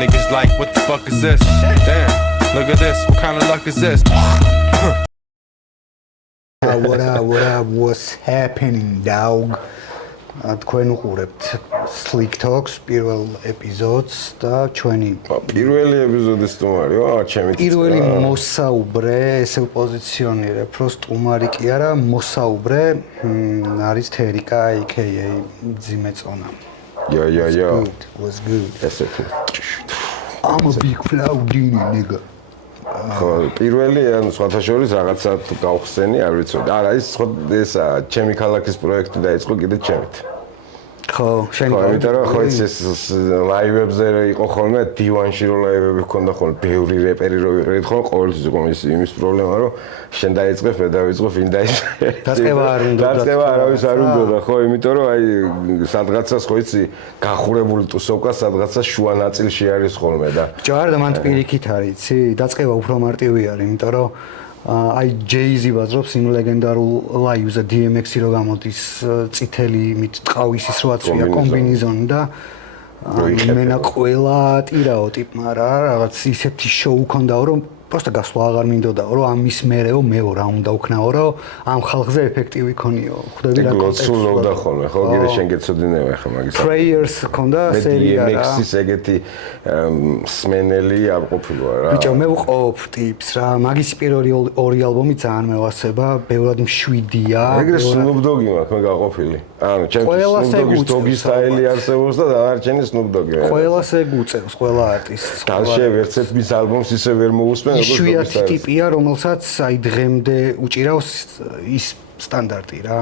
niggas like, what the fuck is this? Damn, look at this, what kind of luck is this? What's happening, dog? თქვენ უყურებთ Slick Talks პირველ ეპიზოდს და ჩვენი პირველი ეპიზოდი სტუმარიო, ჩემი პირველი მოსაუბრე, ესე პოზიციონირებ, რომ სტუმარი კი არა, მოსაუბრე არის თერიკა aka ძიმეწონა. Yo. Was good. ესეთი. I'm a big flaudini nigga. ხო, პირველი ან სხვათა შორის რაღაცა გავხსენი, არ ვიცი. არა, ეს ჩემი ქალაქის პროექტი დაიწყო კიდე ჩემით. ხო, შენ იმიტომ რომ ხო ეს ლაივებზე იყო ხოლმე დივანში რო ლაივები ჰქონდა ხოლმე, ბევრი რეპერი რო ვიყრით ხოლმე, ყოველთვის იყო იმის პრობლემა, რომ შენ დაიწყებ, მე დავიწყო, ვინ დაიწყე. დაწყება არ უნდა. დაწყება არავის არ უნდა ხო, იმიტომ რომ აი სადღაცას ხო იცი, გახურებული ტუსოვკა სადღაცას შუა ნაწილში არის ხოლმე და. ბიჭო, არა და მან პირიქით არის, იცი? დაწყება უფრო მარტივი არის, იმიტომ რომ აი Jay-Z ვაძრობს იმ ლეგენდარულ ლაივზე DMX-ი რო გამოდის წითელი მით ტყავისის როაცია კომბინეზონი და მენა ყველა ტირაო ტიპმა რა რაღაც ისეთი შოუ ქონდაო რომ просто გასვლა აღარ მინდოდაო რომ ამის მერეო მეო რა უნდა ვქნაო რომ ამ ხალხზე ეფექტივი ქონიო ხვდები რა კონტექსტი ლოცულობდა ხოლმე ხო კიდე შენ გეცოდინება ხა მაგის Prayers ქონდა სერია რა DMX-ის ეგეთი სმენელი არ ყოფილვარ რა ბიჭო მე ვყოფ ტიპს რა მაგის პირველი ორი ალბომი ძალიან მევასება ბევრად მშვიდია ეგრე Snoop Dogg-ი მაქვს მე გაყოფილი ანუ ჩემთვის Snoop Dogg-ის Doggy Style-ი არსებობს და დანარჩენი Snoop Dogg-ი ყველას ეგუწევს ყველა არტისტს და ვერცეთ მის ალბომს ისე ვერ მოусმენ იშვიათი ტიპია რომელსაც აი დღემდე უჭირავს ის სტანდარტი რა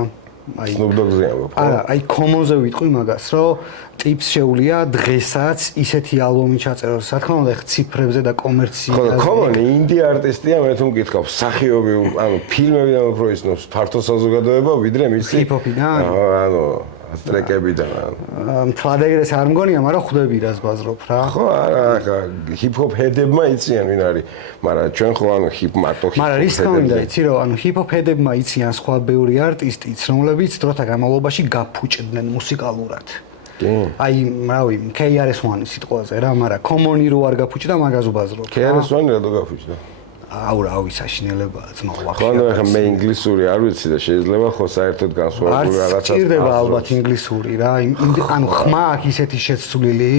აი Snoop Dogg-ზე ამბობ არა აი Common-ზე ვიტყვი მაგას რომ ტიპს შეუძლია დღესაც ისეთი ალბომი ჩაწეროს რა თქმა უნდა ციფრებზე და კომერციაზე ხო Common ინდი არტისტია მე თუ მკითხავ მსახიობი ანუ ფილმებიდან უფრო ისნობს ფართო საზოგადოება ვიდრე მისი ჰიპ-ჰოპიდან ანუ ტრეკებიდან მთლად ეგრეს არ მგონია მაგრამ ხვდები რას ბაზრობ რა ხო არა ხა ჰიპ-ჰოპ ჰედებმა იციან ვინ არის მაგრამ ჩვენ ხო ანუ მარტო ჰიპ-ჰოპ მაგრამ რის გამო იცი რომ ანუ ჰიპ-ჰოპ ჰედებმა იციან სხვა ბევრი არტისტიც რომლებიც დროთა განმავლობაში გაფუჭდნენ მუსიკალურად აი რავი KRS-One-ის სიტყვაზე რა მაგრამ Common-ი რო არ გაფუჭდა მაგას ვბაზრობ KRS-One რატო გაფუჭდა აუ რავი საშინელებაა ძმა ვახშია. ხო, ახლა მე ინგლისური არ ვიცი და შეიძლება ხო საერთოდ განსხვავებული რაღაცა. არ ჭირდება ალბათ ინგლისური რა. ანუ ხმა აქვს ისეთი შეცვლილი,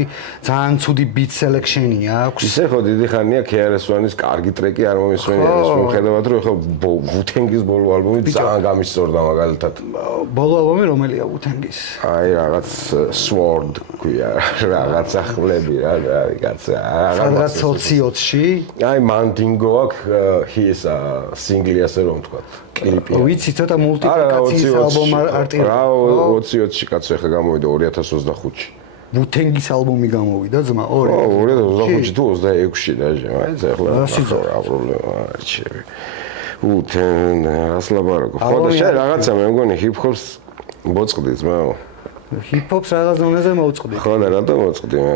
ძალიან ცუდი beat selection-ი აქვს. ისე ხო დიდი ხანია KRS-One-ის კარგი ტრეკი არ მომისმენია ის მიუხედავად რომ ხო Wu-Tang-ის ბოლო ალბომი ძალიან გამისწორდა მაგალითად. ბოლო ალბომი რომელია Wu-Tang-ის? აი რაღაც Sword ქვია, რაღაცა ხვლები რა, რაღაცა. რაღაც 20-ში? აი Mandingo აქვს his single ასე რომ ვთქვა კლიპი. ვიცი ცოტა მულტიპლიკაციის ალბომი არტი. რა 20-ში კაცო ახლა გამოვიდა 2025-ში. Wu-Tang-ის ალბომი გამოვიდა ძმა 2025-ში თუ 26-ში დაჟე, აი ახლა რა პრობლემა არჩევი. Wu-Tang ასლაბარაკო. ხო და შე რაღაცა მე მგონი hip-hop-ს მოწყდი ძმა. ჰიპ-ჰოპს რაღაც დონეზე მოვწყდი. ხო და რატო მოვწყდი მე?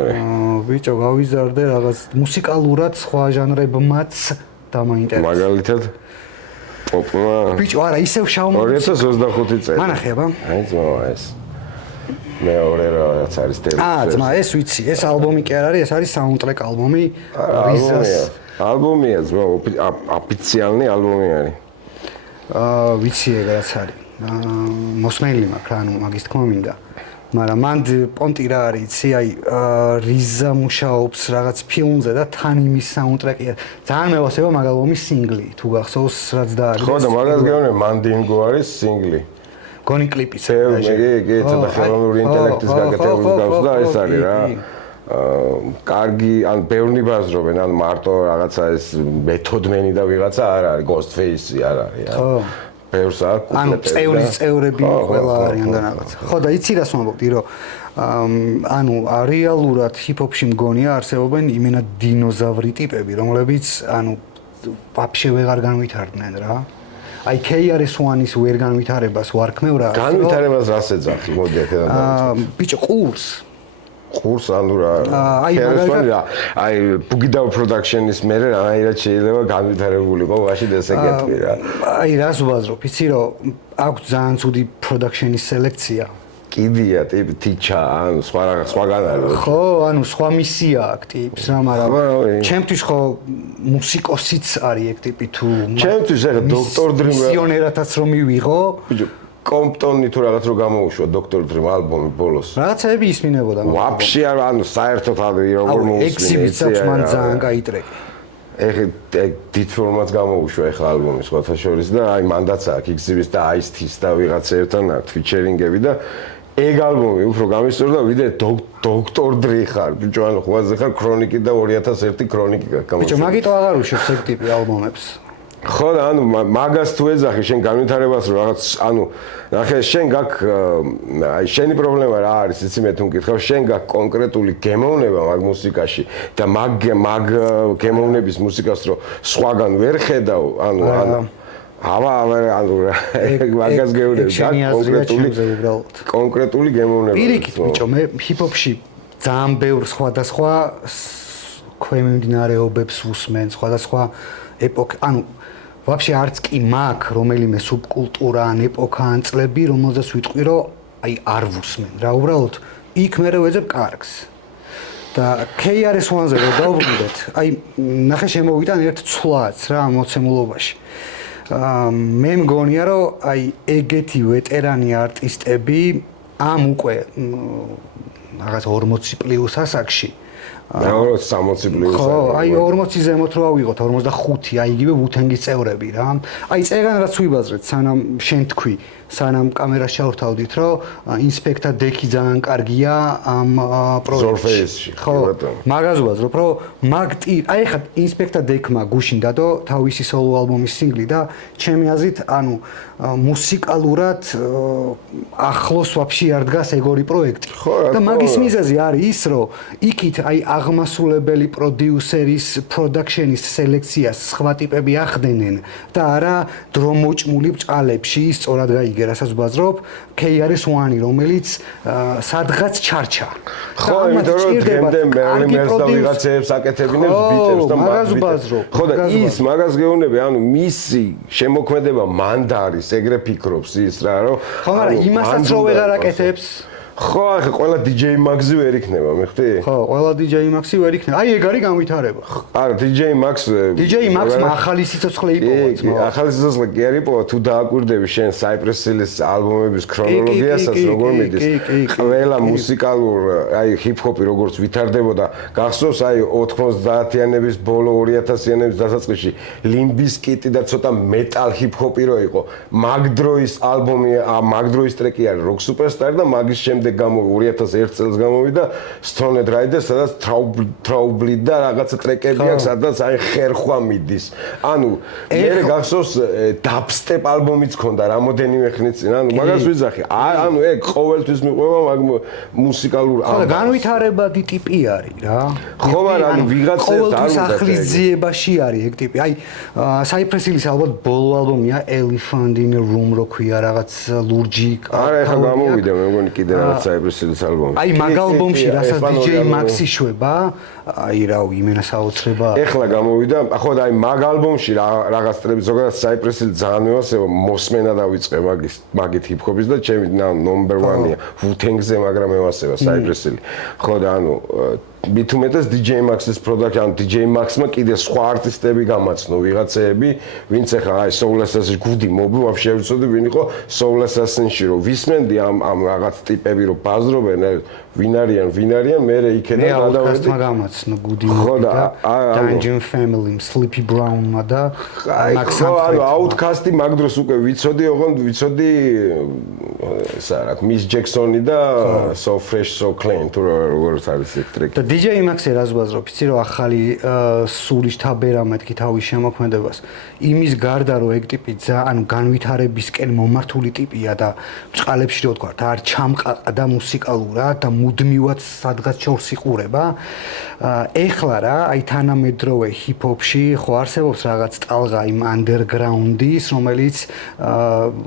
ბიჭო, გავიზარდე რაღაც მუსიკალურად სხვა ჟანრებმაც დამაინტერესა. მაგალითად პოპმა. ბიჭო, არა, ისევ შავმოწი. 2025 წელი. მანახება? აი ძმა ეს. მეორე რაღაც არის ტელევიზია. ძმა, ეს ვიცი, ეს ალბომი კი არ არის, ეს არის საუნდტრეკ ალბომი. ალბომია ძმა, ოფიციალური ალბომი არის. ვიცი ეგ რაც არის. მოსმენილი მაქვს რა, ანუ მაგის თქმა მინდა. მაგრამ მან პონტი რა არის, იცი, აი რიზა მუშაობს რაღაც ფილმზე და თან იმის საუნდტრეკია. ძალიან მევასება მაგ ალბომის სინგლი, თუ გახსოვს რაც დაარქვეს. ხო და მაგას გეუბნები, Mandingo არის სინგლი. გონი კლიპიც. მე ცოტა ხელოვნური ინტელექტის გაკეთების გავს და ეს არის რა. კარგი, ან ბევრი ბაზრობენ, ან მარტო რაღაცა ეს მეთოდმენი და ვიღაცა არ არის, Ghostface-ი არ არის. ხო. ბევრს აქვს. ანუ წევრები ყველა არიან და რაღაცა. ხო და იცი რას ვამბობდი, რომ ანუ რეალურად ჰიპ-ჰოპში მგონია არსებობენ იმენა დინოზავრი ტიპები, რომლებიც ანუ ვაფშე ვეღარ განვითარდნენ რა. აი KRS-One-ის ვერ განვითარებას ვარქმევ რა. განვითარებას რას ეძახი? მოდი ახლა დავიწყოთ. ბიჭო, ყურს. ყურს ანუ რა. აი Boogie Down Production-ის მერე რაირად შეიძლება განვითარებულიყო ვაში და ესე გეტყვი რა. აი რას ვაზრობ, იცი რომ აქვს ძალიან ცუდი production-ის სელექცია. კიდია ტიპი თიჩა ან სხვაგან არის ხო ანუ სხვა მისია აქვს ტიპს რა მაგრამ ჩემთვის ხო მუსიკოსიც არის ეგ ტიპი თუ ჩემთვის ეხა დოქტორ დრიმ მისიონერათაც რომ მივიღო ბიჭო კომპტონი თუ რაღაც რო გამოუშვა დოქტორ დრიმ ალბომი ბოლოს რაღაცები ისმინებოდა ვაფშე არ ანუ საერთოდ როგორ მოусმინე ექსიბიც აქვს მან ძალიან კაი ტრეკი ეხა დიდ ფორმატს გამოუშვა ეხლა ალბომი სხვათა შორის და აი მანდაც აქვს ექსიბის და აის-თის და ვიღაცებთან აქვს ფიჩერინგები და ეგ ალბომი უფრო გამისწორდა ვიდრე დოქტორ დრი ხარ ბიჭო ანუ ხვაზე ხარ ქრონიკი და 2001 ქრონიკი გამოუშვა ბიჭო მაგიტო აღარ უშვებს ეგ ტიპი ალბომებს ხო და ანუ მაგას თუ ეძახი შენ განვითარებას რომ რაღაც ანუ ნახე შენ გაქვს აი შენი პრობლემა რა არის იცი მე თუ მკითხავ შენ გაქვს კონკრეტული გემოვნება მაგ მუსიკაში და მაგ გემოვნების მუსიკას რომ სხვაგან ვერ ხედავ ანუ ანუ მაგას გეუბნები კონკრეტული გემოვნება პირიქით ბიჭო მე ჰიპ-ჰოპში ძალიან ბევრ სხვადასხვა ქვემიმდინარეობებს ვუსმენ სხვადასხვა ეპოქა ანუ ვაფშე არც კი მაქვს რომელიმე სუბკულტურა ან ეპოქა ან წლები რომელზეც ვიტყვი რომ აი არ ვუსმენ რა უბრალოდ იქ მე ვეძებ კარგს და KRS-One-ზე რომ დავბრუნდეთ აი ნახე შემოვიტან ერთ ცვლაც რა მოცემულობაში მე მგონია რომ აი ეგეთი ვეტერანი არტისტები ამ უკვე რაღაც 40 პლუს ასაკში რა 60 პლუს ხო აი 40 ზემოთ რო ავიღოთ 45 აი იგივე Wu-Tang-ის წევრები რა აი წეგან რაც ვიბაზრეთ სანამ შენ თქვი სანამ კამერას ჩავრთავდით რომ ინსპექტა დექი ძალიან კარგია ამ პროექტში ხო მაგას ვაზრობ რომ მაგტი აი ხა ინსპექტა დექმა გუშინ დადო თავისი სოლო ალბომის სინგლი და ჩემი აზრით ანუ მუსიკალურად ახლოს ვაფშე არ დგას ეგორი პროექტი და მაგის მიზეზი არის ის რომ იქით აი აღმასულებელი პროდიუსერის პროდაქშენის სელექციას სხვა ტიპები ახდენენ და არა დრომოჭმული ბჭყალებში სწორად გაიგე რასაც ვბაზრობ KRS-One რომელიც სადღაც ჩარჩა ხო იმიტომ რომ დღემდე მერს და ვიღაცებს აკეთებინებს ბიტებს და ხო და ის მაგას გეუბნები ანუ მისი შემოქმედება მანდარის ეგრე ფიქრობს ის რა რომ ხო მაგრამ იმასაც რო ვეღარ აკეთებს ხო ახლა ყველა DJ Max-ი ვერ იქნება მიხდი? ხო, ყველა DJ Max-ი ვერ იქნება. აი ეგ არის განვითარება. არა, DJ Max-მა ახალი სიცოცხლე იპოვა ძმა. ახალი სიცოცხლე კი არ იპოვა, თუ დააკვირდები შენ Cypress Hill-ის ალბომების ქრონოლოგიასაც როგორ მიდის. ყველა მუსიკალურ, აი ჰიპ-ჰოპი როგორც ვითარდებოდა, გახსოვს აი 90-იანების ბოლო 2000-იანების დასაწყისში Limp Bizkit და ცოტა მეტალ ჰიპ-ჰოპი რო იყო. მაგ დროის ალბომი, მაგ დროის ტრეკი არის Rock Superstar და მაგის შემდეგ 2001 წელს გამოვიდა Stoned Rider, სადაც Trouble და რაღაცა ტრეკები აქვს, სადაც აი ხერხვა მიდის. ანუ მე გახსოვს Dubstep ალბომიც ქონდა რამოდენიმე ხნის წინ. ანუ მაგას ვიზახი. ანუ ეგ ყოველთვის მიყვება მაგ მუსიკალურ ხო და განვითარებადი ტიპი არის რა. ხო, მაგრამ ვიღაცებს არ უნდა ყოველთვის ახლის ძიებაში არის ეგ ტიპი. აი Cypress Hill-ის ალბათ ბოლო ალბომია Elephant in a Room რო ქვია რაღაც ლურჯი. არა, ეხლა გამოვიდა მე მგონი კიდე რაღაც Cypress Hill-ის ალბომი. აი მაგ ალბომში რასაც DJ Max-ი შვება, აი რავი, იმენა საოცრება. ეხლა გამოვიდა, ხო და აი მაგ ალბომში რაღაც ტრები ზოგადად Cypress Hill ძალიან მევასება, მოსმენა დავიწყე მაგით ჰიპ-ჰოპის და ჩემი number 1-ია Wu-Tang-ზე, მაგრამ მევასება Cypress Hill. ხო და ანუ მით უმეტეს DJ Max-ის პროდუქტი, ანუ DJ Max-მა კიდე სხვა არტისტები გამაცნო, ვიღაცეები, ვინც ახლა აი Soul Assassin-ში გუდი მობი, ვაფშე არ ვიცოდი ვინ იყო Soul Assassin-ში, რომ ვისმენდი ამ რაღაც ტიპები რომ ბაზრობენ, ვინ არიან, მე იქედა გადავედი. მე გამაცნო გუდი მობი და Dungeon Family, Sleepy Brown-მა და Max-მა. ანუ Outkast-ი მაგ დროს უკვე ვიცოდი, ოღონდ ვიცოდი ესა რა, Miss Jackson-ი და So Fresh So Clean თუ როგორც არის ეს ტრეკი. DJ Max-ი რას ვაზრობ, იცი რომ ახალი სულის თაბერა მეთქი თავის შემოქმედებას. იმის გარდა რომ ეგ ტიპი ანუ განვითარებისკენ მომართული ტიპია და ბჭყალებში რო თქვა, არ ჩამყაყა და მუსიკალურად და მუდმივად სადღაც შორს იყურება. ეხლა რა, აი თანამედროვე ჰიპ-ჰოპში ხო არსებობს რაღაც ტალღა იმ underground-ის, რომელიც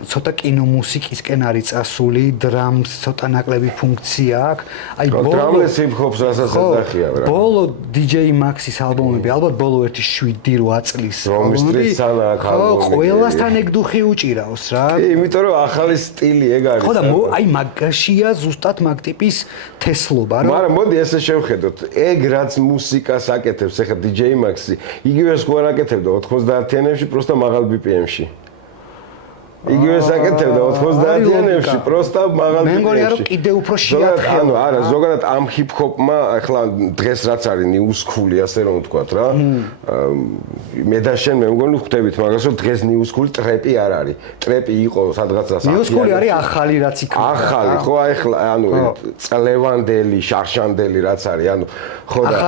ცოტა კინომუსიკისკენ არის წასული, დრამს ცოტა ნაკლები ფუნქცია აქვს. აი დრამლეს ჰიპ-ჰოპს რასაც ეძახიან რა. ბოლო DJ Max-ის ალბომები, ალბათ ბოლო 1-7-8 წლის რომისთვის აქ ალბომი. ყველასთან ეგ დუხი უჭირავს რა. კი, იმიტომ რომ ახალი სტილი ეგ არის. ხო და აი მაგაშია ზუსტად მაგ ტიპის თესლობა რა. მაგრამ მოდი ესე შევხედოთ, ეგ რაც მუსიკას აკეთებს, ეხლა DJ Max-ი, იგივეს ხო არ აკეთებდა 90-იანებში, პროსტა მაღალ BPM-ში. იგივეს აკეთებდა 90-იანებში, პროსტა მაღალ BPM-ში. მე მგონია რომ კიდე უფრო შეათხელა. ანუ არა, ზოგადად ამ ჰიპ-ჰოპმა ახლა დღეს რაც არის new school-ი, ასე რომ ვთქვათ რა. მე და შენ მე მგონი ხვდებით მაგას, რომ დღეს new school ტრეპი არ არის. ტრეპი იყო სადღაცა new school-ი არის ახალი რაც იქნება. ახალი, ხო, აი ახლა ანუ წლევანდელი, შარშანდელი რაც არის, ანუ ხო და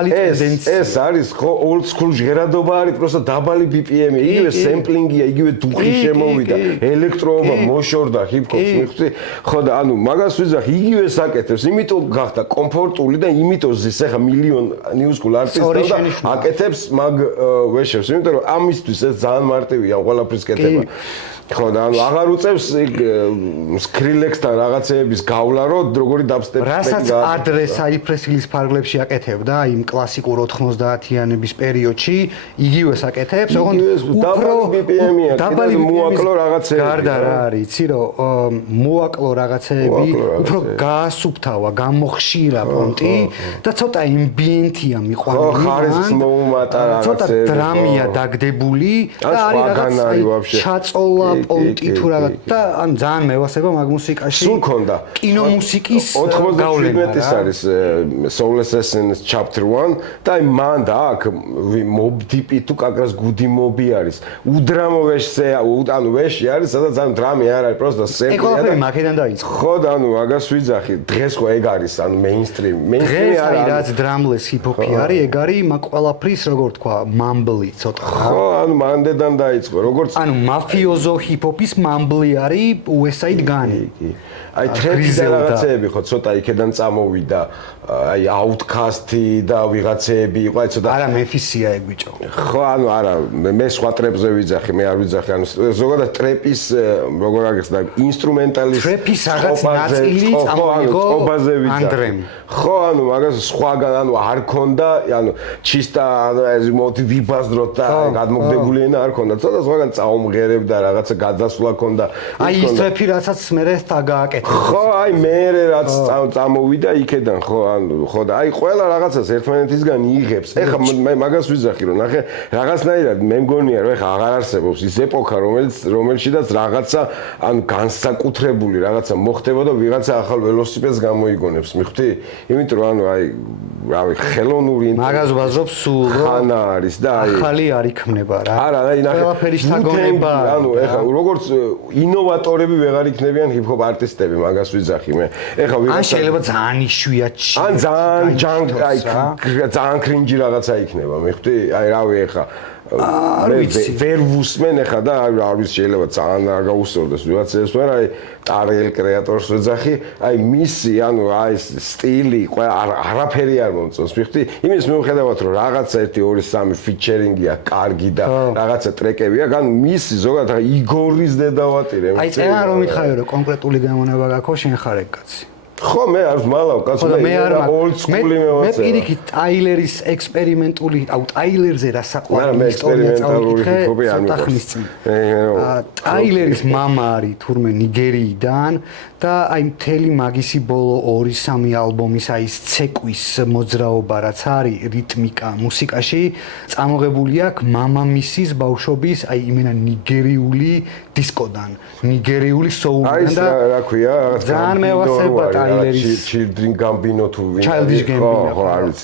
ეს არის ხო old school ჟღერადობა არის, პროსტა დაბალი BPM-ი, იგივე სემპლინგია, იგივე დუხი შემოვიდა, ელექტროობა მოშორდა ჰიპ-ჰოპს, მიხვდი? ხო და ანუ მაგას ვიზახი, იგივე საკეთებს, იმიტომ გახდა კომფორტული და იმიტომ ზის ახლა მილიონ new school არტისტი და აკეთებს მაგ ვეშებს, იმიტომ რომ ამისთვის ეს ძალიან მარტივია ყველაფრის კეთება. ხო და ანუ აღარ უწევს იქ Skrillex-თან რაღაცეების გავლა, რომ როგორი dubstep-ი რასაც ადრე საიფრესილის ფარგლებში აკეთებდა, იმ კლასიკურ 90-იანების პერიოდში, იგივეს აკეთებს, ოღონდ უფრო დაბალი მოაკლო რაღაცეები. გარდა რა არის, იცი რომ მოაკლო რაღაცეები, უფრო გაასუფთავა, გამოხშირა პონტი და ცოტა ambient-ია მიყვანილი. ხო, ხარისხს მოუმატა რაღაცეები. ცოტა დრამია დაგდებული და არის რაღაც ჩაწოლა პონტი თუ რაღაც და ან ძალიან მევასება მაგ მუსიკაში. სულ ქონდა. კინომუსიკის 97-ის არის Soul Assassins Chapter 1 და აი მან და აქ Mob Deep თუ კაკრას გუდი მობი არის. უდრამო ვეშზე, ანუ ვეში არის, სადაც ან დრამი არ არის, პროსტა სემპლია. ეგ ყველაფერი მაქედან დაიწყო. ხო და ანუ მაგას ვიძახი, დღეს ხო ეგ არის, ანუ mainstream. Mainstream არის რაც დრამლეს hip-hop-ი არის, ეგ არის მაგ ყველაფრის როგორ თქვა, mumble-ი ცოტა. ხო, ანუ მანდედან დაიწყო, როგორც ანუ mafioso hip-hop-ის mumble-ი არის West Side Gun-ი. აი ტრეპი და რაღაცეები ხო ცოტა იქედან წამოვიდა, აი Outkast-ი და ვიღაცეები იყო, აი ცოტა არა Memphis-ია ეგ ბიჭო. ხო, ანუ არა, მე სხვა ტრეპზე ვიძახი, მე არ ვიძახი, ანუ ზოგადად ტრეპის როგორ აღეხსნა ინსტრუმენტალის ტრეპის რაღაც ნაწილი წამოიღო ანდრემ. ხო, ანუ მაგას სხვაგან ანუ არ ქონდა, ანუ ჩისტა ანუ ეს მოდი ვიბაზროთ და გადმოგდებული ენა არ ქონდა. ცოტა სხვაგან წაუმღერებდა, რაღაცა გადასვლა ქონდა. აი ის ტრეპი რასაც მე და გააკეთა. ხო, აი მე რაც წამოვიდა იქედან, ხო, ანუ ხო და აი ყველა რაღაცას ერთმანეთისგან იღებს. ეხლა მე მაგას ვიზახი, რომ ნახე რაღაცნაირად მე მგონია, რომ ეხლა აღარ არსებობს ის ეპოქა, რომელშიდაც რაღაცა ანუ განსაკუთრებული რაღაცა მოხდება და ვიღაცა ახალ ველოსიპედს გამოიგონებს, მიხვდი? იმიტომ რომ ანუ აი რავი, ხელოვნური მაგას ვაზრობ სულ ხანა არის და აი ახალი არ იქმნება რა. არა, აი ნახე ყველაფერი შთაგონება. ანუ ეხლა როგორც ინოვატორები ვეღარ იქნებიან ჰიპ-ჰოპ არტისტები, მაგას ვიძახი მე. ეხლა ვიღაცა ან შეიძლება ძალიან იშვიათში. ან ძალიან ჯანგ, აი ძალიან კრინჯი რაღაცა იქნება, მიხვდი? აი რავი ეხლა ვერ ვუსმენ ეხლა და არ ვიცი შეიძლება ძალიან არ გაუსწორდეს ვიღაცას, მაგრამ აი ტარიელ კრეატორს ვეძახი, აი მისი ანუ აი სტილი არაფერი არ მომწონს, მიხვდი? იმის მიუხედავად რომ რაღაცა 1 2 3 ფიჩერინგია, კარგი და რაღაცა ტრეკებია, ანუ მისი ზოგადად იგორის დედავატირე. აი წერა რომ მითხარი რომ კონკრეტული გამონება გაქვს, შენ ხარ ეგ კაცი. ხო, მე არ ვმალავ, კაცო, მე old school-ი მევაცე. მე პირიქით ტაილერის ექსპერიმენტული, აუ ტაილერზე რა საყვარელი ისტორია წავიკითხე, ცოტა ხნის წინ. ტაილერის мама არის თურმე ნიგერიიდან და აი მთელი მაგისი ბოლო 2-3 ალბომის აი ეს ცეკვის მოძრაობა რაც არის რიტმიკა მუსიკაში წამოღებული აქვს მამამისის ბავშვობის აი იმენა ნიგერიული დისკოდან, ნიგერიული soul-დან და რა ქვია, რაღაც ძალიან მევასება ტაილერის Children Gambino თუ ვინ Childish Gambino ხო არის.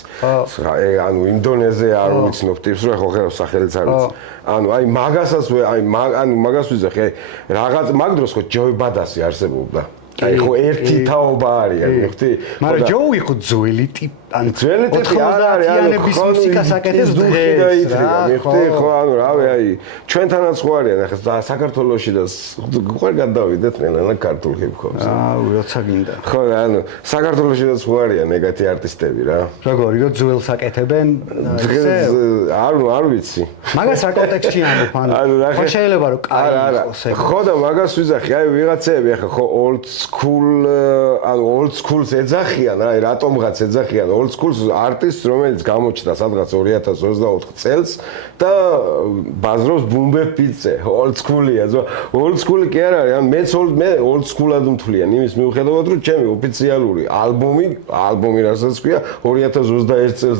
ანუ ინდონეზია არ ვიცნობ ტიპს რა ხო ხეროს სახელიც არ ვიცი. ანუ აი მაგასაც აი ანუ მაგას ვიზახი აი რაღაც მაგ დროს ხო ჯოი ბადასი არსებობდა. აი ხო ერთი თაობა არის, აი მიხვდი? მაგრამ ჯოი ხო ძველი ტიპი ან ძველი ტიპი არ არის, ანების მუსიკას აკეთებს დუხი და ითრია, მიხვდი? ხო, ანუ რავი, აი ჩვენთანაც ხო არიან ახლა საქართველოში და ხوار გადავიდეთ ნელა ქართულ ჰიპ-ჰოპს. აუ, როცა გინდა. ხო, ანუ საქართველოშიც ხო არიან ეგეთი არტისტები რა. როგორი რომ ძველს აკეთებენ, არ ვიცი. მაგას რა კონტექსტში ამბობ, ანუ ხო შეიძლება რომ კაი იყოს ეგ. ხო და მაგას ვიზახი, აი ვიღაცეები ახლა ხო old school, ანუ old school-ს ეძახიან, აი რატომღაც ეძახიან old old school artist, რომელიც გამოჩნდა სადღაც 2024 წელს და ბაზრობს ბუმბე პიცე. Old school-ია, old school კი არ არის, ან მე old school-ად მთვლიან იმის მიუხედავად, რომ ჩემი ოფიციალური ალბომი რასაც ქვია 2021 წელს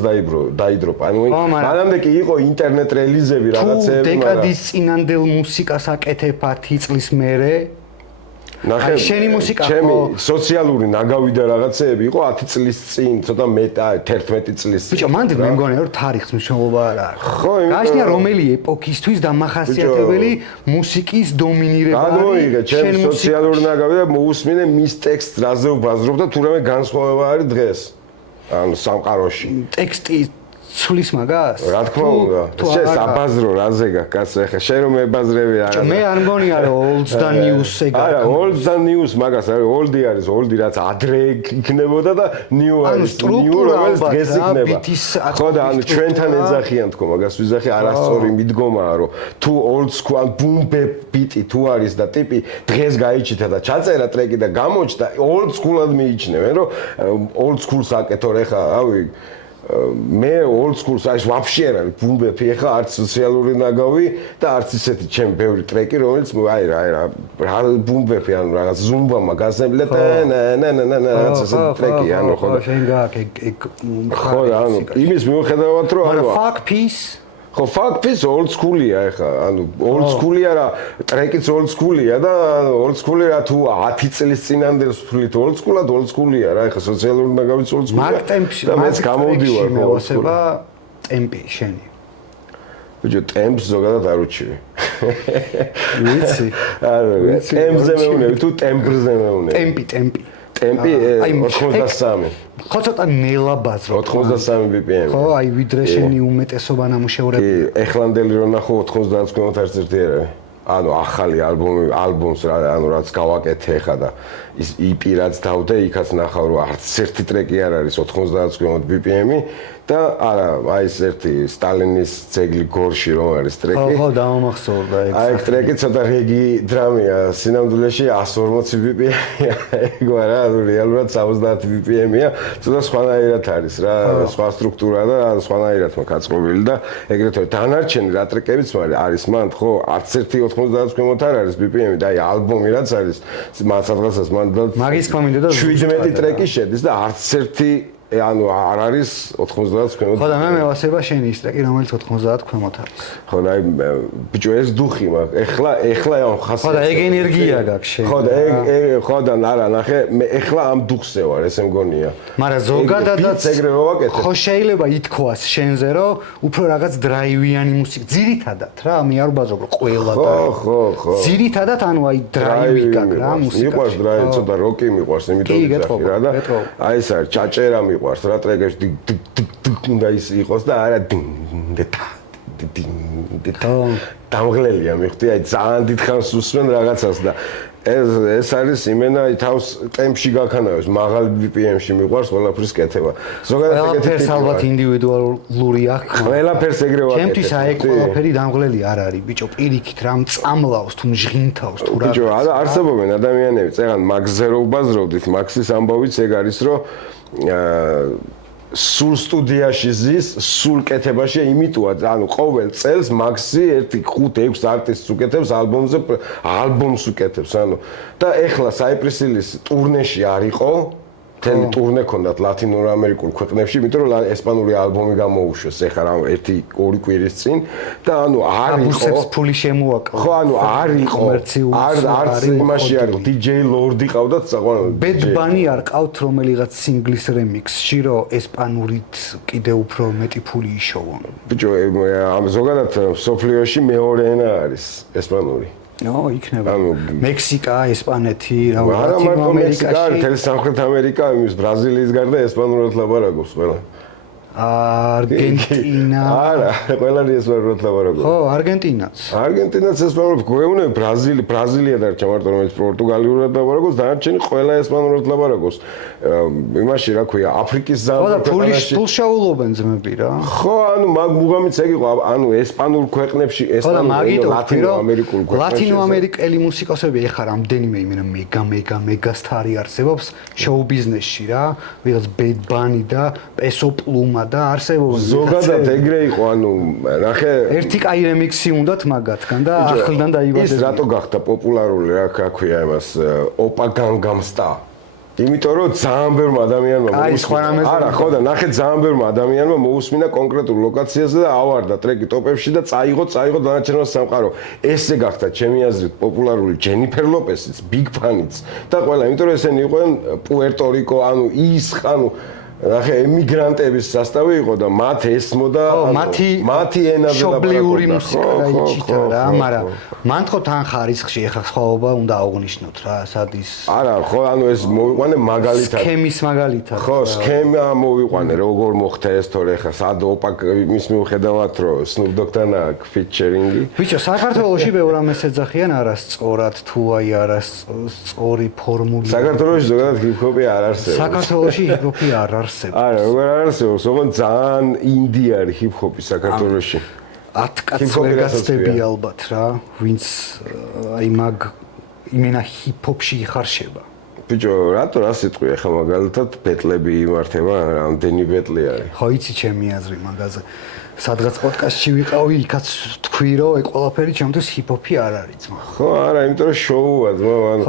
დაიდროპა. ანუ მანამდე კი იყო ინტერნეტ რელიზები რაღაცეები, მაგრამ დეკადის წინანდელ მუსიკას აკეთებ 10 წლის მერე ნახე, შენი მუსიკა ჩემი სოციალური ნაგავი და რაღაცეები იყო 10 წლის წინ, ცოტა მეტა 11 წლის წინ. ბიჭო, მანდ მე მგონია რომ თარიღის მნიშვნელობა არ არის. ხო, გააჩნია რომელი ეპოქისთვის დამახასიათებელი მუსიკის დომინირება არის. გადმოიღე ჩემი სოციალური ნაგავი და მოусმინე მის ტექსტს რაზე ვბაზრობ და თურმე განსხვავება არის დღეს. ანუ სამყაროში. ტექსტი ცulis მაგას? რა თქმა უნდა. შენ საბაზრო რაზე გაკაც ახლა შენ რომ ებაზრები არა. მე არ მგონია რომ olds და news ეგ. არა, olds და news მაგას არის, oldi არის, oldi რაც ადრე იქნებოდა და new არის. new რომელიც დღეს იქნება. ხო და ანუ ჩვენთან ეძახიან თქო მაგას ვიზახი არასწორი მიდგომაა რომ თუ old school boom bap beat-ი თუ არის და ტიპი დღეს გაიჩითა და ჩაწერა ტრეკი და გამოჩნდა old school-ად მიიჩნევენ რომ old school-ს აკეთო ხა რავი მე old school-ს აი ვაფშე არ არის ბუმბეფი ახლა არც სოციალური ნაგავი და არც ისეთი ჩემ ბევრი ტრეკი რომელიც აი რა ბუმბეფი ანუ რაღაც ზუმბა მაგასებლა და რაღაც ესეთი ტრეკი ანუ ხო და შენ გააკ ხო და ანუ იმის მიუხედავად რომ ანუ fuck peace ხო fuck peace old school-ია ახლა ანუ old school-ია რა ტრეკიც old school-ია და old school-ი რა თუ 10 წლის წინანდელს ვთვლით old school-ად old school-ია რა ახლა სოციალური ნაგავიც old school-ია მაგ ტემპში და მეც გამოვდივარ მოასება ტემპი შენი ბიჭო ტემპს ზოგადად არ უჩივი ვიცი არა ტემპზე მეუნები თუ ტემპზე მეუნები ტემპი ტემპი 83 ხო ცოტა ნელა ბაზრო 83 BPM ხო აი ვიდრე შენი უმეტესობა ნამუშევრები ეხლანდელი რო ნახო 90 ქვემოთ არც ერთი არ არის ანუ ახალი ალბომს რა ანუ რაც გავაკეთე ხა და ის EP რაც დავდე იქაც ნახავ რომ არც ერთი ტრეკი არ არის 90 ქვემოთ BPM-ი და არა აი ეს ერთი სტალინის ძეგლი გორში რომ არის ტრეკი ხო დაამახსოვრდა ეგ აი ტრეკი ცოტა რეგი დრამია სინამდვილეში 140 BPM-ია ეგ არა რეალურად 70 BPM-ია ცოტა სხვანაირად არის რა სხვა სტრუქტურა და სხვანაირად მაქვს აწყობილი და ეგრეთვე დანარჩენი რა ტრეკებიც არის მანდ ხო არც ერთი 90 ქვემოთ არ არის BPM-ი და აი ალბომი რაც არის მან სადღაცას მან მაგის კომენტა და 17 ტრეკი შედის და არც ერთი ანუ არ არის 90 ქვემოთ. ხო და მე მევასება შენი ის ტრეკი რომელიც 90 ქვემოთ არის. ხო და აი ბიჭო ეს დუხი მაქვს. ეხლა ამ ხასიათს. ხო და ეგ ენერგია გაქვს შენ. ხო და ეგ ხო და არა ნახე მე ეხლა ამ დუხზე ვარ ესე მგონია. მაგრამ ზოგადადაც ეგრე ვაკეთებ. ხო შეიძლება ითქვას შენზე რომ უფრო რაღაც დრაივიანი მუსიკა ძირითადად რა მე არ ვბაზრობ რომ ყველა და ხო ძირითადად ანუ აი დრაივი გაქვს რა მუსიკა. მიყვარს დრაივი ცოტა როკი მიყვარს იმიტომ ვიზახი რა და აი ეს არის ჩაჭერა მიყვარს რა ტრეკებში უნდა ის იყოს და არა დამღლელია მიხდი აი ძალიან დიდხანს უსმენ რაღაცას და ეს არის იმენა თავს ტემპში გაქანავებს მაღალ BPM-ში მიყვარს ყველაფრის კეთება ზოგადად ყველაფერს ალბათ ინდივიდუალური აქვს ყველაფერს ეგრე ვაკეთებ ჩემთვის აი ყველაფერი დამღლელი არ არის ბიჭო პირიქით რა მწამლავს თუ მჟღინთავს თუ რა ბიჭო არსებობენ ადამიანები წეგან მაგზე რო ვბაზრობდით მაქსის ამბავიც ეგ არის რომ სულ სტუდიაში ზის, სულ კეთებაში იმიტოა, ანუ ყოველ წელს მაქსი 1-5-6 არტისტს უკეთებს ალბომს უკეთებს, ანუ და ეხლა Cypress Hill-ის ტურნეში არ იყო, მთელი ტურნე ქონდათ ლათინურ ამერიკულ ქვეყნებში, იმიტომ რომ ესპანური ალბომი გამოუშვეს ეხლა რა 1-2 კვირის წინ და ანუ არ იყო აბუსებს ფული შემოაკლა. ხო, ანუ არ იყო არც იმაში არ იყო DJ Lord-ი ყავდათ საყვარელი. Bad Bunny არ ყავთ რომელიღაც სინგლის რემიქსში, რომ ესპანურით კიდე უფრო მეტი ფული იშოვონ. ბიჭო, ამ ზოგადად სოფლიოში მეორე ენა არის ესპანური. ნო, იქნება. მექსიკა, ესპანეთი, რა არა მარტო მექსიკა, მთელი სამხრეთ ამერიკა, იმის ბრაზილიის გარდა ესპანურად ლაპარაკობს ყველა. არგენტინა. არა, ყველანი ესპანურად ლაპარაკობს. ხო, არგენტინაც. არგენტინაც ესპანურად გვეუბნები, ბრაზილია დარჩა მარტო რომელიც პორტუგალიურად ლაპარაკობს, დანარჩენი ყველა ესპანურად ლაპარაკობს. იმაში რა ქვია, აფრიკის ზამთარ ქვეყანაში ფულშაულობენ ძმები რა. ხო, ანუ მუღამიც ეგ იყო, ანუ ესპანურ ქვეყნებში, ესპანურ ლათინო-ამერიკულ ქვეყნებში. ლათინო-ამერიკელი მუსიკოსები ეხლა რამდენიმე იმენა მეგა სტარი არსებობს შოუ ბიზნესში რა, ვიღაც Bad Bunny და Peso Pluma და არსებობს. ზოგადად ეგრე იყო, ანუ ნახე ერთი კაი რემიქსი უნდათ მაგათგან და ახლიდან დაიბადა. ის რატო გახდა პოპულარული რა ქვია იმას ოპა განგამ სტარ. იმიტომ რომ ძალიან ბევრ ადამიანმა მოусმინა. არა, ხო და ნახე ძალიან ბევრ ადამიანმა მოусმინა კონკრეტულ ლოკაციაზე და ავარდა ტრეკი ტოპებში და წაიღო დანარჩენმა სამყარო. ესე გახდა ჩემი აზრით პოპულარული ჯენიფერ ლოპესიც, ბიგ ფანიც და ყველა, იმიტომ რომ ესენი იყვნენ პუერტო-რიკო, ანუ ის ანუ ნახე ემიგრანტების სასტავი იყო და მათ ესმოდა მათი ენაზე შობლიური მუსიკა გაიჩიტა რა, მაგრამ მან თქო თან ხარისხში ეხა სხვაობა უნდა აღვნიშნოთ რა, სად ის არა, ხო, ანუ ეს მოვიყვანე მაგალითად. სქემის მაგალითად. ხო, სქემა მოვიყვანე, როგორ მოხდა ეს თორე ეხა სად ოპაკ მის მიუხედავად რომ Snoop Dogg-თან აქვს ფიჩერინგი. ბიჭო, საქართველოში ბევრ ამას ეძახიან არასწორად თუ აი არასწორი ფორმული. საქართველოში ზოგადად ჰიპ-ჰოპი არ არსებობს. საქართველოში ჰიპ-ჰოპი არ არსებობს. არა, როგორ არ არსებობს, ოღონდ ძალიან ინდი არის ჰიპ-ჰოპი საქართველოში. 10 კაცს ვერ გაცდები ალბათ რა, ვინც აი მაგ იმენა ჰიპ-ჰოპში იხარშება. ბიჭო, რატო რა სიტყვი ახლა მაგალითად ბეტლები იმართება, რამდენი ბეტლი არის? ხო, იცი ჩემი აზრი მაგაზე. სადღაც პოდკასტში ვიყავი, იქაც თქვი რომ ეგ ყველაფერი ჩემთვის ჰიპ-ჰოპი არ არის ძმა. ხო, არა, იმიტომ რომ შოუა ძმა, ანუ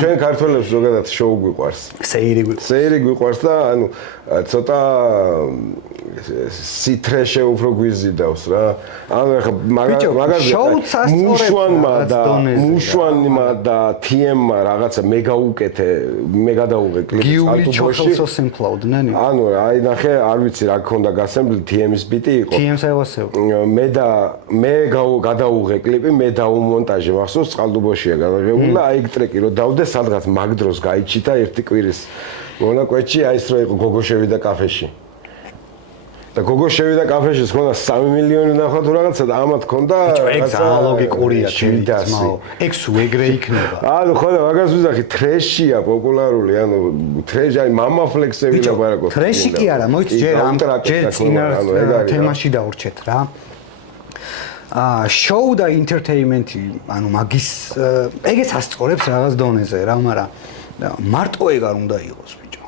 ჩვენ ქართველებს ზოგადად შოუ გვიყვარს. სეირი გვიყვარს და ანუ ცოტა სიტრეშე უფრო გვიზიდავს რა. ანუ ახლა მაგაზე მუშვანმა და TM-მა რაღაცა მე გადაუღე კლიპს ალბომში. ანუ აი ნახე, არ ვიცი რა გქონდა გასემბლი TM-ის ბიტი იყო. მე გადაუღე კლიპი, მე დაუმონტაჟე, მახსოვს წყალდუბოშია გადაღებული და აი ეგ ტრეკი რომ დავდე სადღაც მაგ დროს გაიჩიტა ერთი კვირის მონაკვეთში, აი ეს რო იყო გოგო შევიდა კაფეში. და გოგო შევიდა კაფეში, ხონდა 3 მილიონი ნახვა თუ რაღაცა და ამათ ხონდა ეგ ძალიან ლოგიკურია ჩემთვისმაო. ეგ სულ ეგრე იქნება. ანუ ხო და მაგას ვიზახი, ტრეშია პოპულარული, ანუ ტრეში აი მამა ფლექსები ლაპარაკობს. ტრეში კი არა, მოიცა ჯერ წინა თემაში დავრჩეთ რა. შოუ და ინტერტეინმენტი, ანუ მაგის ეგეც ასწორებს რაღაც დონეზე რა, მაგრამ მარტო ეგ არ უნდა იყოს ბიჭო.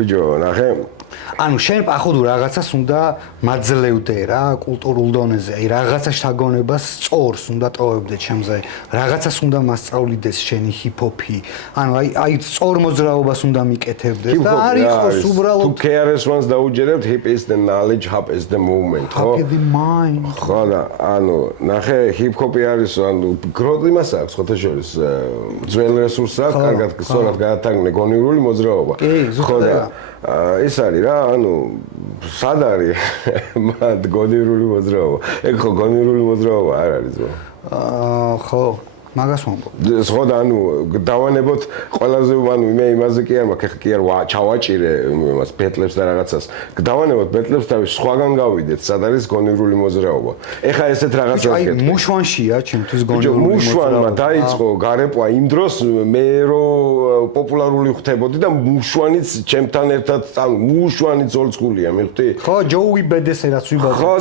ბიჭო, ნახე ანუ შენ პახუდ რაღაცას უნდა მაძლევდე რა კულტურულ დონეზე, აი რაღაცა შთაგონებას სწორს უნდა ტოვებდე ჩემზე, რაღაცას უნდა მასწავლიდეს შენი ჰიპ-ჰოპი, ანუ აი სწორ მოძრაობას უნდა მიკეთებდეს და არ იყოს უბრალოდ თუ KRS-One-ს დაუჯერებთ, hip is the knowledge, hop is the movement, ხო? Hop is the mind. ხო და ანუ ნახე ჰიპ-ჰოპი არის, ანუ გროტი მას აქვს ხოთა შორის ძველ რესურსს აქვს, კარგად სწორად გაათანგნე გონივრული მოძრაობა. ხო და ეს არის რა, ანუ სად არის მათ გონივრული მოძრაობა? ეგ ხო გონივრული მოძრაობა არ არის ზო. ხო, მაგას ვამბობ. ხო და ანუ დავანებოთ ყველაზე ანუ მე იმაზე კი არ მაქვს, კი არ ჩავაჭირე იმას ბეტლებს და რაღაცას. დავანებოთ ბეტლებს და სხვაგან გავიდეთ, სად არის გონივრული მოძრაობა. ეხა ესეთ რაღაცას გეტყვი. აი მუშვანშია ჩემთვის გონივრული მოძრაობა. მუშვანმა დაიწყო გარეპვა იმ დროს მე რო პოპულარული ხდებოდი და მუშვანიც ჩემთან ერთად, ანუ მუშვანიც ოლდსკულია, მიხვდი? ხო, ჯოუი ბედესერაც ვიბადე. ხო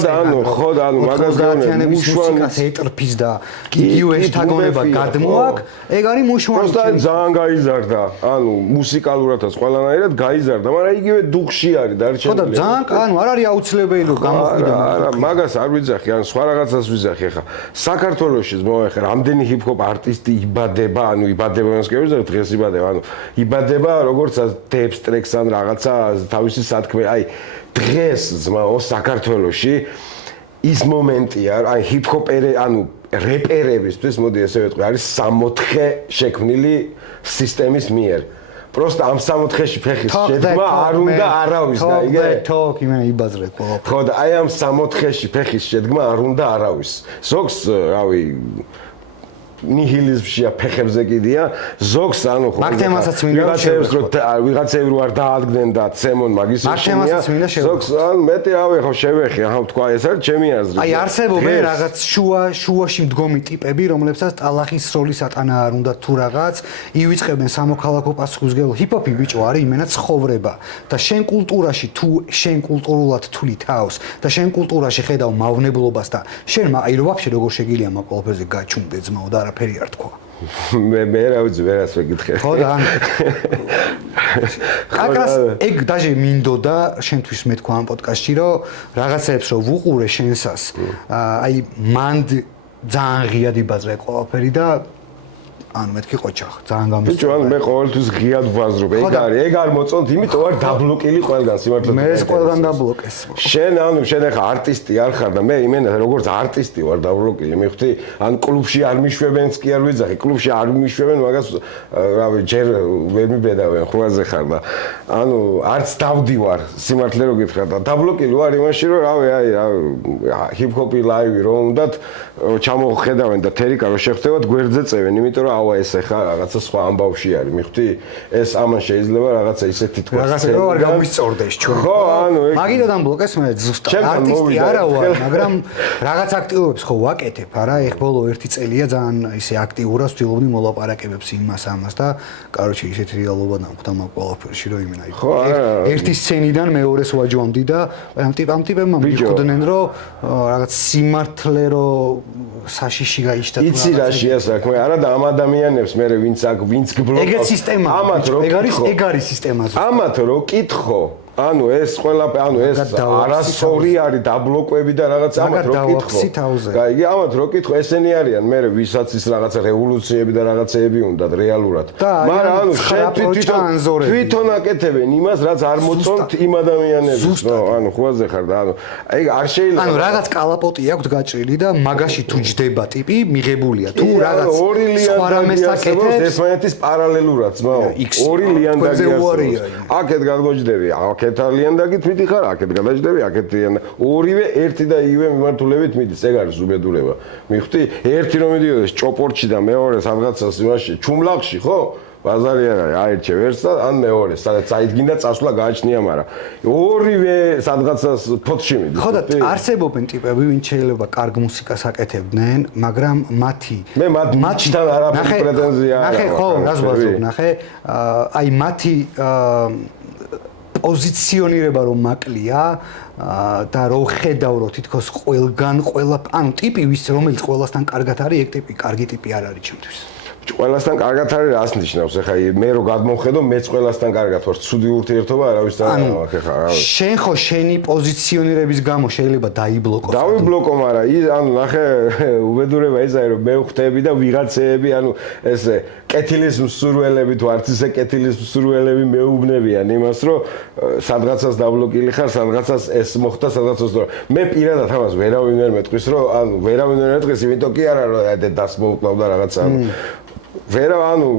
და ანუ მაგას გავნა მუშვანიც ეტრფის და იგივე შთაგონება გადმოაკ, ეგ არის მუშვანი. პროსტა ძალიან გაიზარდა, ანუ მუსიკალურადაც ყველანაირად გაიზარდა, მაგრამ იგივე დუხში არის დარჩენილი. ხო და ძალიან, ანუ არ არის აუცილებელი რომ გამოხვიდე. არა, მაგას არ ვიძახი, ანუ სხვა რაღაცას ვიძახი ხა. საქართველოში მოეხა რამდენი ჰიპ-ჰოპ არტისტი იბადება, ანუ იბადება იმას კი ვიზახი, დღეს იბადება, ანუ იბადება როგორც დებს ტრეკს ან რაღაცა თავისი სათქმე, აი დღეს ძმაო საქართველოში ის მომენტია, აი ჰიპ-ჰოპერი, ანუ რეპერებისთვის, მოდი ესე ვეთქვი, არის 64 შექმნილი სისტემის მიერ. პროსტა ამ 64-ში ფეხის შედგმა არ უნდა არავის და იგე? თოკ იმენა იბაზრე ყველა. ხო და აი ამ 64-ში ფეხის შედგმა არ უნდა არავის. ზოგს, რავი, ნიჰილიზმშია, ფეხებზე კიდია, ზოგს ანუ ხო ვიღაცები რო არ დაადგნენ და ცემონ მაგის ზოგს ან მეტი რავი ხო შევეხი, ახლა თქვა ეს არის ჩემი აზრი. აი არსებობენ რაღაც შუაში მდგომი ტიპები, რომლებსაც ტალახის სროლის ატანა არ უნდა თუ რაღაც, ივიწყებენ სამოქალაქო პასუხისმგებლო ჰიპ-ჰოპი ბიჭო არის იმენა ცხოვრება და შენ კულტურაში თუ შენ კულტურულად თვლი თავს და შენ კულტურაში ხედავ მავნებლობას და შენ აი რო ვაფშე როგორ შეგიძლია მაგ ყველაფერზე გაჩუმდე ძმაო და არაფერი არ თქვა. მე რა ვიცი, ვერას ვეკითხე. ხო და აკრას ეგ დაჟე მინდოდა შენთვის მე თქვა ამ პოდკასტში რომ რაღაცებს რო ვუყურე შენსას აი მანდ ძალიან ღიად იბაზრე ყველაფერი და ანუ მეთქი ყოჩახ ძალიან გამის ბიჭო ანუ მე ყოველთვის ღიად ვაზრობ ეგ არ მოწონთ იმიტომ არ დაბლოკილი ყველგან სიმართლე მე ეს ყველგან დაბლოკეს შენ ახლა არტისტი არ ხარ და მე იმენა როგორც არტისტი ვარ დაბლოკილი მივხვდი ან კლუბში არ მიშვებენს კი არ ვიძახი კლუბში არ მიშვებენ მაგას რავი ჯერ ვერ მიბედავენ ხვაზე ხარ და ანუ არც დავდივარ სიმართლე რო გითხრა და დაბლოკილი ვარ იმაში რომ რავი აი ჰიპ-ჰოპი ლაივი რომ უნდათ ჩამოხედავენ და თერიკა რო შეხვდებათ გვერდზე წევენ იმიტომ რომ ეს ახლა რაღაცა სხვა ამბავში არის მიხდი ეს ამან შეიძლება რაღაცა ისეთი თქვა რაღაცა რო არ გამისწორდეს ჩვენ ხო ანუ მაგიტო დამბლოკეს მე ზუსტად არტისტი არა ვარ მაგრამ რაღაც აქტივობებს ხო ვაკეთებ არა ეხ ბოლო 1 წელია ძალიან ისე აქტიურად ვცდილობდი მოლაპარაკებებს იმას ამას და კაროჩე ისეთი რეალობა დამხვდა მაგ ყველაფერში რომ იმენა ერთი სცენიდან მეორეს ვაჯვამდი და ამ ტიპებმა მიხვდნენ რომ რაღაც სიმართლე რო საშიში გაიშთა თუ იცი რა შეასაქმე არა და ამ ადამიანებს მე ვინც გბლოკავს ეგ სისტემა ეგ არის სისტემა ამათ რო კითხო ანუ ეს ყველაფერი ანუ ეს არასორი არის დაბლოკვები და რაღაც ამათ რო კითხო გაიგე ამათ რო კითხო ესენი არიან მე ვისაც ის რაღაცა რევოლუციები და რაღაცეები უნდათ რეალურად მაგრამ ანუ შენ თვითონ აკეთებენ იმას რაც არ მოწონთ იმ ადამიანებს ანუ ხვაზე ხარ და ანუ ეგ არ შეიძლება ანუ რაღაც კალაპოტი აქვს გაჭრილი და მაგაში თუ ჯდება ტიპი მიღებულია თუ რაღაც სხვა რამეს აკეთებს ესმანეთის პარალელურად ძმაო ორი ლიანდაგი არსებობს აქეთ გადმოჯდები აქეთ ლიანდაგით მიდიხარ აქეთ გადაჯდები აქეთ ორივე ერთი და იგივე მიმართულებით მიდის ეგ არის უბედურება მივხვდი ერთი რომ მიდიოდეს ჭოპორჩი და მეორე სადღაცას იმაში ჩუმლაღში ხო ბაზარი არ არის აერჩევ ერთს და ან მეორე სადაც აიდგინდა წასვლა გააჩნია მაგრამ ორივე სადღაცას ფოთში მიდის ხო და არსებობენ ტიპები ვინც შეიძლება კარგ მუსიკას აკეთებდნენ მაგრამ მათი მე მათთან არაფერი პრეტენზია არ აქვს ნახე ხო რას ვაზრობ ნახე აი მათი პოზიციონირება რომ მაკლია და რო ხედავ რომ თითქოს ყველგან ყველა ანუ ტიპი ვის რომელიც ყველასთან კარგად არის ეგ ტიპი კარგი ტიპი არ არის ჩემთვის ყველასთან კარგად არის რას ნიშნავს ახლა მე რო გადმოვხედო მეც ყველასთან კარგად ვარ ცუდი ურთიერთობა არავისთან არ მაქვს ახლა რა შენ ხო შენი პოზიციონირების გამო შეიძლება დაიბლოკო დავიბლოკო მაგრამ ანუ ნახე უბედურება ის არის რომ მე ვხვდები და ვიღაცეები ანუ ეს კეთილის მსურველები თუ არც ისე კეთილის მსურველები მეუბნებიან იმას რომ სადღაცას დაბლოკილი ხარ სადღაცას ეს მოხდა სადღაცას მე პირადად ამას ვერავინ ვერ მეტყვის რომ ანუ ვერავინ ვერ მეტყვის იმიტომ კი არა რომ დასმოუკლავდა რაღაცა ვერა ანუ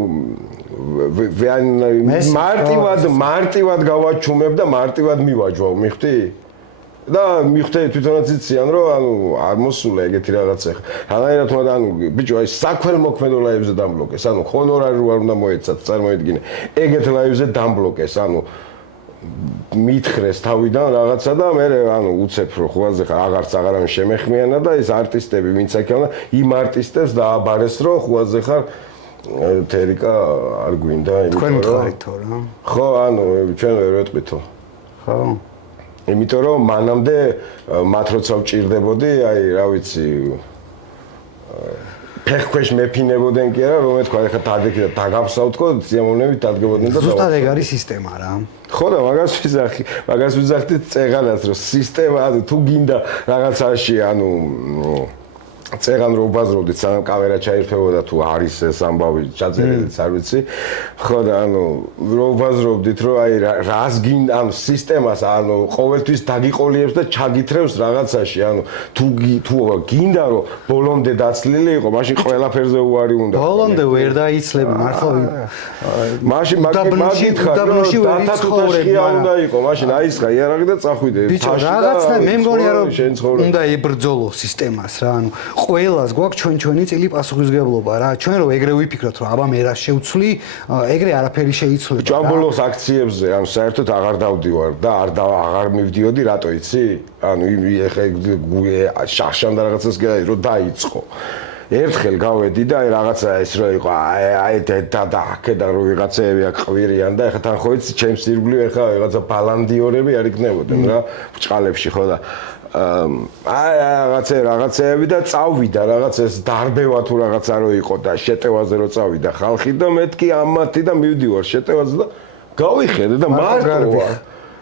მარტივად გავაჩუმებ და მარტივად მივაჯვავ მიხდი და მიხდები თვითონაც იციან რომ ანუ არ მოსულა ეგეთი რაღაცა რაღაცნაირად უნდა ანუ ბიჭო აი საქველმოქმედო ლაივზე დამბლოკეს ანუ ჰონორარი რო არ უნდა მოეცათ წარმოიდგინე ეგეთ ლაივზე დამბლოკეს ანუ მითხრეს თავიდან რაღაცა და მე ანუ უცებ რო ხვაზე აღარც აღარავინ შემეხმიანა და ეს არტისტები ვინც აქეა იმ არტისტებს დააბარეს რომ ხვაზე ხარ თერიკა არ გვინდა თქვენ მყარითო რა ხო ანუ ჩვენ ვერ ვეტყვითო ხო იმიტომ რომ მანამდე მათ როცა ვჭირდებოდი აი რა ვიცი ფეხქვეშ მეფინებოდნენ კი არა რომ მე თქვა ეხა დადექი და დაგაფსავთქო სიამოვნებით დადგებოდნენ და ზუსტად ეგ არის სისტემა რა ხო და მაგას ვიზახდი წეღანას რომ სისტემა ანუ თუ გინდა რაღაცაში ანუ წეღან რო ბაზრობდით სანამ კამერა ჩაირთვებოდა თუ არის ეს ამბავი ჩაწერილიც არ ვიცი ხო და ანუ რო ბაზრობდით რომ აი რას გინდა ანუ სისტემას ანუ ყოველთვის დაგიყოლიებს და ჩაგითრევს რაღაცაში ანუ თუ გინდა რომ ბოლომდე დაცლილი იყო მაშინ ყველაფერზე უარი უნდა ბოლომდე ვერ დაიცლები მართლა მაშინ მაგითხარ რომ დათათუთაშია უნდა იყო მაშინ აისხა იარაღი და წახვიდე ბიჭო რაღაცა მე მგონია რომ უნდა ებრძოლო სისტემას რა ანუ ყველას გვაქვს ჩვენი წილი პასუხისგებლობა რა. ჩვენ რო ეგრე ვიფიქროთ, რომ აბა მე რა შევცვლი, ეგრე არაფერი შეიცვლება. ჯამბოლოს აქციებზე, ანუ საერთოდ აღარ დავდივარ და აღარ მივდიოდი, რატო იცი? ანუ ეხა შახშან და რაღაცას გეაი რომ დაიწყო. ერთხელ გავედი და აი რაღაცა ეს რო იყო, აი და აქედან რო ვიღაცები აქ ყვირიან და ეხა თან ხო იცი, ჩემს ირგვლივ ეხა რაღაცა ბალანდიორები არ იქნებოდნენ რა, ბჭყალებში ხო და აი რაღაცეები და წავიდა რაღაც ეს დარბევა თუ რაღაცა რო იყო და შეტევაზე რო წავიდა ხალხი და მეთქი ამათი და მივდივარ შეტევაზე და გავიხედე და მარტოა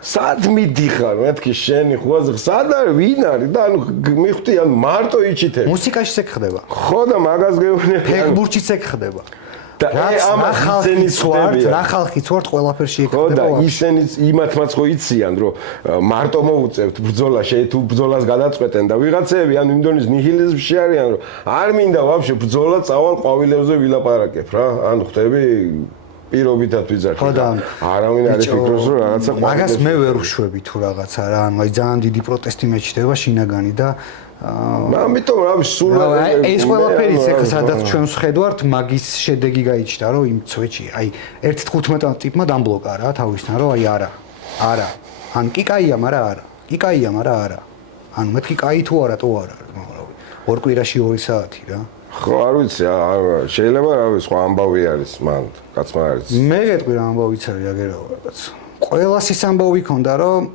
სად მიდიხარ მეთქი შენი ხუაზე სად არის ვინ არის და ანუ მივხვდი ანუ მარტო იჩითე მუსიკაშიც ეგ ხდება ხო და მაგას გეუბნები ფეხბურთშიც ეგ ხდება და ამ ხალხის რა ხალხიც ვართ ყველაფერში ეგ ხდება ხო და ისინიც იმათმაც ხო იციან რომ მარტო მოუწევთ ბრძოლა თუ ბრძოლას გადაწყვეტენ და ვიღაცები ანუ იმ დონის ნიჰილიზმში არიან რომ არ მინდა ვაფშე ბრძოლა წავალ ყვავილებზე ვილაპარაკებ რა ანუ ხდები პირობითად ვიძახი და არავინ არ იფიქროს რომ რაღაცა მაგას მე ვერ ვშვები თუ რაღაცა რა ანუ აი ძალიან დიდი პროტესტი მეჩნდება შინაგანი და ამიტომ რავი სულ ეს ყველაფერი ეხლა სადაც ჩვენ ვხედავთ მაგის შედეგი გაიჩნდა რომ იმ წვეჩი აი 1.15 ტიპმა დამბლოკა რა თავისთან რომ აი არა ან კი კაია მაგრამ არა კი კაია მაგრამ არა ანუ მეთქი კაი თუ არა თუ არა რავი ორ კვირაში 2 საათი რა ხო არ ვიცი შეიძლება რავი სხვა ამბავი არის მან კაცმა არის მე გეტყვი რა ამბავიც არის აგერავა რაღაც ყველას ის ამბავი ქონდა რომ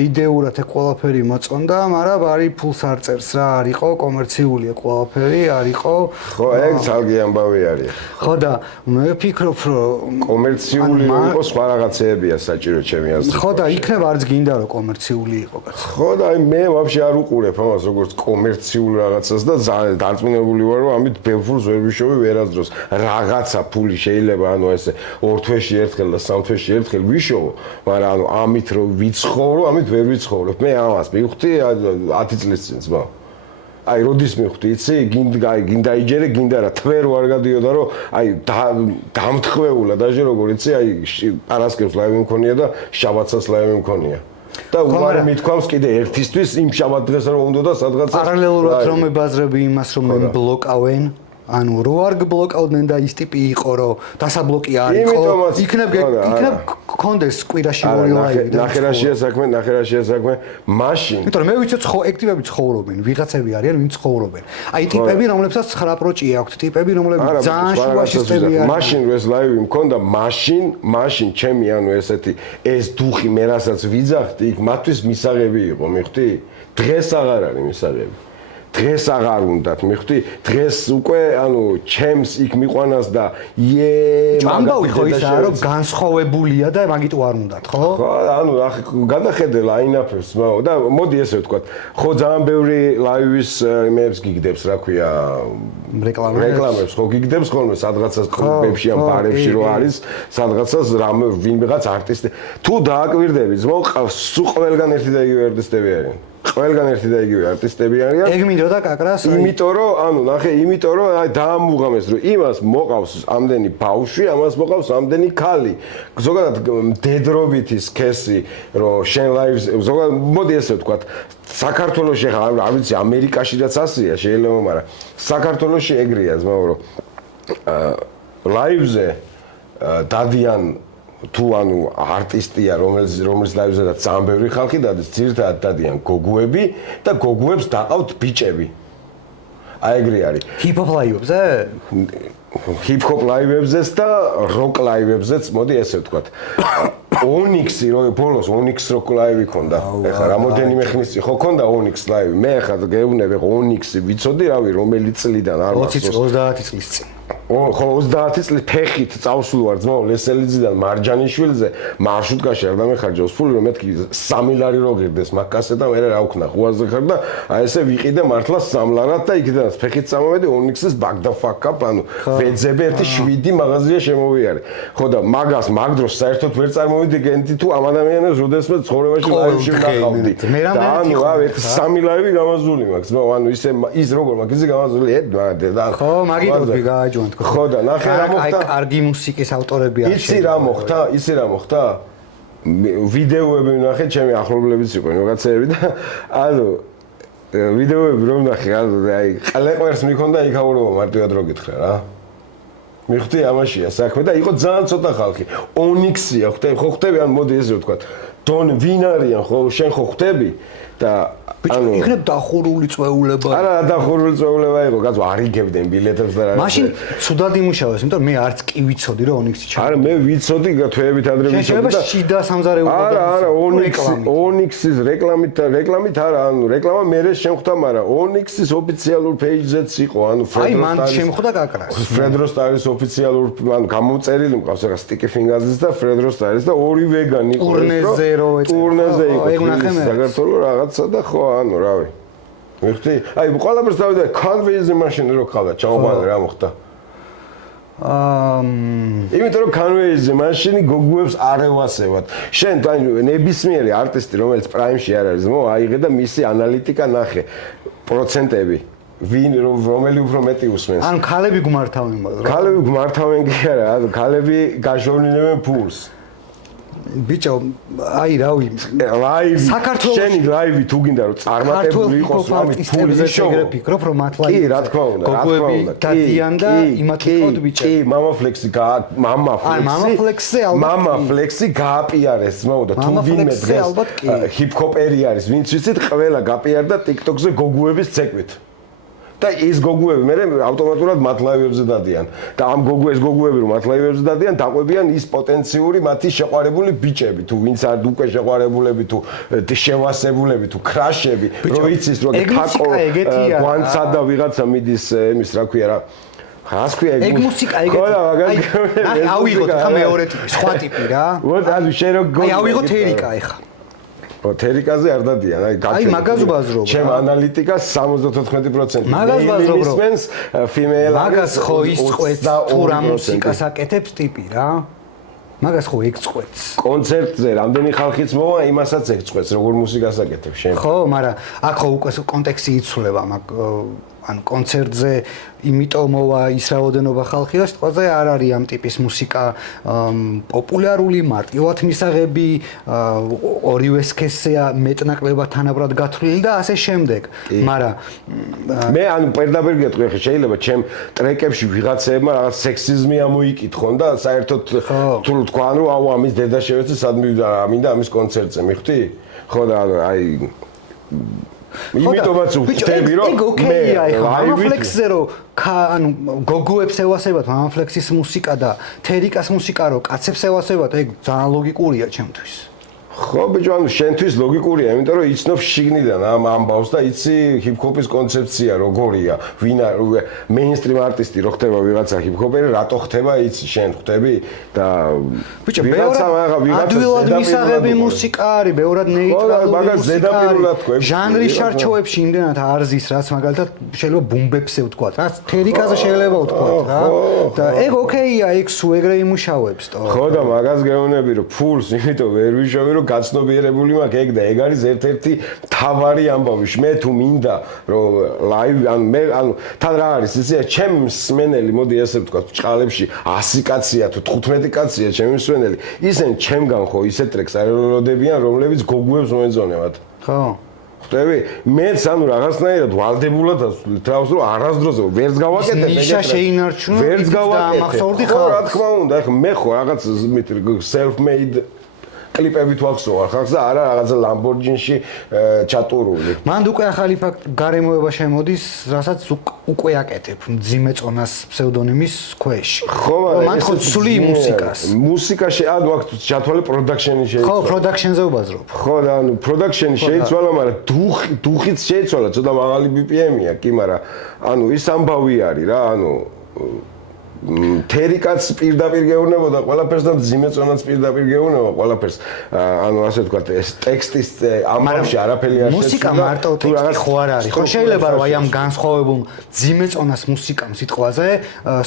იდეურად ეგ ყველაფერი მოწონდა მაგრამ არის ფულს არ წერს რა არისო კომერციულია ყველაფერი არისო ხო ეგ ძალგი ამბავი არის ხო და მე ვფიქრობ რომ კომერციული იყო სხვა რაღაცეებია საჭირო ჩემი აზრით ხო და იქნებ არც გინდა რომ კომერციული იყო კაცო ხო და აი მე ვაფშე არ უყურებ ამას როგორც კომერციულ რაღაცას და დარწმუნებული ვარ რომ ამით ბევრს ვერ ვიშოვი ვერასდროს რაღაცა ფული შეიძლება ანუ ესე ორ თვეში ერთხელ და სამ თვეში ერთხელ ვიშოვო მაგრამ ანუ ამით რომ ვიცხოვრო, ამით ვერ ვიცხოვრობ. მე ამას მივხვდი 10 წლის წინ ძმა. აი როდის მივხვდი, იცი? გინდა იჯერე, გინდა რა, თვე რო არ გადიოდა რომ აი დამთხვეულა დაჟე როგორ იცი, აი პარასკევს ლაივი მქონია და შაბათსაც ლაივი მქონია. და უარი მithქვამს კიდე ერთისთვის იმ შაბათ დღეს რომ უნდა და სადღაც პარალელურად რომ ებაზრები იმას რომ მე ბლოკავენ ანუ რო არ გბლოკავდნენ და ის ტიპი იყო რომ დასაბლოკი არ იყო იქნებ გქონდეს კვირაში 2 ლაივი და ნახერაშია საქმე მაშინ იმიტომ რომ მე ვიცი ეგ ტიპები ცხოვრობენ ვიღაცები არიან ვინც ცხოვრობენ აი ტიპები რომლებსაც 9 პროჭი აქვთ ტიპები რომლებიც ძალიან შუაშისტები არიან მაშინ ეს ლაივი მქონდა მაშინ ჩემი ანუ ესეთი ეს დუხი მე რასაც ვიძახდი იქ მათთვის მისაღები იყო მიხდი დღეს აღარ არის მისაღები დღეს აღარ უნდათ მიხდი დღეს უკვე ანუ ჩემს იქ მიყვანას და ამბავი ხო ისაა რომ განსხვავებულია და მაგით არ უნდათ ხო ხო ანუ გადახედე ლაინაპებს და მოდი ესე ვთქვათ ხო ძალიან ბევრი ლაივის იმეებს გიგდებს რა ქვია რეკლამებს ხო გიგდებს ხოლმე სადღაცას კლუბებში ან ბარებში რო არის სადღაცას რამე ვინმეღაც არტისტი თუ დააკვირდები ძმო სულ ყველგან ერთი და იგივე არტისტები არიან ყველგან ერთი და იგივე არტისტები არიან. ეგ მინდოდა კაკრას. იმიტომ რომ ანუ ნახე, იმიტომ რომ აი დაამუღამეს რომ იმას მოყავს ამდენი ბავშვი, ამას მოყავს ამდენი ქალი. ზოგადად დედრობითი სქესი რომ შენ ლაივს ზოგადად მოდი ესე ვთქვათ საქართველოში ხა არ ვიცი ამერიკაშიც ასეა შეიძლება მაგრამ საქართველოში ეგრეა ძმაო რომ ლაივზე დადიან თუ ანუ არტისტია რომელიც ლაივზედაც ძალიან ბევრი ხალხი დადის ძირითადად დადიან გოგუები და გოგუებს დაყავთ ბიჭები აი ეგრე არის ჰიპ-ჰოპ ლაივებზე ჰიპ-ჰოპ ლაივებზეც და როკ ლაივებზეც მოდი ესე ვთქვათ ონიქსი რო ბოლოს ონიქს როკ ლაივი ქონდა ეხლა რამოდენიმე ხნის ხო ქონდა ონიქს ლაივი მე ეხლა გეუბნები ონიქსი ვიცოდი რავი რომელი წლიდან არ მახსოვს 30 წლის წინ ხო 30 წლის ფეხით წავსულ ვარ ძმაო ლესელიძიდან მარჯანიშვილზე მარშრუტკაში არ დამეხარჯავს ფული რომ მეთქი 3 ლარი რო გირდეს მაგასე და მე რა ვქნა ხუაზე ხარ და აი ესე ვიყიდე მართლა 3 ლარად და იქიდან ფეხით წამოვედი ონიქსის ბაგდა ფაკაპ ანუ ვეძები ერთი 7 მაღაზია შემოვიარე ხო და მაგას მაგ დროს საერთოდ ვერ წარმოვიდგენდი თუ ამ ადამიანებს როდესმე ცხოვრებაში ლაივში ვნახავდი და ანუ რა ერთი 3 ლაივი გამაზული მაქვს ძმაო ანუ ისე ის როგორ მაგ ისე გამაზული და ხო მაგიტოდი გააჯვანთ ხო და ნახე რა მოხდა აი კარგი მუსიკის ავტორები არ შეიძლება იცი რა მოხდა ვიდეოები ვნახე ჩემი ახლობლებიც იყვნენ რაღაცეები და ანუ ვიდეოები რომ ნახე, აი, ყლეყვერს მიქონდა იქაურობა მარტივად რო გითხრა რა. მიხდი ამაშია საქმე და იყო ძალიან ცოტა ხალხი. ონიქსია, ხო ხვდები, ან მოდი ესე ვთქვა. დონ ვინ არიან, ხო, შენ ხო ხვდები და ანუ იქნებ დახურული წვეულება. არა, დახურული წვეულება იყო, კაცო არიგებდნენ ბილეთებს და რა. მაშინ ცუდად იმუშავეს, იმიტომ რომ მე არც კი ვიცოდი რომ ონიქსი ჩა. არა, მე ვიცოდი, თვეებით ადრე ვიცოდი და შიდა სამზარეულო. არა, ონიქსის რეკლამით არა, ანუ რეკლამა მერე შემხვდა, მაგრამ ონიქსის ოფიციალურ პეიჯზეც იყო, ანუ აი, მან შემხვდა კაკრას. ფრედროსტარის ოფიციალურ, ანუ გამოწერილი მყავს ახლა სტიკი ფინგაზის და ფრედროსტარის და ორი ვეგანი იყო. ტურნეზე იყო. საქართველოს რაღაცა და ხო ანუ რავი. მიხდი? აი, ყველაფერს დავიდა Conway-ზე მაშინ რო ხალდა, ჩაუყალე რა მოხდა. იმიტომ რომ Conway-ზე მაშინი გოგუებს არ ევასებად. შენ ნებისმიერი არტისტი, რომელიც პრაიმში არ არის, აიღე და მისი ანალიტიკა ნახე. პროცენტები. ვინ რომელი უფრო მეტი უსმენს. ანუ ქალები გმართავენ მაგრამ. ქალები გმართავენ კი არა, ანუ ქალები გაჟოვნინებენ ფულს. ბიჭო, აი რავი, ლაივი. საქართველოს შენი ლაივი თუ გინდა რომ წარმატებული იყოს, ამით ფული შეგრე ფიქრობ რომ მათ ლაივი. კი, რა თქმა უნდა, გოგოები დადიან და იმათ იყოთ ბიჭო. კი, მამა ფლექსი გააპიარეს, მოუდა თუ ვინმე დღეს ჰიპ-ჰოპერი არის, ვინც ვიცით, ყველა გაპიარდა TikTok-ზე გოგოების ცეკვით. და ის გოგუები მე ავტომატურად მათ ლაივებზე დადიან და ამ გოგუები რომ მათ ლაივებზე დადიან დაყვებიან ის პოტენციური მათი შეყვარებული ბიჭები თუ ვინც არ უკვე შეყვარებულები თუ შევასებულები თუ კრაშები რომ იცის რომ კაკო გვანცა და ვიღაცა მიდის იმის რა ქვია რა ხას ქვია ეგ მუსიკა ეგეთი აი ავიღოთ ხა მეორე ტიპი სხვა ტიპი რა აი შენ რო აი ავიღოთ ერიკა ეხა თერიკაზე არ დადიან, აი მაგას ვაზრობ. ჩემ ანალიტიკას 74%. მაგას ვაზრობ. მაგას ხო ისწყვეტს თუ რა მუსიკას აკეთებს ტიპი რა. მაგას ხო ეგწყვეტს. კონცერტზე რამდენი ხალხიც მოვა, იმასაც ეგწყვეტს, როგორ მუსიკას აკეთებს შენ. ხო, მაგრამ აქ ხო უკვე კონტექსტი იცვლება, ანუ კონცერტზე იმიტომ მოვა ის რაოდენობა ხალხი და სიტყვაზე არ არის ამ ტიპის მუსიკა პოპულარული, მარტივად მისაღები, ორივე სქესია მეტნაკლებად თანაბრად გათვლილი და ასე შემდეგ. მაგრამ მე ანუ პირდაპირ გეტყვი, ხე შეიძლება ჩემ ტრეკებში ვიღაცებმა რაღაც სექსიზმი ამოიკითხონ და საერთოდ თუ თქვა რომ აუ ამის დედა შევეცე სად მივიდა ამინდა ამის კონცერტზე, მიხვდი? ხო და აი იმიტომაც ვხდები რომ მე მამაფლექსზე რომ ანუ გოგოებს ევასებათ მამაფლექსის მუსიკა და თერიკას მუსიკა რომ კაცებს ევასებათ ეგ ძალიან ლოგიკურია ჩემთვის ხო ბიჭო ანუ შენთვის ლოგიკურია იმიტომ რომ იცნობ შიგნიდან ამ ამბავს და იცი ჰიპ-ჰოპის კონცეფცია როგორია ვინ მეინსტრიმ არტისტი რო ხდება ვიღაცა ჰიპ-ჰოპერი რატო ხდება იცი შენ ხვდები და ბიჭო ადვილად მისაღები მუსიკა არის ბევრად ნეიტრალური მუსიკა არის ჟანრის შარჩოებში იმდენად არზის რაც მაგალითად შეიძლება ბუმბებსე ვთქვა რა თერიკაზე შეიძლება ვთქვა რა და ეგ ოკეია ეგ სულ ეგრე იმუშავებს თო ხო და მაგას გეუბნები რომ ფულს იმიტომ ვერ ვიშოვი რომ გაცნობიერებული მაქვს ეგ და ეგ არის ერთ-ერთი თავარი ამბავი. მე თუ მინდა რომ ლაივ ანუ თან რა არის ისე ჩემი მსმენელი მოდი ესე ვთქვა ბჭყალებში 100 კაცია თუ 15 კაცია ჩემი მსმენელი ისინი ჩემგან ხო ისე ტრეკს არ ელოდებიან რომლებიც გოგუებს მოეძონებათ. ხო ხვდები მეც ანუ რაღაცნაირად ვალდებულად თავს რომ არასდროს ვერც გავაკეთებ ნიშა შეინარჩუნა ვერც გავაკეთებ ხო რა თქმა უნდა ეხლა მე ხო რაღაც self made კლიპებით ვახსოვარ ხალხს და არა რაღაცა ლამბორჯინში ჩატურული. მანდ უკვე ახალი გარემოება შემოდის, რასაც უკვე აკეთებ მძიმე წონას ფსევდონიმის ქვეშ. ხო, მანდ ხო ცვლი მუსიკას. მუსიკაში ანუ აქ ჩათვალე პროდაქშენი შეიცვალა. ხო, პროდაქშენზე ვბაზრობ. ხო და ანუ პროდაქშენი შეიცვალა, მაგრამ დუხიც შეიცვალა, ცოტა მაღალი BPM-ია კი, მაგრამ ანუ ის ამბავი არის რა, ანუ თერიკაც პირდაპირ გეუბნებოდა ყველაფერს და ძიმეწონაც პირდაპირ გეუბნება ყველაფერს ანუ ასე ვთქვათ ეს ტექსტის ამბავში არაფერი არ შეცვლა მუსიკა მარტო ტექსტი ხო არ არის ხო შეიძლება რომ აი ამ განსხვავებულ ძიმეწონას მუსიკამ სიტყვაზე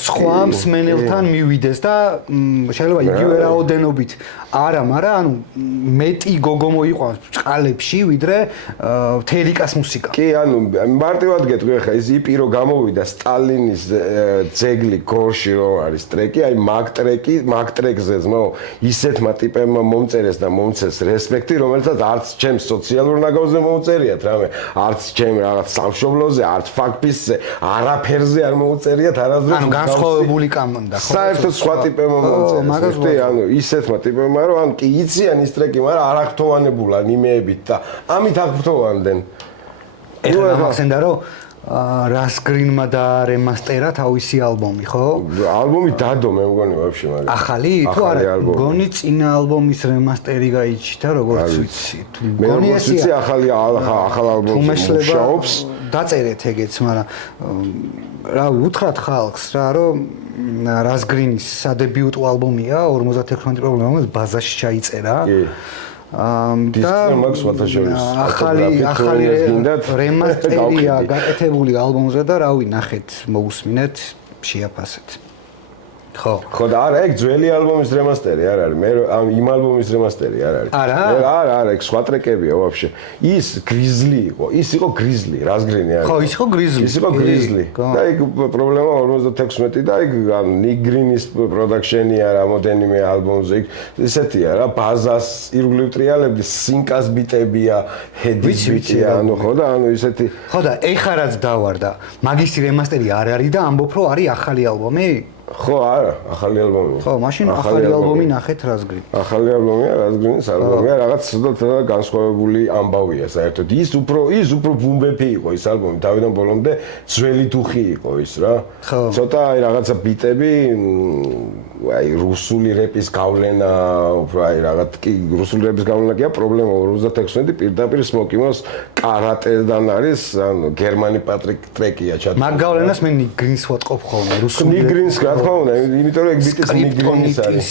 სხვა მსმენელთან მივიდეს და შეიძლება იგივე რაოდენობით არა მაგრამ ანუ მეტი გოგო მოიყვანს ბჭყალებში ვიდრე თერიკას მუსიკა კი ანუ მარტივად გეტყვი ხა ეს იპი რო გამოვიდა სტალინის ძეგლი გორში ბოლოში რომ არის ტრეკი, აი მაგ ტრეკზე ძმაო, ისეთმა ტიპებმა მომწერეს და მომცეს რესპექტი, რომელსაც არც ჩემს სოციალურ ნაგავზე მოუწერიათ რამე, არც ჩემ რაღაც სამშობლოზე, არც ფაქბისზე, არაფერზე არ მოუწერიათ არასდროს. ანუ განსხვავებული კამანდა, ხო? საერთოდ სხვა ტიპებმა მოუწერეს. ანუ ისეთმა ტიპებმა რომ ან კი იციან ის ტრეკი, მაგრამ არ აღფრთოვანებულან იმეებით და ამით აღფრთოვანდნენ. ეხლა მაგსენდა რომ რას გრინმა და რემასტერა თავისი ალბომი, ხო? ალბომი დადო მე მგონი ვაფშე მაგრამ. ახალი? თუ არა, მგონი წინა ალბომის რემასტერი გაიჩითა, როგორც ვიცი. მე როგორც ვიცი, ახალ ალბომი მუშაობს. დაწერეთ ეგეც, მაგრამ რავი, უთხრათ ხალხს რა, რომ რას გრინის სადებიუტო ალბომია 56 პრობლემა, ბაზაში ჩაიწერა. კი. და ახალი რემასტერია გაკეთებული ალბომზე და რავი, ნახეთ, მოусმინეთ, შეაფასეთ. ხო და არა ეგ ძველი ალბომის რემასტერი არ არის მე იმ ალბომის რემასტერი არ არის არა ეგ სხვა ტრეკებია ვაფშე ის გრიზლი იყო ის იყო გრიზლი რას გრინი არის ხო ის იყო გრიზლი და ეგ პრობლემა 56 და ეგ ნიკ გრინის პროდაქშენია რამოდენიმე ალბომზე ისეთია რა ბაზას ირგვლივ ტრიალებდი სინკას ბიტებია ჰედის ბიტია ანუ ხო და ანუ ისეთი ხო და ეხა რაც დავარდა მაგისი რემასტერი არ არის და ამბობ რომ არის ახალი ალბომი ხო არა ახალი ალბომია ხო მაშინ ახალი ალბომი ნახეთ რას გრინ ახალი ალბომია რას გრინის ალბომია რაღაც ცოტა განსხვავებული ამბავია საერთოდ ის უფრო ბუმბეფი იყო ის ალბომი თავიდან ბოლომდე ძველი დუხი იყო ის რა ცოტა აი რაღაცა ბიტები აი რუსული რეპის გავლენა უფრო აი რაღაც კი რუსული რეპის გავლენა კი პრობლემა 56 პირდაპირ სმოკიმოს კარატედან არის ანუ გერმანი პატრიკ ტრეკია ჩატარებული მაგ გავლენას მე ნიკ გრინს ვატყობ ხოლმე რუსული ნიკ გრინს რა თქმა უნდა იმიტომ რომ ეგ ბიტის ნიკ გრინის არის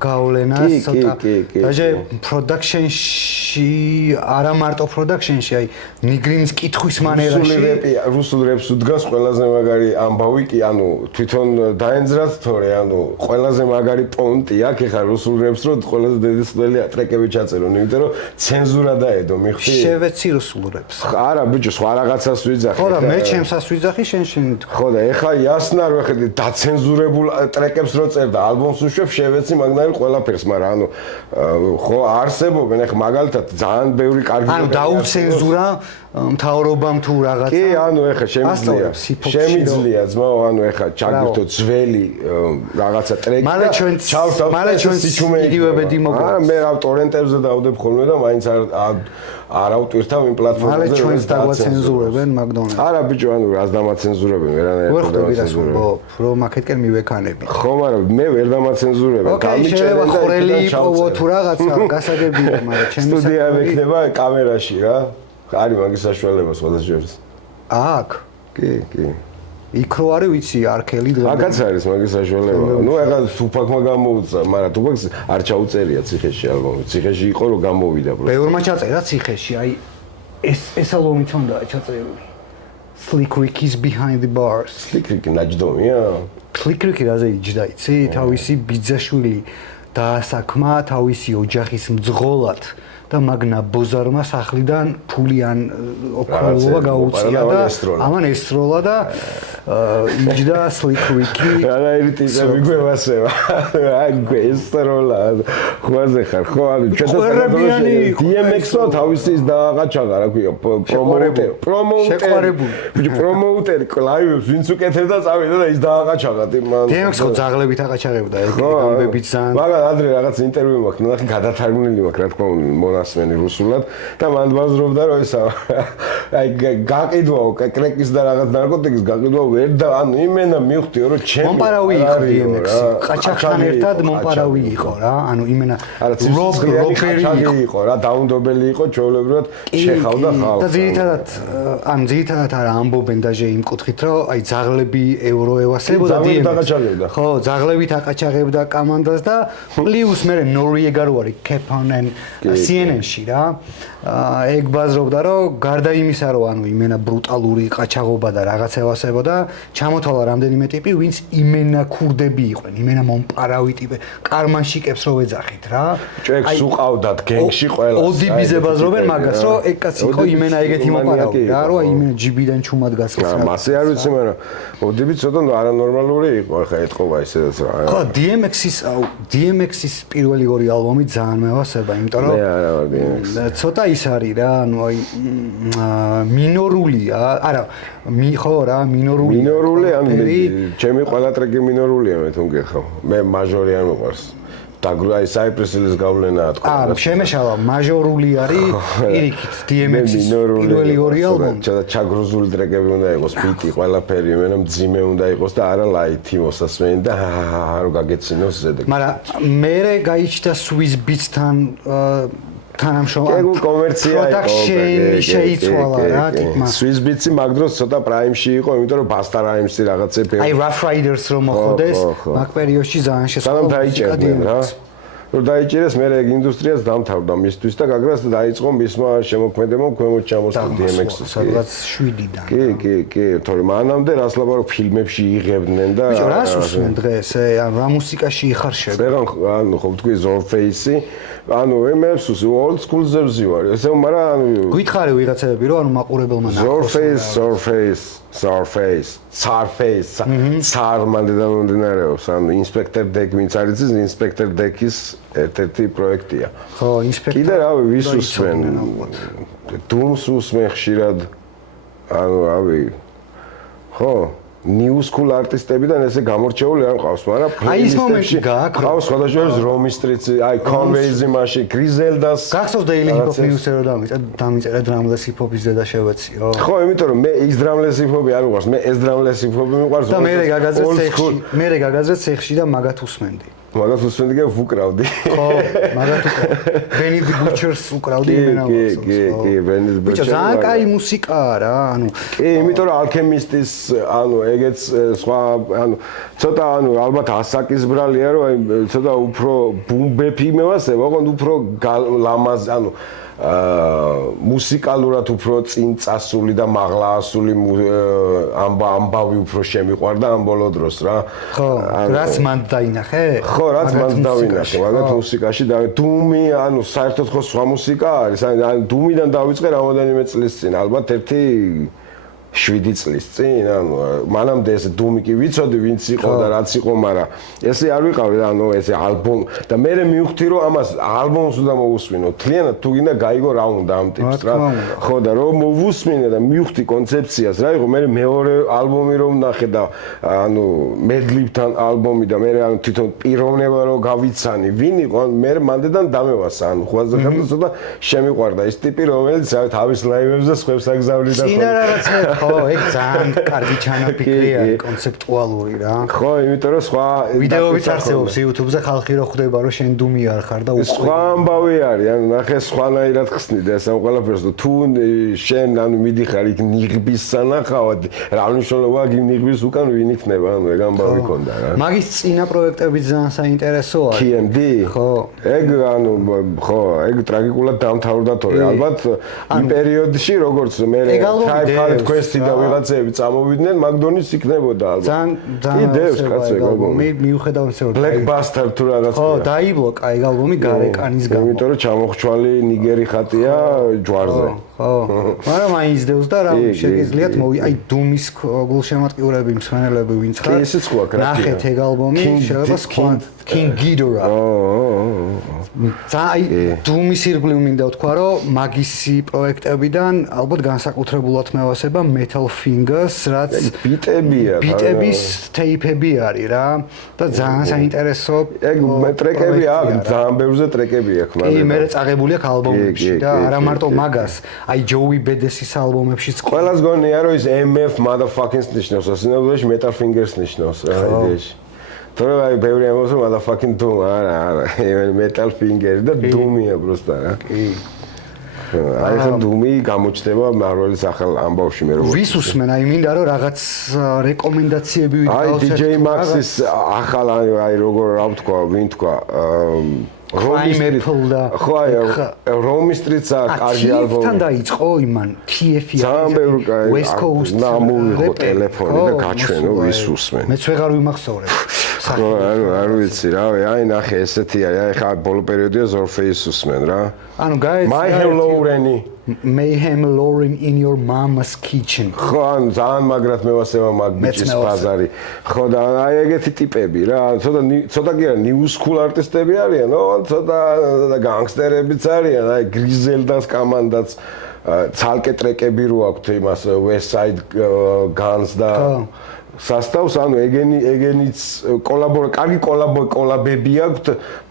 გავლენას ცოტა დაჟე პროდაქშენში არა მარტო პროდაქშენში აი ნიკ გრინის კითხვის მანერაში რუსულ რეპს უდგას ყველაზე მაგარი ამბავი კი ანუ თვითონ დაენძრათ თორე ანუ ყველაზე მაგარი პონტი აქ ეხა რუსულ რეპს რო ყველაზე დედისწველი ტრეკები ჩაწერონ იმიტომ რომ ცენზურა დაედო მიხვდი შევეცი რუსულ რეპს არა ბიჭო სხვა რაღაცას ვიძახი ხო და მე ჩემსას ვიძახი შენ ხო და ეხა იასნარ ვეხედი დაცენზურებულ ტრეკებს რო წერდა ალბომს უშვებ შევეცი მაგნარი ყველაფერს მაგრამ ანუ ხო არსებობენ ეხა მაგალითად ძალიან ბევრი კარგი ანუ დაუცენზურა მთავრობამ თუ რაღაც კი ანუ ეხა შემიძლია ძმაო ანუ ეხა ჩაგვირთო ძველი რაღაცა ტრეკი და მალე ჩვენს იგივებედი მოგვა არა მე რა ტორენტებზე დავდებ ხოლმე და მაინც არ ავტვირთავ იმ პლატფორმაზე მალე ჩვენს დაგვაცენზურებენ მაგდონალდს არა ბიჭო ანუ რას დამაცენზურებენ ვერანაირად დავაცენზურებ რომ აქეთკენ მივექანები ხო მაგრამ მე ვერ დამაცენზურებენ გამიჭერენ და ხორელი იპოვო თუ რაღაცა გასაგებია მაგრამ ჩემი სტუდია მექნება კამერაში რა არის მაგის საშუალება სხვადასხვას აქ კი იქ რო არის ვიცი არქელი აქაც არის მაგის საშუალება ნუ ეხლა თუფაკმა გამოუცა მაგრამ თუფაკს არ ჩაუწერია ციხეში ალბომი ციხეში იყო რომ გამოვიდა პროექტი ბევრმა ჩაწერა ციხეში აი ეს ალბომი თონდა ჩაწერილი Slick Ricky's Behind the Bars Slick Ricky ნაჯდომია Slick Ricky რაზე იჯდა იცი თავისი ბიძაშვილი დაასაქმა თავისი ოჯახის მძღოლად და მაგნა ბოზარმა სახლიდან ფულიან ოქროულობა გაუწია და ამან ესროლა და იჯდა Slick Ricky რა ერი ტიპები გვევასება აი გვესროლა ხوازე ხარ ხო ანუ ჩვენთან DMX-ო თავისი ის დააღაჩაღა რა ქვია პრომოუტერი ლაივებს ვინც უკეთებდა წავიდა და ის დააღაჩაღა DMX ხო ძაღლებით აღაჩაღებდა ეგ ამბებით ძალიან მაგრამ ადრე რაღაც ინტერვიუ მაქვს ნახე გადათარგმნილი მაქვს რა თქმა უნდა ასმენი რუსულად და მან ბაზრობდა რომ ისა აი გაყიდვაო კრეკის და რაღაც ნარკოტიკის გაყიდვაო ვერ და ანუ იმენა მივხვდიო რომ ჩემი მომპარავი იყო DMX-ი ყაჩაღთან ერთად მომპარავი იყო რა ანუ იმენა რობერი იყო რა დაუნდობელი იყო ჩვეულებრივად შეხავდა ხალხს და ძირითადად არა ამბობენ დაჟე იმ კუთხით რომ აი ძაღლები ევრო ევასებოდა DMX-ს ხო ძაღლებით აყაჩაღებდა კამანდას და პლუს მე ნორიეგა რო არის Capone and CNN CNN-ში რა. ეგ ბაზრობდა რომ გარდა იმისა რომ ანუ იმენა ბრუტალური ყაჩაღობა და რაღაცებასებო და ჩამოთვალა რამდენიმე ტიპი, ვინც იმენა ქურდები იყვნენ, იმენა მომპარავი ტიპი, კარმანშიკებს რო ეძახით რა. ჭექს უყავდათ გენგში ყველა. ოდიბიზე ბაზრობენ მაგას, რომ ეგ კაცი იყო იმენა ეგეთი მომპარავი რა, რომ იმენა ჯიბიდან ჩუმად გასხეს. მასე არ ვიცი, მაგრამ ოდიბი ცოტა არანორმალური იყო, ხა ეთყობა ისედაც რა. ხო, DMX-ის პირველი ორი ალბომი ძალიან მევასება, იმიტომ რომ მე არა ვარ DMX. ცოტა ის არის რა, ანუ აი მინორულია, არა, ხო რა, მინორული. მინორული, ანუ ჩემი ყველა ტრეკი მინორულია მე თუ გეხო. მე მაჟორი არ მიყვარს. დაგრუა Cypress Hill-ის გავლენაა თქვა. შემეშალა მაჟორული არის პირიქით DMX-ის პირველი ორი ალბომი. ჩაგრუზული ტრეკები უნდა იყოს, ბიტი, ყველაფერი, მე მძიმე უნდა იყოს და არა ლაითი მოსასმენი და რო გაგეცინოს ზედა. მაგრამ მე გაიჩნდა Swiss Beats-თან თანამშრომლობა. ეგ კომერცია იყო. პროდაქშენი შეიცვალა რა ტიპმა. Swiss Beats-ი მაგ დროს ცოტა პრაიმში იყო, იმიტომ რომ Busta Rhymes-ი რაღაცები. აი Rough Riders რომ მოხდეს, მაგ პერიოდში ძალიან შესაძლოა. დაიჭერდნენ რა. რომ დაიჭერეს მე ეგ ინდუსტრიას დამთავრდა მისთვის და გაგრას დაიწყო მისმა შემოქმედებამ ქვემოთ ჩამოსვლა DMX-ს. სადღაც 7-დან. კი, თორემ მანამდე რას ლაბარო ფილმებში იღებდნენ და ბიჭო, რას უსმენ დღეს? ან რა მუსიკაში იხარშება? ვეღარ ანუ ხო ვთქვი Zorface-ი, ანუ MF-ს old school ზევზი ვარ. ესე მაგრამ ანუ გითხარი ვიღაცები რომ ანუ მაყურებელმა Zorface, Czar მანდედა მომდინარეობს, ანუ Inspector Deck ვინც არის ის Inspector Deck-ის ერთ-ერთი პროექტია. ხო, Inspector. კიდე რავი, ვის უსმენ? Doom-ს უსმენ ხშირად. ანუ რავი. ხო, new school არტისტებიდან ესე გამორჩეული არ მყავს, მაგრამ აი ის მომენტი გაქვს. ყავს სხვადასხვა Romy Street-ი, აი Conway-ზე მაშინ Griselda-ს. გახსოვს Daily Hip Hop News-ზე რომ დამიწერა Drumless Hip Hop-ის ზედა შევეციო. ხო, იმიტომ რომ მე ის Drumless Hip Hop-ი არ მიყვარს, მე ეს Drumless Hip Hop-ი მიყვარს. და მე გაგაზრდეთ ცეხში და მაგათ უსმენდი. მაგას უსმენდი და ვუკრავდი. ხო, მაგათ უკრავდი. Benny the Butcher-ს უკრავდი იმენა. კი, Benny the Butcher. ბიჭო, ძალიან კაი მუსიკაა რა, ანუ კი, იმიტომ რომ Alchemist-ის, ანუ ეგეც სხვა, ანუ ცოტა ანუ ალბათ ასაკის ბრალია, რომ აი ცოტა უფრო ბუმბეფი მევასება, ოღონდ უფრო ლამაზ, ანუ მუსიკალურად უფრო წინ წასული და მაღლა ასული ამბავი უფრო შემიყვარდა ამ ბოლო დროს რა. ხო, რაც მან დაინახე? ხო, რაც მან დავინახე, მაგათ მუსიკაში და დუმი, ანუ საერთოდ ხო სხვა მუსიკა არის, ანუ დუმიდან დავიწყე რამოდენიმე წლის წინ, ალბათ 7 წლის წინ, ანუ მანამდე ეს დუმი კი ვიცოდი ვინც იყო და რაც იყო, მაგრამ ესე არ ვიყავი და ანუ ესე ალბომი და მე მივხვდი რომ ამას ალბომს უნდა მოვუსმინო. თლიანად თუ გინდა გაიგო რა უნდა ამ ტიპს რა. ხო და რომ მოვუსმინე და მივხვდი კონცეფციას რა იყო, მე მეორე ალბომი რომ ნახე და ანუ მედლიბთან ალბომი და მე ანუ თვითონ პიროვნება რომ გავიცანი, ვინ იყო, მე მანდედან დამევასა, ანუ ხვაზახებდა ცოტა შემიყვარდა ის ტიპი რომელიც თავის ლაივებზე სხვებს აგზავნიდა ხო. წინა რაღაცა ხო, ეგ ძალიან კარგი ჩანაფიქრია, კონცეპტუალური რა. ხო, იმიტომ რომ სხვა ვიდეოებიც არსებობს YouTube-ზე, ხალხი რო ხვდება რომ შენ დუმი არ ხარ და სხვა ამბავი არის, ანუ ნახე სხვანაირად ხსნიდა ეს ამ ყველაფერს და თუ შენ ანუ მიდიხარ იქ ნიღბის სანახავად, რა მნიშვნელობა აქვს ნიღბის უკან ვინ იქნება, ანუ ეგ ამბავი ქონდა რა. მაგის წინა პროექტები ძალიან საინტერესო არის. KMD? ხო. ეგ ანუ ხო, ეგ ტრაგიკულად დამთავრდა თორე ალბათ იმ პერიოდში როგორც მე Tribe Quest და ვიღაცები წამოვიდნენ, მაგდონის იქნებოდა ალბათ. ძალიან იდეებს კაცი ეგ ალბომი. მიუხედავად ისე რომ Black Bastard თუ რაღაც. ხო, დაიბლოკა ეგ ალბომი გარეკანის გამო. იმიტომ რომ ჩამოხრჩვალი ნიგერი ხატია ჯვარზე. ხო. მაგრამ აი ისდევს და რა შეგიძლიათ აი დუმის გულშემატკივრები მსმენელები ვინც ხარ. კი, ისიც ხო აქ რა. ნახეთ ეგ ალბომი, შეიძლება სხვა King Ghidorah. აი დუმის ირგვლივ მინდა ვთქვა რომ მაგისი პროექტებიდან ალბათ განსაკუთრებულად მევასება Metal Fingers, რაც ბიტების ტეიპები არის რა და ძალიან საინტერესო ეგ ტრეკები აქვს, ძალიან ბევრზე ტრეკები აქვს მაგრამ. კი, მე წაღებული აქვს ალბომებში და არა მარტო მაგას, აი Joey Badass-ის ალბომებშიც ყველას გონია რომ ის MF motherfucking ნიშნავს, ასინებაში Metal Fingers ნიშნავს რა იდეაში. თორე აი ბევრი ამბობს რომ motherfucking Doom, არა, Metal Fingers და Doom-ია просто რა. კი. აი ხან Doom-ი გამოჩნდება Marvel-ის ახალ ამბავში მე რომ ვის უსმენ, აი მინდა რომ რაღაც რეკომენდაციები ვიდეოს აი DJ Max-ის ახალ აი როგორ რა ვთქვა, ვინ თქვა Crime Apple და ხო აი Rome Street-ს კარგი ალბომი. TF-თან დაიწყო იმან TF-ი. ძალიან ბევრი West Coast. ნამოვიღო ტელეფონი და გაჩვენო ვის უსმენ. მეც ვეღარ ვიმახსოვრებ. ხო, არ ვიცი რა, აი ნახე ესეთია, აი ხა ბოლო პერიოდია Zorface უსმენ რა. ანუ გაეცი Mayhem Lauren-ი. Mayhem Lauren in your mama's kitchen. ხო, ან ძალიან მაგრად მევასება მაგ ბიჭის ბაზარი. ხო და აი ეგეთი ტიპები რა, ცოტა კი არა new school არტისტები არიან, ან ცოტა განგსტერებიც არიან, აი Griselda-ს კამანდაც ცალკე ტრეკები რო აქვთ იმას West Side Guns და სასტავს, ანუ ეგენიც კარგი კოლაბები აქვთ,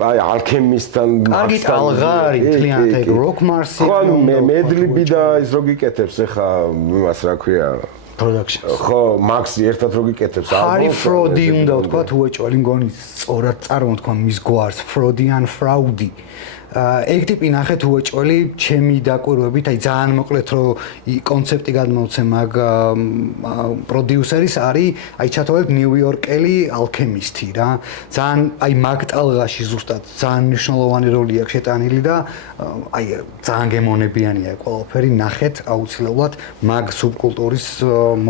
აი Alchemist-თან, კარგი ტალღარი, თლიანად Rock Mars-ი. ხო, ანუ medley-ბი და ის რო გიკეთებს ახლა იმას რა ქვია production. ხო, Max-ი ერთად რო გიკეთებს ალბომს. Harry Frody უნდა ვთქვა, უეჭველი მგონი სწორად წარმოთქვა მის გვარს, Frody ან Fraudy. ეგ ტიპი ნახეთ უეჭველი ჩემი დაკვირვებით, აი ძალიან მოკლედ რო კონცეპტი გადმოვცე მაგ პროდიუსერის არის, აი ჩათვალეთ ნიუ-იორკელი ალქემისტი რა. ძალიან აი მაგ ტალღაში ზუსტად ძალიან მნიშვნელოვანი როლი აქვს შეტანილი და აი ძალიან გემონებიანია ყველაფერი, ნახეთ აუცილებლად მაგ სუბკულტურის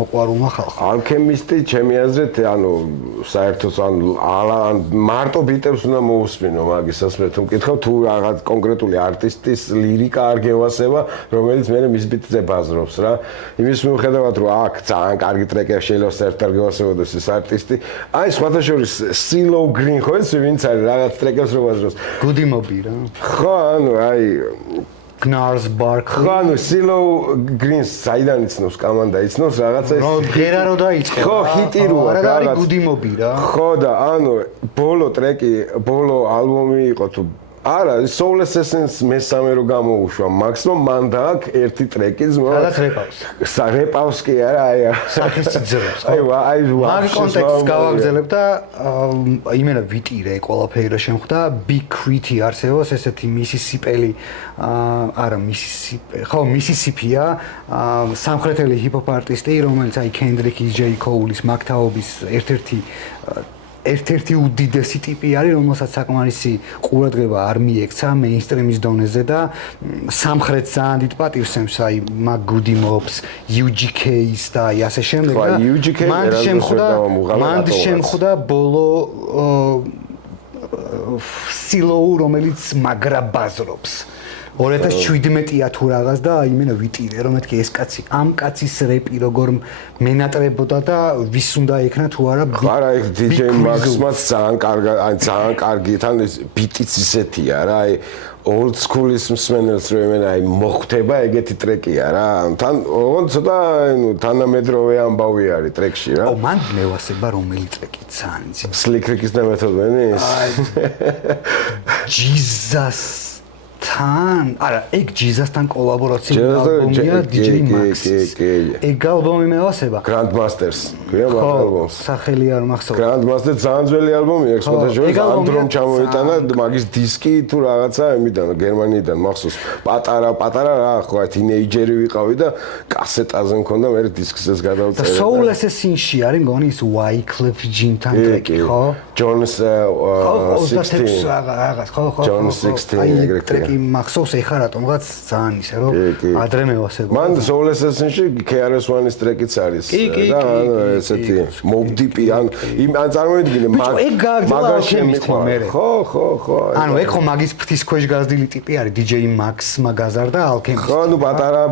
მოყვარულმა ხალხმა. ალქემისტი ჩემი აზრით, ანუ საერთოდ ან მარტო ბიტებს უნდა მოусმინო მაგისას მე თუ მკითხავ თუ კონკრეტული არტისტის ლირიკა არ გევასება, რომელიც მე მის ბიტზე ბაზრობს რა. იმის მიუხედავად რომ აქ ძალიან კარგი ტრეკები შეიძლება საერთოდ არ გევასებოდეს ეს არტისტი. აი სხვათა შორის CeeLo Green ხო ეს ვინც არის რაღაც ტრეკებს რო ბაზრობს. გუდი მობი რა. ხო, ანუ აი Gnarls Barkley. ხო, ანუ CeeLo Green-ს საიდან იცნობს კამანდა, იცნობს რაღაცა ეს. გერა რო დაიწყო. ხო, ჰიტი როა რაღაც. არა, გუდი მობი რა. ხო და ანუ ბოლო ალბომი იყო თუ არა, Soul Assassins მესამე რო გამოუშვა, მაქსიმუმ მან დააქვს ერთი ტრეკი ზმო. სადაც რეპავს. რეპავს კი არა, აი. სახეს იძლევს. აი, მაგ კონტექსტს გავაგზავნებ და იმენა ვიტირე ყველაფერი რა შემხვდა, Big Crit-ი არსებობს, ესეთი Mississippi-ელი არა, ხო, Mississippi-ია, სამხრეთელი ჰიპ-ჰოპ არტისტი, რომელიც აი Kendrick-ის, J. Cole-ის, მაგთაობის ერთ-ერთი უდიდესი ტიპი არის, რომელსაც საკმარისი ყურადღება არ მიექცა მეინსტრიმის დონეზე და სამხრეთს ძალიან დიდ პატივს ემს აი მაგ Goody Mobs, UGK-ის და აი ასე შემდეგ და მან შემხვდა ბოლო CeeLo, რომელიც მაგრა ბაზრობს. 2017-ია თუ რაღაც და იმენა ვიტირე რომ მეთქი ეს კაცი ამ კაცის რეპი როგორ მენატრებოდა და ვის უნდა ექნა თუ არა არა ეგ DJ Max-მაც ძალიან კარგი თან ეს ბიტიც ისეთია რა აი old school-ის მსმენელს რომ იმენა აი მოხვდება ეგეთი ტრეკია რა თან ცოტა თანამედროვე ამბავი არის ტრეკში რა მან მევასება რომელი ტრეკი ძალიან იცი Slick Rick-ის და Method Man-ის Jesus არა, ეგ Jesus-თან კოლაბორაციული ალბომია DJ Max-ის. ეგ ალბომი მევასება. Grandmasters. ქვია მაგ ალბომს. სახელი არ მახსოვს. Grandmasters ძალიან ძველი ალბომია, ექსპორტა შორის ანდრომ ჩამოიტანა მაგის დისკი თუ რაღაცა იმიდან გერმანიიდან მახსოვს. პატარა რა, ხო, თინეიჯერი ვიყავი და კასეტაზე მქონდა მე დისკს გადავწერე. და Soul Assassin-ში არის მგონი ის Wyclef Jean-თან ტრეკი, ხო? Jones 16. რაღაც, ხო. Jones 16 ეგრე. მახსოვს ეხა რატომღაც ძალიან ისე რომ ადრე მევასება. მან Soul Assassin-ში KRS-One-ის ტრეკიც არის და ესეთი Mobb Deep-ი ან წარმოვიდგინე მაგაში მე. ხო. ანუ ეგ ხო მაგის ფთის ქვეშ გაზრდილი ტიპი არის DJ Max-მა გაზარდა Alchemist. ხო, ნუ პატარა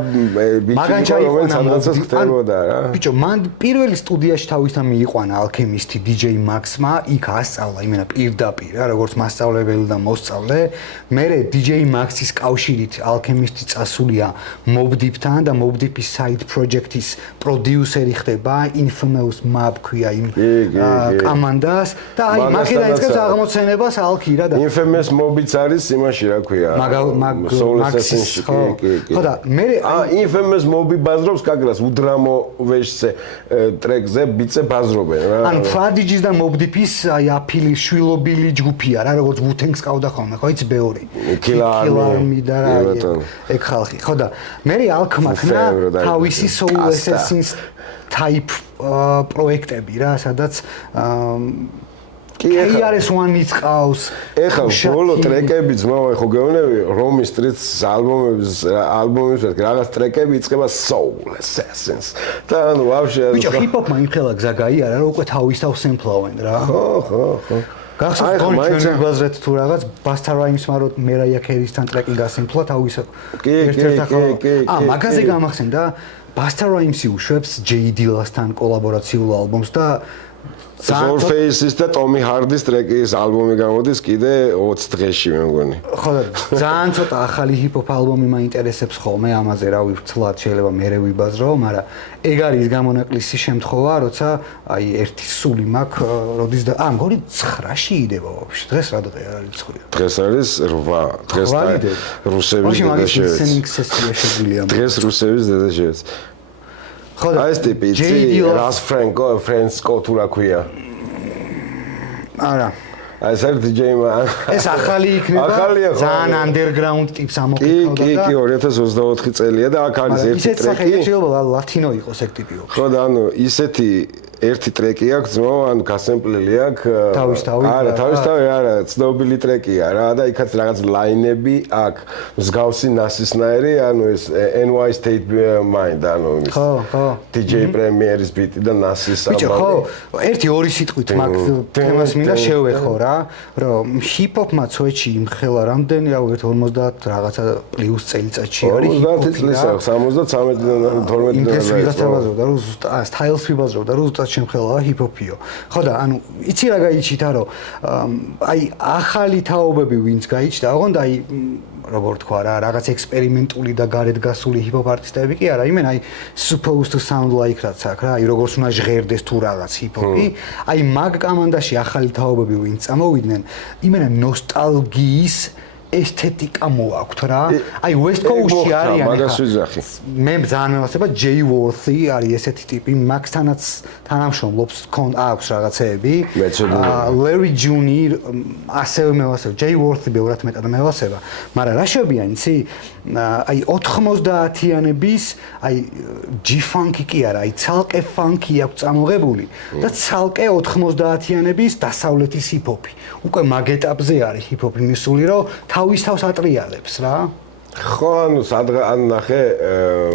ბიჭი რომელიც სადღაცას ხდებოდა რა. ბიჭო, მან პირველი სტუდიაში თავისთან მიიყვანა Alchemist-ი DJ Max-მა, იქ ასწავლა იმენა პირდაპირ რა, როგორც მასწავლებელი და მოსწავლე. მერე DJ Max-ის კავშირით Alchemist-ი წასულია Mobb Deep-თან და Mobb Deep-ის side project-ის პროდიუსერი ხდება Infamous Mob ქვია იმ კამანდას და აი მაგიდან იწყებს აღმოცენებას Alki რა და Infamous Mob-იც არის იმაში რა ქვია Soul Assassin-ში ხო და მე Infamous Mob-ი ბაზრობს კაკრას უდრამო ვეშზე ტრეკზე ბიტზე ბაზრობენ რა ანუ Prodigy-ის და Mobb Deep-ის აი აფილი შვილობილი ჯგუფია რა როგორც Wu-Tang-ს ყავდა ხოლმე ხო იცი ბევრი Army და რა ეგ ხალხი ხო და მე Alchemist-მა თავისი Soul Assassins type პროექტები რა სადაც KRS-One-იც ყავს. ეხლა ბოლო ტრეკები ძმაო, ხო გეუბნები Romy Street-ს ალბომის რაღაც ტრეკები იწყება Soul Assassins. და ანუ ვაფშე ბიჭო, ჰიპ-ჰოპმა იმხელა გზა გაიარა, რომ უკვე თავის თავს სემპლავენ რა. ხო. გახსოვს კონჩერტი ბაზრეთ თუ რაღაც Busta Rhymes-მა რო Mariah Carey-სთან ტრეკი გასიმფლა თავის ერთ-ერთ ახალ მაგაზე გამახსენდა Busta Rhymes-ი უშვებს J Dilla-სთან კოლაბორაციულ ალბომს და Soulface-ის და Tommy Hardy-ის ტრეკის ალბომი გამოდის კიდე 20 დღეში მე მგონი. ხო და ძალიან ცოტა ახალი ჰიპ-ჰოპ ალბომი მაინტერესებს ხოლმე ამაზე რა ვცლად შეიძლება მერე ვიბაზრო, მაგრამ ეგ არის გამონაკლისი შემთხვევა, როცა აი ერთი სული მაქვს, როდის და მგონი 9-ში იდება ვაფშე. დღეს რა დღეა არის 9? დღეს არის 8. დღეს რუსების დედაშევია. დღეს რუსების დედაშევია. ხო და ეს ტიპი რას ფრენსკო თუ რა ქვია. არა. ეს არის DJ-მა. ეს ახალი იქნება. ძალიან underground ტიპს ამოყავდა და კი 2024 წელია და აქ არის ერთი ისეთ ტრეკი. სახელი შეიძლება ლათინო იყოს ეგ ტიპი. ხო და ანუ ისეთი ერთი ტრეკი აქვს ძმო, ანუ გასემპლელი აქვს. თავისთავი. არა, თავისთავი არა, ცნობილი ტრეკია რა და იქაც რაღაც ლაინები აქვს. მსგავსი ნასისნაირი, ანუ ეს NY State Mind, ანუ ის. ხო. DJ Premier-ის ბიტი და ნასის ამბავი. ბიჭო, ხო, ერთი-ორი სიტყვით მაგ თემას მინდა შევეხო რა, რომ ჰიპ-ჰოპმა ცოეთში იმხელა რამდენი, რა ვერთ 50 რაღაცა პლუს წელიწადში არის ჰიპ-ჰოპი. 50 წლისა, 73-დან 12-დან. იმის ვიღაცა ბაზრობდა, რომ სტაილს ვიბაზრობდა, რომ ზუსტად შემხელა ჰიპ-ჰოპიო. ხო და ანუ იცი რა გაიჩიტა, რომ აი ახალი თაობები ვინც გაიჩნდა, ოღონდ აი როგორ თქვა რა, რაღაც ექსპერიმენტული და გარეთ გასული ჰიპ-ჰოპ არტისტები კი არა, იმენ აი supposed to sound like რაც აქ რა, აი როგორც უნდა ჟღერდეს თუ რაღაც ჰიპ-ჰოპი, აი მაგ კამანდაში ახალი თაობები ვინც წამოვიდნენ, იმენა ნოსტალგიის ესთეტიკა მოაქვთ რა. აი West Coast-ში არიან ახლა. მე ძალიან მევასება Jay Worthy არის ესეთი ტიპი, Max-თანაც თანამშრომლობს, აქვს რაღაცეები. Larry June ასევე მევასება, Jay Worthy ბევრად მეტად მევასება, მაგრამ რა შევბიან იცი? აი 90-იანების, აი G-Funk კი არა, აი ცალკე ფანკი აქვს წამოღებული და ცალკე 90-იანების დასავლეთის ჰიპ-ჰოპი. უკვე მაგ ეტაპზე არის ჰიპ-ჰოპი მისული, რომ თავის თავს ატრიალებს რა. ხო, ანუ ანუ ნახე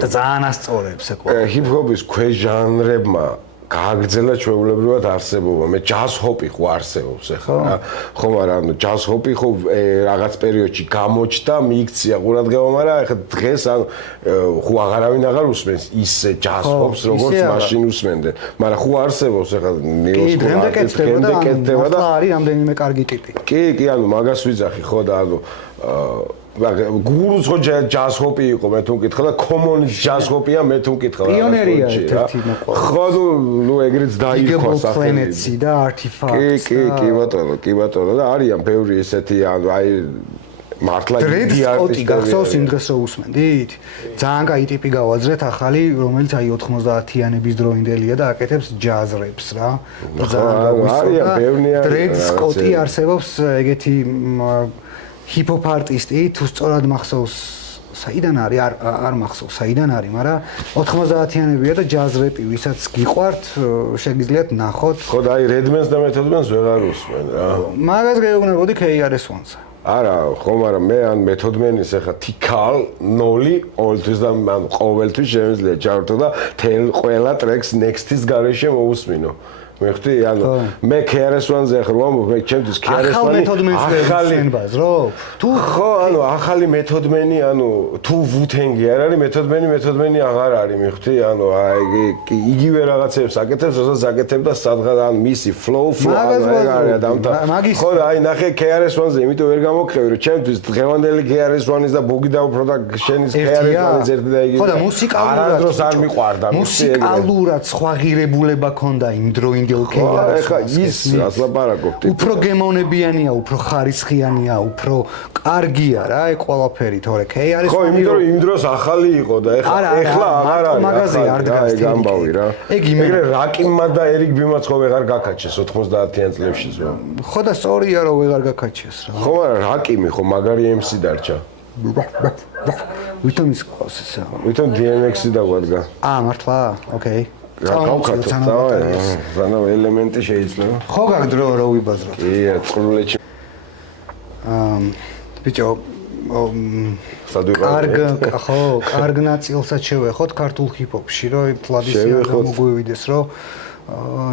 ძალიან ასწორებს ეკო. ჰიპ-ჰოპის ქვეჟანრებმა გააგრძელა ჩვეულებრივად არსებობა. მე ჯაზ ჰოპი ხო არსებობს ახლა რა. ხო, მაგრამ ანუ ჯაზ ჰოპი ხო რაღაც პერიოდში გამოჩნდა, მიიქცია ყურადღება, მაგრამ ახლა დღეს ანუ ხო აღარავინ აღარ უსმენს ისე ჯაზ ჰოპს, როგორც მაშინ უსმენდნენ. მაგრამ ხო არსებობს ახლა ნიოს კეთდება და არის რამდენიმე კარგი ტიპი. კი, ანუ მაგას ვიძახი ხო და ანუ გურუს ხო ჯაზ ჰოპი იყო მე თუ მკითხა და კომონის ჯაზ ჰოპია მე თუ მკითხა პიონერია ერთ-ერთი მოყვა. ხო ნუ ეგრეც დაიქვა სახელმწიფო და artifacts. კი ბატონო და არიან ბევრი ესეთი ანუ აი მართლა დიდი არტისტი გახსოვს იმ დღეს რო უსმენდით? ძალიან კაი ტიპი გავაძრეთ ახალი, რომელიც აი 90-იანების დროინდელია და აკეთებს ჯაზ რეპს რა. არიან ბევრნი არიან. დრედ სკოტი არსებობს ეგეთი ჰიპ-ჰოპ არტისტი, თუ სწორად მახსოვს, საიდან არის? არ მახსოვს, საიდან არის, მაგრამ 90-იანებია და ჯაზ რეპი, ვისაც გიყვართ, შეგიძლიათ ნახოთ. ხო და აი Redman-ს და Method-Man-ს ვეღარ უსმენ რა. მაგას გეუბნებოდი KRS-One-ს. არა, ხო, მაგრამ მე ან Method-Man-ის ახლა Tikal 0 ყოველთვის და ან ყოველთვის შემიძლია ჩავერთო და ყველა ტრეკს Next-ის გარეშე მოусმინო. მეხტი, ანუ მე KRS-One-ზე ახლა ვამბობ, მე ჩემთვის KRS-One-ი ახალი ბაზრო. თუ ხო, ანუ ახალი Method-Man-ი, ანუ თუ Wu-Tang-ი არ არის, Method-Man-ი აღარ არის, მეხტი, ანუ აი იგივე რაღაცებს აკეთებს, რასაც აკეთებდა სადღაც ან მისი flow არის დამთავრდა. ხო და აი ნახე KRS-One-ზე, იმიტომ ვერ გამოგხევი, რომ ჩემთვის დღევანდელი KRS-One-ის და Boogie Down Production-ის KRS-One-ის ერთი და იგივე. ხო და მუსიკალურად არასდროს არ მიყვარდა მისი ეგრე. მუსიკალურად სხვა ღირებულება ქონდა იმ დროინდელ ეხა ის რას ლაპარაკობთ? უფრო გემოვნებიანია, უფრო ხარისხიანია, უფრო კარგია რა, ეგ ყველაფერი, თორე KRS-One. ხო, იმიტომ რომ იმ დროს ახალი იყო და ეხლა აღარ არის. მაგაზე არ დგას ეგ ამბავი რა. ეგრე რაკიმმა და ერიკ ბიმაც ხო ვეღარ გაკაჩეს 90-იან წლებში ზო. ხო და სწორია რომ ვეღარ გაკაჩეს რა. ხო, მაგრამ რაკიმი ხო მაგარი MC დარჩა. ვითომ ის ყავს ესა? ვითომ DMX-ი დაგვადგა. მართლა? ოკეი. გავხატოთ და ელემენტი შეიძლება ხო გაგ დრო რა ვიბაზროთ კი წყლულეთში ბიჭო კარგ ნაწილსაც შევეხოთ ქართულ ჰიპ-ჰოპში რომ პლადისია გამოგვივიდეს რომ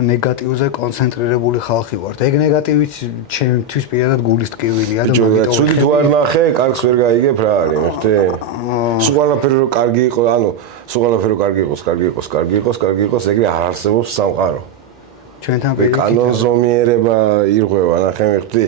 ნეგატივზე კონცენტრირებული ხალხი ვართ. ეგ ნეგატივიც ჩემთვის პირადად გულის ტკივილია და მაგიტო ცუდი თუ არ ნახე, კარგს ვერ გაიგებ რა არის, ხტე? სულ ყველაფერი რომ კარგი იყო, ანუ სულ ყველაფერი რომ კარგი იყოს, ეგრე არ არსებობს სამყარო. ჩვენთან პირიქით კანონზომიერება ირღვევა, ნახე მიხდი,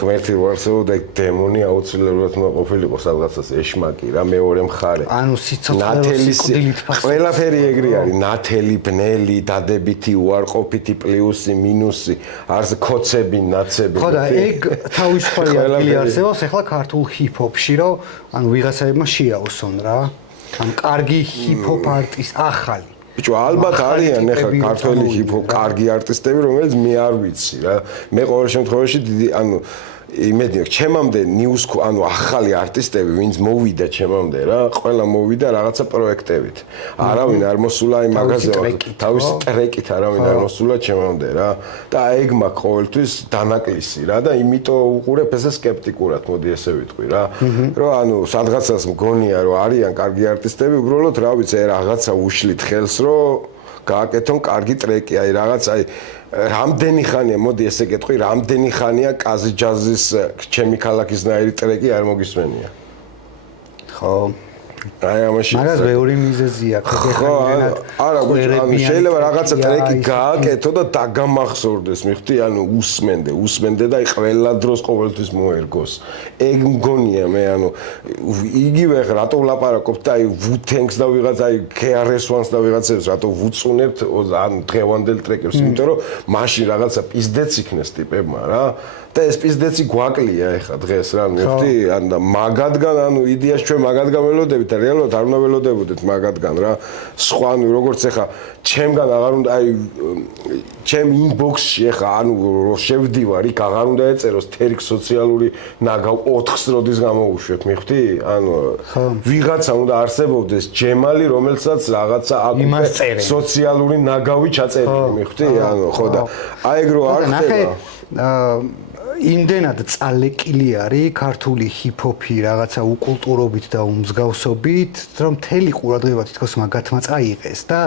ღმერთი რო არსებობდა ეგ დემონი აუცილებლად უნდა ყოფილიყო სადღაცას ეშმაკი რა მეორე მხარე. ანუ სიცოცხლე სიკვდილით ფასი. ყველაფერი ეგრე არის, ნათელი, ბნელი, დადებითი, უარყოფითი, პლუსი, მინუსი, არს ქოცები, ნაცები. ხო და ეგ თავისუფალი ადგილი არსებობს ახლა ქართულ ჰიპ-ჰოპში, რომ ანუ ვიღაცაებმა შეაუსონ რა. ან კარგი ჰიპ-ჰოპ არტის ახალი ბიჭო ალბათ არიან ახლა ქართველი ჰიპ-ჰოპ კარგი არტისტები რომელიც მე არ ვიცი რა მე ყოველ შემთხვევაში დიდი ანუ იმედი მაქვს ჩემამდე ნიუს ანუ ახალი არტისტები ვინც მოვიდა ჩემამდე რა ყველა მოვიდა რაღაცა პროექტებით არავინ არ მოსულა იმ მაგაზე თავისი ტრეკით არავინ არ მოსულა ჩემამდე რა და ეგ მაქვს ყოველთვის დანაკლისი რა და იმიტომ უყურებ ესე სკეპტიკურად მოდი ესე ვიტყვი რა რომ ანუ სადღაცას მგონია რომ არიან კარგი არტისტები უბრალოდ რა ვიცი რაღაცა უშლით ხელს რომ გააკეთონ კარგი ტრეკი აი რაღაც აი რამდენი ხანია მოდი ესე კეთხვი რამდენი ხანია კაზი ჯაზის ჩემი ქალაქისნაირი ტრეკი არ მოგისმენია ხო აი ამაში მაგას ბევრი მიზეზია ხო არა ანუ შეიძლება რაღაცა ტრეკი გააკეთო და დაგამახსოვრდეს მიხდი ანუ უსმენდე და აი ყველა დროს ყოველთვის მოერგოს ეგ მგონია მე ანუ იგივე რატო ვლაპარაკობთ და აი ვუთენგს და ვიღაც აი KRS-One-ს და ვიღაცებს რატო ვუწუნებთ ანუ დღევანდელ ტრეკებს იმიტომ რომ მაშინ რაღაცა პიზდეც იქნეს ტიპებმა რა და ეს პიზდეცი გვაკლია ეხა დღეს რა მიხდი ან მაგადგან ანუ იდეას ჩვენ მაგადგან ველოდებით და რეალურად არ უნდა ველოდებოდეთ მაგადგან რა სხვა ანუ როგორც ეხა ჩემგან აღარ უნდა აი ჩემ ინბოქსში ეხა ანუ რო შევდივარ იქ აღარ უნდა ეწეროს თერიქ სოციალური ნაგავ 4-ს როდის გამოვუშვებ მიხდი ანუ ვიღაცა უნდა არსებობდეს ჯემალი რომელსაც რაღაცა აქ სოციალური ნაგავი ჩაწერილი მიხდი ანუ ხო და აი ეგ რო არ ხდება იმდენად წალეკილი არის ქართული ჰიპ-ჰოპი რაღაცა უკულტურობით და უმსგავსობით, რომ მთელი ყურადღება თითქოს მაგათმა წაიღეს და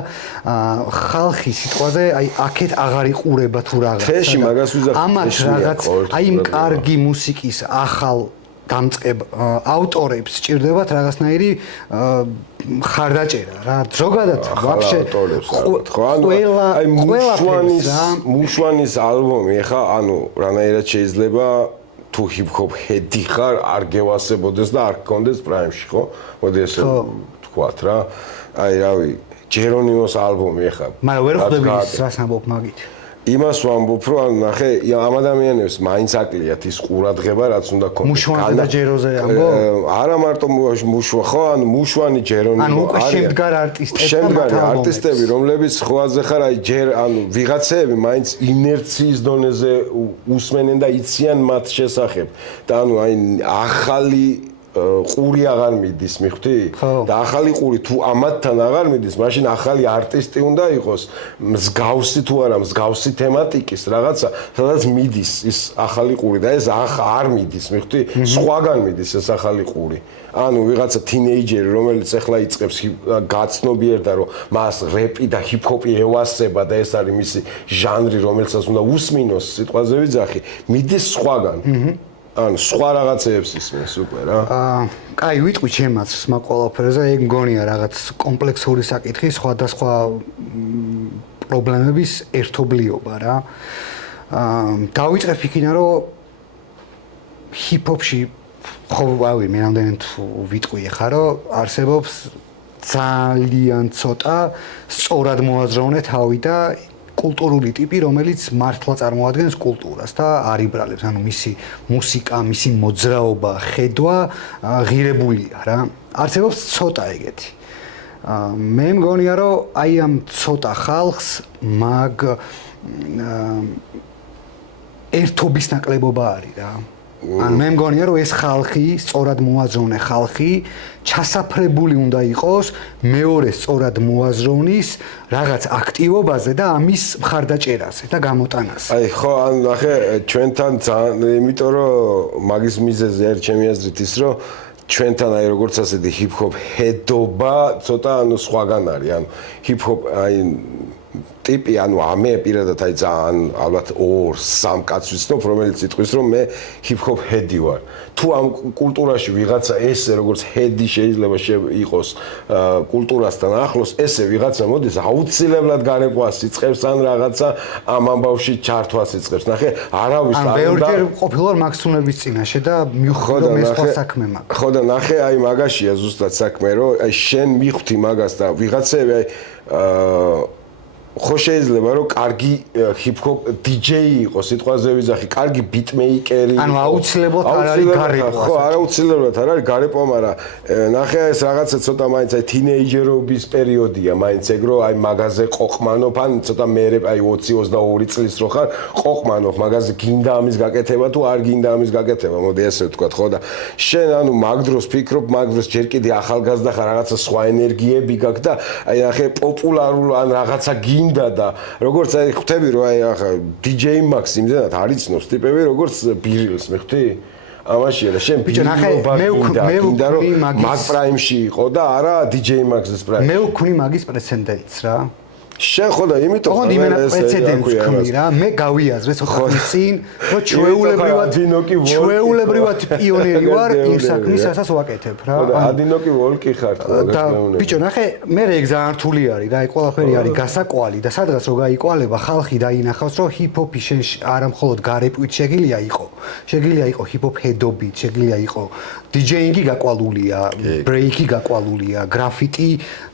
ხალხი სიტყვაზე აი აქეთ აღარ იყურება თუ რაღაცა. თეში მაგას ვიზახ. ამათ რაღაც აი იმ კარგი მუსიკის ახალ დამწყებ ავტორებს სჭირდებათ რაღაცნაირი ხარდაჭერა რა ზოგადად ვაფშე ყველა აი მუშვანის ალბომი ხა ანუ რანაირად შეიძლება თუ ჰიპ-ჰოპ ჰედი ხარ არ გევასებოდეს და არ გქონდეს პრაიმში ხო მოდი ესე ვთქვათ რა აი რავი ჯერონიმოს ალბომი ხა მაგრამ ვერ ხვდები ის რას ამბობ მაგით იმას ვამბობ რომ ანუ ნახე ამ ადამიანებს მაინც აკლიათ ის ყურადღება რაც უნდა ქონდეს მუშვანი და ჯეროზე ამბობ არა მარტო მუშვა ხო ანუ მუშვანი ჯერონიმო ანუ უკვე შემდგარ არტისტები რომლებიც ხვაზე ხარ აი ჯერ ანუ ვიღაცეები მაინც ინერციის დონეზე უსმენენ და იციან მათ შესახებ და ანუ აი ახალი ყური აღარ მიდის მიხდი და ახალი ყური თუ ამათთან აღარ მიდის მაშინ ახალი არტისტი უნდა იყოს მსგავსი თუ არა მსგავსი თემატიკის რაღაცა სადაც მიდის ის ახალი ყური და ეს არ მიდის მიხდი სხვაგან მიდის ეს ახალი ყური ანუ ვიღაცა თინეიჯერი რომელიც ახლა იწყებს გაცნობიერდა რომ მას რეპი და ჰიპ-ჰოპი ევასება და ეს არის მისი ჟანრი რომელსაც უნდა უსმინოს სიტყვაზე ვიძახი მიდის სხვაგან ან სხვა რაღაცეებს ისმის უკვე რა. კაი, ვიტყვი ჩემაც მაგ ყველაფერზე, ეგ მგონია რაღაც კომპლექსური საკითხი, სხვადასხვა პრობლემების ერთობლიობა რა. დავიწყებ იქიდან, რომ ჰიპ-ჰოპში ხო ვავი, მე რამდენად ვიტყვი ხა, რომ არსებობს ძალიან ცოტა სწორად მოაზროვნე თავი და კულტურული ტიპი, რომელიც მართლა წარმოადგენს კულტურას და არიბრალებს, ანუ მისი მუსიკა, მისი მოძრაობა, ხედვა ღირებულია რა. არსებობს ცოტა ეგეთი. მე მგონია, რომ აი ამ ცოტა ხალხს მაგ ერთობის ნაკლებობა არის რა. ანუ მე მგონია რომ ეს ხალხი, სწორად მოაზროვნე ხალხი, ჩასაფრებული უნდა იყოს მეორე სწორად მოაზროვნის რაღაც აქტივობაზე და ამის მხარდაჭერაზე და გამოტანაზე. აი ხო, ანუ ნახე, ჩვენთან ძალიან, იმიტომ რომ მაგის მიზეზი არის ჩემი აზრით ის, რომ ჩვენთან აი როგორც ასეთი ჰიპ-ჰოპ ჰედობა ცოტა ანუ სხვაგან არის, ანუ ჰიპ-ჰოპ აი ტიპი, ანუ მე პირადად აი ძალიან ალბათ 2-3 კაცს ვიცნობ, რომელიც იტყვის, რომ მე ჰიპ-ჰოპ ჰედი ვარ. თუ ამ კულტურაში ვიღაცა ესე როგორც ჰედი შეიძლება იყოს კულტურასთან ახლოს, ესე ვიღაცა მოდის აუცილებლად გარკვევას იწყებს ან რაღაცა ამ ამბავში ჩართვას იწყებს. ნახე, არავის ან ბევრჯერ ყოფილვარ მაგსუნების წინაშე და მივხვდი რომ ეს სხვა საქმე მაქვს. ხო და ნახე, აი მაგაშია ზუსტად საქმე, რომ აი შენ მიხვდი მაგას და ვიღაცები აი ხო შეიძლება რომ კარგი ჰიპ-ჰოპ DJ-ი იყოს, სიტყვაზე ვიძახი, კარგი ბიტმეიკერი. ანუ აუცილებლად არ არის გარკვევა. ხო, აუცილებლად არ არის გარკვევა, მაგრამ ნახე ეს რაღაცა ცოტა მაინც აი თინეიჯერობის პერიოდია, მაინც ეგრო აი მაღაზე ყოყმანობ, ან ცოტა მერე აი 20-22 წლის რო ხარ, ყოყმანობ, მაღაზე გინდა ამის გაკეთება თუ არ გინდა ამის გაკეთება, მოდი ესე ვთქვათ, ხო და შენ ანუ მაგ დროს ფიქრობ, მაგ დროს ჯერ კიდე ახალგაზრდა ხარ, რაღაცა სხვა ენერგიები გაქვს და აი ნახე პოპულარულ ან რაღაცა გინდა და როგორც აი ხვდები რომ აი ახლა DJ Max იმდენად არ იცნობს ტიპები როგორც ბირილს მეხვდი ამაშია და შენ ბიჭო ნახე მე ვქნი მაგ პრაიმში იყო და არა DJ Max-ის პრაიმში მე ვქნი მაგის პრეცედენტს რა შენ ხო და იმიტომ ხო იმენა პრეცედენტს ვქნი რა მე გავიაზრე ხოთის წინ რომ ჩვეულებრივად პიონერი ვარ იმ საქმის რასაც ვაკეთებ რა და ადინოკი ვოლკი ხარ და ბიჭო ნახე მე ეგ ძალიან რთული არის რა ეგ ყველაფერი არის გასაკვალი და სადღაც რო გაიყვალება ხალხი დაინახავს რომ ჰიპ-ჰოპი შენ არა მხოლოდ გარეპვით შეგიძლია იყო ჰიპ-ჰოპ ჰედობით შეგიძლია იყო დიჯეინგი გაკვალულია ბრეიკი გაკვალულია გრაფიტი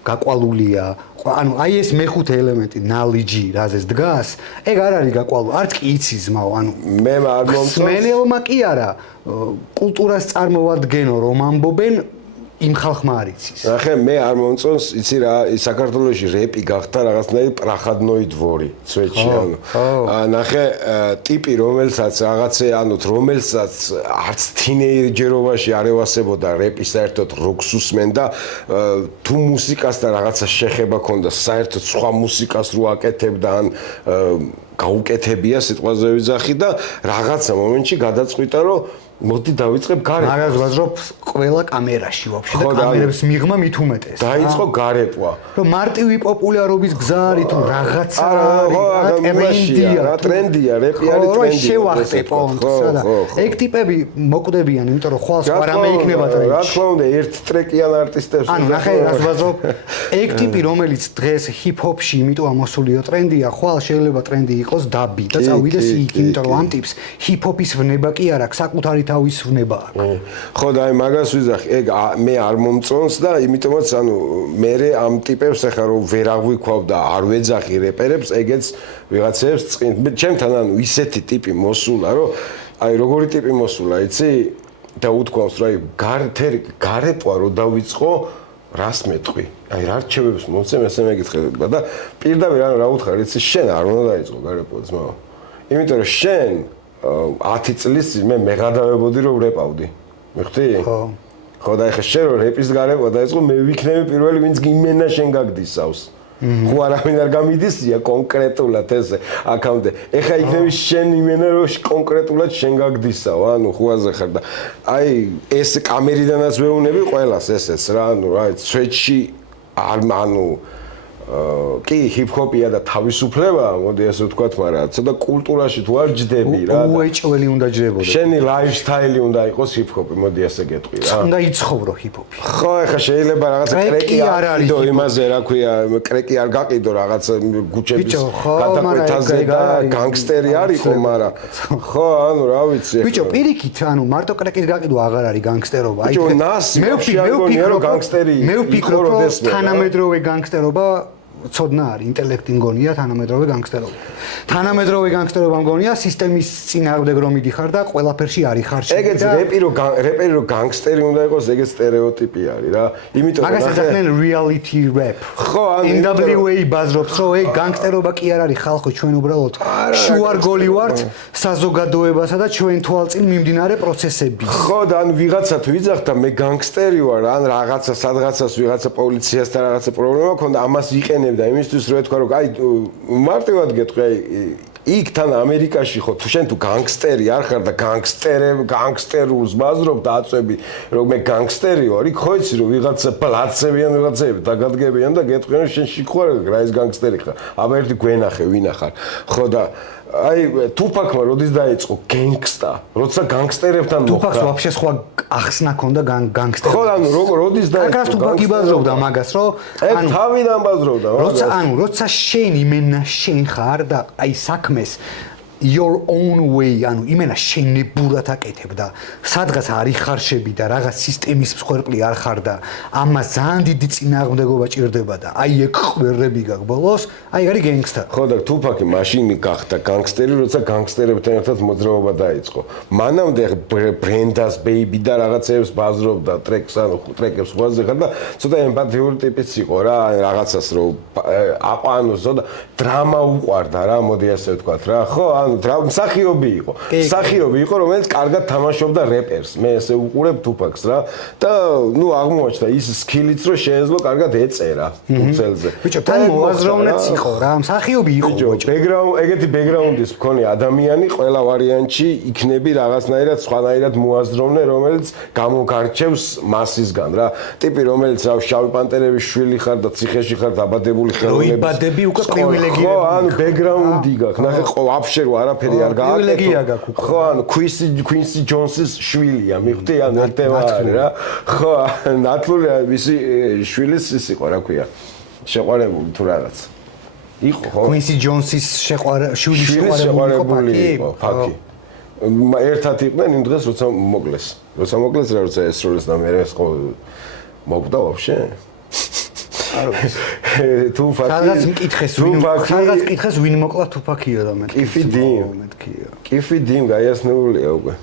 გაკვალულია ანუ აი ეს მეხუთე ელემენტი ნალიჯი რაზეც დგას ეგ არ არის გაკვალული არც კი იცი ზმაო ანუ მე არ მომწონს მენელმა კი არა კულტურას წარმოვადგენო რომ ამბობენ იმ ხალხმა არ იცის. ნახე, მე არ მომწონს, იცი რა, საქართველოში რეპი გახდა რაღაცნაირი პრახადნოი დვორი, სვეტში ანუ. ნახე, ტიპი რომელსაც რაღაცე ანუ რომელსაც არც თინეიჯერობაში არ ევასებოდა რეპი საერთოდ როკს უსმენდა, თუ მუსიკასთან რაღაცა შეხება ქონდა, საერთოდ სხვა მუსიკას რო აკეთებდა ან გაუკეთებია სიტყვაზე ვიძახი და რაღაცა მომენტში გადაწყვიტა რომ მოდი დავიწყებ გარეთ. მაგას ვაზრობ ყველა კამერაში ვაფშე და კამერებს მიღმა მით უმეტეს. დაიწყო გარეთვა. რომ მარტივი პოპულარობის გზა არის თუ რაღაცა ტრენდია, ტრენდია, რეპი არის ტრენდი. შევახტე პონტს და ეგ ტიპები მოკვდებიან, იმიტომ რომ ხვალ სხვა რამე იქნება ტრენდი. რა თქმა უნდა, ერთ ტრეკიან არტისტებს. ანუ ნახე, რას ვაზრობ, ეგ ტიპი რომელიც დღეს ჰიპ-ჰოპში იმიტომ ამოსულიო ტრენდია, ხვალ შეიძლება ტრენდი იყოს დაბი და წავიდეს იქ, იმიტომ რომ ამ ტიპს ჰიპ-ჰოპის ვნება კი არ აქვს, საკუთარი თავის ვნება აქვს. ხო და აი მაგას ვიზახ, ეგ მე არ მომწონს და იმიტომაც ანუ მე ამ ტიპებს ახლა რომ ვერ აღვიქვავ და არ ვეძახი რეპერებს, ეგეც ვიღაცებს წინ. ჩემთან ანუ ისეთი ტიპი მოსულა, რომ აი როგორი ტიპი მოსულა, იცი? და უთქვამს, რომ აი გარეთვა რო დავიწყო, რას მეტყვი? აი რა რჩევებს მომცემ, ესე მეკითხება და პირდაპირ ანუ რა უთხარ, იცი, შენ არ უნდა დაიწყო გარეთვა ძმაო. იმიტომ რომ შენ 10 წლის მე მეღადავებოდი რომ რეპავდი. მიხვდი? ხო. ხო და ეხლა შენ რომ რეპის გარეკვა დაიწყო, მე ვიქნები პირველი, ვინც იმენა შენ გაგდისავს. ხო არავინ არ გამიდისია კონკრეტულად ესე აქამდე. ეხლა იქნები შენ იმენა რომ კონკრეტულად შენ გაგდისავ, ანუ ხუაზე ხარ და აი ეს კამერიდანაც ვეუნები ყველას ესეც რა, ანუ რა სვეტში ანუ კი ჰიპ-ჰოპია და თავისუფლება, მოდი ასე ვთქვათ, მაგრამ ცოტა კულტურაში თუ არ ჯდები რა. უეჭველი უნდა ჯდებოდა. შენი ლაიფსტაილი უნდა იყოს ჰიპ-ჰოპი, მოდი ასე გეტყვი რა. უნდა იცხოვრო ჰიპ-ჰოპი. ხო, ეხლა შეიძლება რაღაცა კრეკი არ არის. იმაზე რა ქვია, კრეკი არ გაყიდო რაღაც გუჩების გადაკვეთაზე და განგსტერი არისო, მაგრამ ხო, ანუ რა ვიცი. ბიჭო, პირიქით, ანუ მარტო კრეკის გაყიდვა აღარ არის განგსტერობა. ბიჭო, ნასი მე ვფიქრობ, რომ განგსტერი მე ვფიქრობ, რომ თანამედროვე განგსტერობა ცოდნა არის, ინტელექტი მგონია თანამედროვე განგსტერობა. თანამედროვე განგსტერობა მგონია სისტემის წინააღმდეგ რომ მიდიხარ და ყველაფერში არის ხარში. ეგეც რეპერი რო განგსტერი უნდა იყოს, ეგეც სტერეოტიპი არის რა. იმიტომ რომ მაგას ეძახდნენ reality rap. ხო, NWA ბაზრობს, რომ ეგ განგსტერობა კი არ არის ხალხო, ჩვენ უბრალოდ შუარგოლი ვართ საზოგადოებასა და ჩვენ თვალწინ მიმდინარე პროცესები. ხო, და ან ვიღაცა თუ იძახდა მე განგსტერი ვარ, ან რაღაცა სადღაცას ვიღაცა პოლიციასთან რაღაცა პრობლემა ქონდა, ამას იყენებდა იმისთვის რომ ეთქვა რომ აი მარტივად გეტყვი აი იქ თან ამერიკაში ხო თუ შენ თუ განგსტერი არ ხარ და განგსტერულს ბაზრობ და აწვევი რომ მე განგსტერი ვარ, იქ ხო იცი რომ ვიღაცა პლაცებიან ვიღაცები დაგადგებიან და გეტყვიან შენ შიქوار რა ის განგსტერი ხარ. აბა ერთი გვენახე ვინა ხარ. ხო და აი ტუპაკმა როდის დაიწყო გენგსტა, როცა განგსტერებთან მოხდა. ტუპაკს ვაფშე სხვა ახსნა ქონდა განგსტერი. ხო, ანუ როდის დაიწყო? აკას ტუპაკი ბაზრობდა მაგას, რომ ანუ თავიდან ბაზრობდა, როცა შენ იმენა შენ ხარ და აი საქმეს your own way, ანუ იმენა შენებურად აკეთებ და სადღაც არის ხარშები და რაღაც სისტემის მსხვერპლი არ ხარ და ამას ძალიან დიდი წინააღმდეგობა ჭირდება და აი ეგ ყვერები გაქვს ბოლოს, აი არის გენგსტა. ხო და ტუპაკი მაშინ გახდა განგსტერი, როცა განგსტერებთან ერთად მოძრაობა დაიწყო. მანამდე ბრენდას ბეიბი და რაღაცებს ბაზრობდა ტრეკებს ხვაზე ხარ და ცოტა ემპათიური ტიპიც იყო რა, რაღაცას რომ აყვანოსო და დრამა უყვარდა რა, მოდი ასე ვთქვათ რა. ხო, მსახიობი იყო. მსახიობი იყო, რომელიც კარგად თამაშობდა რეპერს. მე ესე უყურებ ტუპაკს რა და ნუ აღმოაჩნდა ის სკილიც რომ შეეძლო კარგად ეწერა უცელზე. ბიჭო, თან მოაზროვნეც იყო რა, მსახიობი იყო ბიჭო. ეგეთი ბექგრაუნდის მქონე ადამიანი ყველა ვარიანტში იქნები რაღაცნაირად სხვანაირად მოაზროვნე, რომელიც გამოგარჩევს მასისგან რა. ტიპი რომელიც რა შავი პანტერების შვილი ხარ და ციხეში ხარ დაბადებული ხელოვნების. როიბადები უკვე პრივილეგირებული. ხო, ანუ ბექგრაუნდი გაქვს. ნახე აბშერ არაფერი არ გააკეთო. ხო, ანუ Quincy Jones-ის შვილია, მიხვდი, ან ერთევა არის რა. ხო, ნათლული მისი შვილის ის იყო, რა ქვია, შეყვარებული თუ რაღაც. იყო, ხო? Quincy Jones-ის შეყვარებული იყო ფაკი. ერთად იყვნენ იმ დღეს, როცა მოკლეს. რა, როცა ესროლეს და მე ეს ხო მოკვდა ვაფშე? სადღაც მკითხეს ვინ მოკლა თუფაკიო და მე კიფიდი გაიასნებულია უკვე.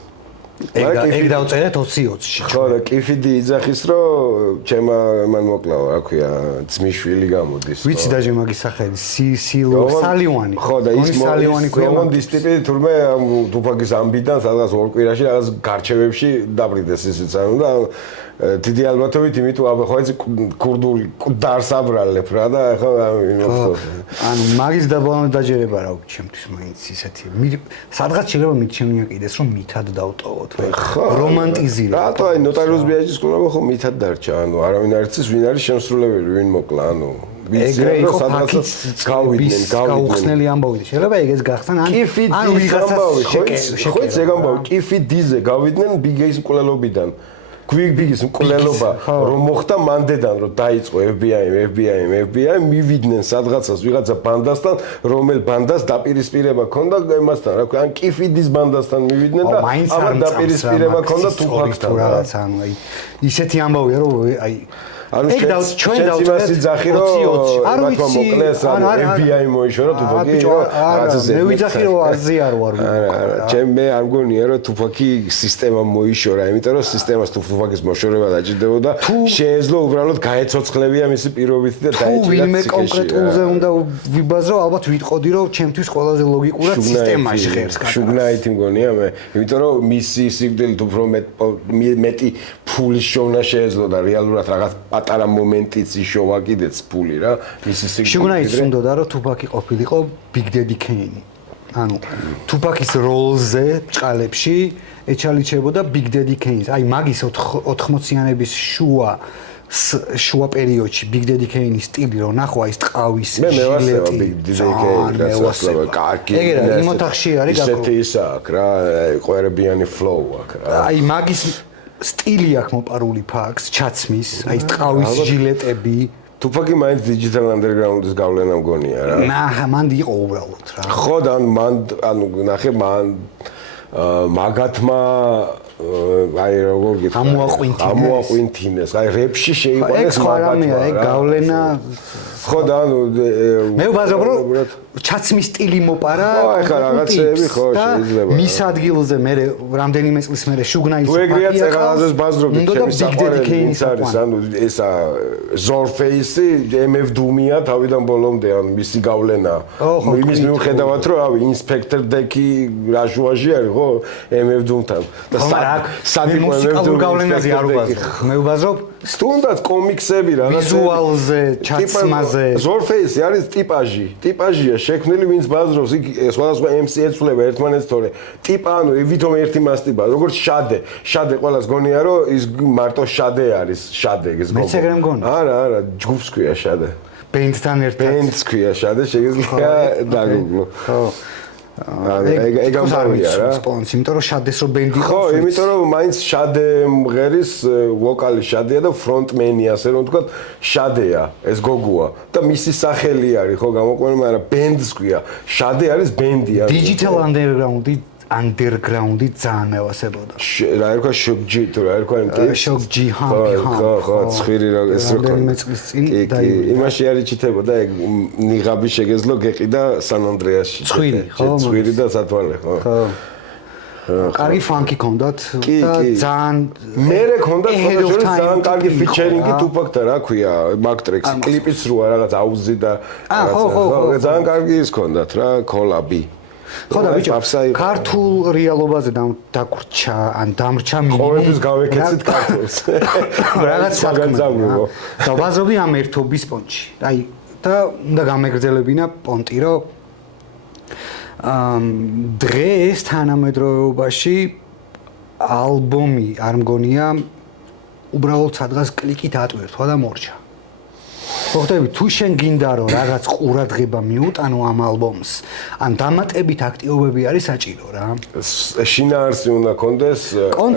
ეგ დავწერეთ 20-20-ში. ხო და კიფიდი იძახის რომ ჩემა მან მოკლა, რა ქვია, ძმისშვილი გამოდის. ვიცი დაჟე მაგის სახელი სალიوانი. ხო და ის სალიوانი ქვემონდის ტიპი თურმე თუფაკის ამბიდან სადღაც ორ კვირაში რაღაც გარჩევებში დაბრიდეს ისიც ანუ და დიდი ალბათობით იმიტომ ხო ეს კურდული დარს აბრალებ რა და ხო ანუ მაგის დაჯერება რა ვქი ჩემთვის მაინც ისეთი სადღაც შეიძლება მიჩემია კიდეს რომ მითად დავტოვოთ რომანტიზირებთ რატო აი ნოტარიუს ბიაჯის კვლევა ხო მითად დარჩა ანუ არავინ არ იცის ვინ არის შემსრულებელი ვინ მოკლა ანუ ეგრე იყო ფაქტიც გავხსნელი ამბავი შეიძლება ეგეც გახსნა ან ვიღაცას ხო ეს ეგ ამბავი კიფიდიზე გავიდნენ ბიგეის მკვლელობიდან Big's მკვლელობა რომ მოხდა მანდედან რომ დაიწყო FBI მივიდნენ სადღაცას ვიღაცა ბანდასთან რომელ ბანდას დაპირისპირება ქონდა იმასთან რა ქვია ან კიფიდის ბანდასთან მივიდნენ და ამ დაპირისპირება ქონდა თუფაკთან რაღაც ანუ აი ისეთი ამბავია რომ აი ანუ ჩვენ დავწერეთ ძახი რომ არ ვიცი FBI მოიშორა თუფაკი მე ვიძახი რომ აზი არ ვარ ჩემ მე არ მგონია რომ თუფაკი სისტემა მოიშორა იმიტომ რომ სისტემას თუფაკის მოშორება დაჭირდებოდა შეეძლო უბრალოდ გაეცოცხლებია მისი პირობითი და დაეჭირა თუ ვინმე კონკრეტულზე უნდა ვიბაზრო ალბათ ვიტყოდი რომ ჩემთვის ყველაზე ლოგიკურად სისტემაში ღერს კატა შუგნაითი მგონია მე იმიტომ რომ მისი სიკვდილით უფრო მეტი ფულის შოვნა შეეძლო და რეალურად რაღაც პატარა მომენტიც იშოვა კიდეც ფული რა მისი სიკვდილით შუგნაითს უნდა რომ თუფაკი ყოფილიყო Big Daddy Kane ანუ თუფაკის როლზე ბჭყალებში ეჩალიჩებოდა Big Daddy Kane აი მაგის 80-იანების შუა პერიოდში Big Daddy Kane-ის სტილი რო ნახვა ის ტყავის ჟილეტი Big Daddy Kane-ს ასლავა კარგი ეგრე იმ ოთახში არის გაკეთებული ისეთი ის აქვს რა ყვერებიანი flow აქვს რა აი მაგის სტილი აქვს მოპარული ფაქს ჩაცმის აი ტყავის ჟილეტები თუფაკი მაინც digital underground-ის გავლენა მგონია რა მან იყო უბრალოდ რა ხო და ანუ ნახე მან მაგათმა აი როგორ გითხრა ამოაყვინთინეს აი რეპში შეიყვანეს მაგათმა ეგ გავლენა ხო და ანუ მე ვბაზრობ რომ ჩაცმის სტილი მოპარა ხო ეხლა რაღაცეები ხო შეიძლება მის ადგილზე მე რამდენიმე წლის მერე შუგნაის თუ ეგრეა წერალაზეს ბაზრობდი ჩემი საყვარელი ის არის ანუ ესა ზორფეისი MF Doom-ია თავიდან ბოლომდე ანუ მისი გავლენა იმის მიუხედავად რომ ავი ინსპექტორ დეკი რაჟუაჟი არის ხო MF Doom-თან და სადი მუსიკალურ გავლენაზე არ ვბაზრობ მე ვბაზრობ სტუნდაც კომიქსები რა ვიზუალზე ჩაცმაზე ზორფეისი არის ტიპაჟია შექმნილი ვინც ბაზრობს იქ სხვადასხვა MC ეცვლება ერთმანეთს თორე ტიპა ანუ ვითომ ერთი მასტიბა როგორც შადე ყველას გონია რომ ის მარტო შადე არის შადე ეს გოგო მეც ეგრე მგონი არა ჯგუფს ქვია შადე ბენდთან ერთად ბენდს ქვია შადე შეგიძლია დაგუგლო ხო ეგ ამბავია რა სპონსი იმიტომ რომ შადეს რო ბენდი ხო იმიტომ რომ მაინც შადე მღერის ვოკალი შადეა და ფრონტმენი ასე რომ ვთქვათ შადეა ეს გოგოა და მისი სახელი არის ხო გამოყვანილი მაგრამ ბენდს ქვია შადე არის ბენდი არის დიჯიტალ ანდერგრაუნდი ძალიან მევასებოდა რა ერქვა შოკჯი თუ რა ერქვა შოკჯი ხო ცხვირი რა ეს რო რამდენიმე წლის წინ დაიბადა იმაში არის ჩიტებოდა ეგ ნიღაბი შეგეძლო გეყიდა სან-ანდრეასში ცხვირი და სათვალე ხო კარგი ფანკი ქონდათ და ძალიან მერე ქონდათ ძალიან კარგი ფიჩერინგი ტუპაკთან რა ქვია მაგტრექსი კლიპიც როა რაღაც აუზი და რაღაცა ძალიან კარგი ის ქონდათ რა კოლაბი ხო და ბიჭო ქართულ რეალობაზე დაგვრჩა ან დამრჩა მინიმუმ ყოველთვის გავეკეცით ქართულს რაღაც საგანძავო და ვაზრობდი ამ ერთობის პონჩი აი და უნდა გამეგრძელებინა პონტი რომ დღეს თანამედროვეობაში ალბომი არ მგონია უბრალოდ სადღაც კლიკით ატვირთვა და მორჩა ხოხდები თუ შენ გინდა რომ რაღაც ყურადღება მიუტანო ამ ალბომს ან დამატებით აქტივობები არის საჭირო რა შინაარსი უნდა კონდეს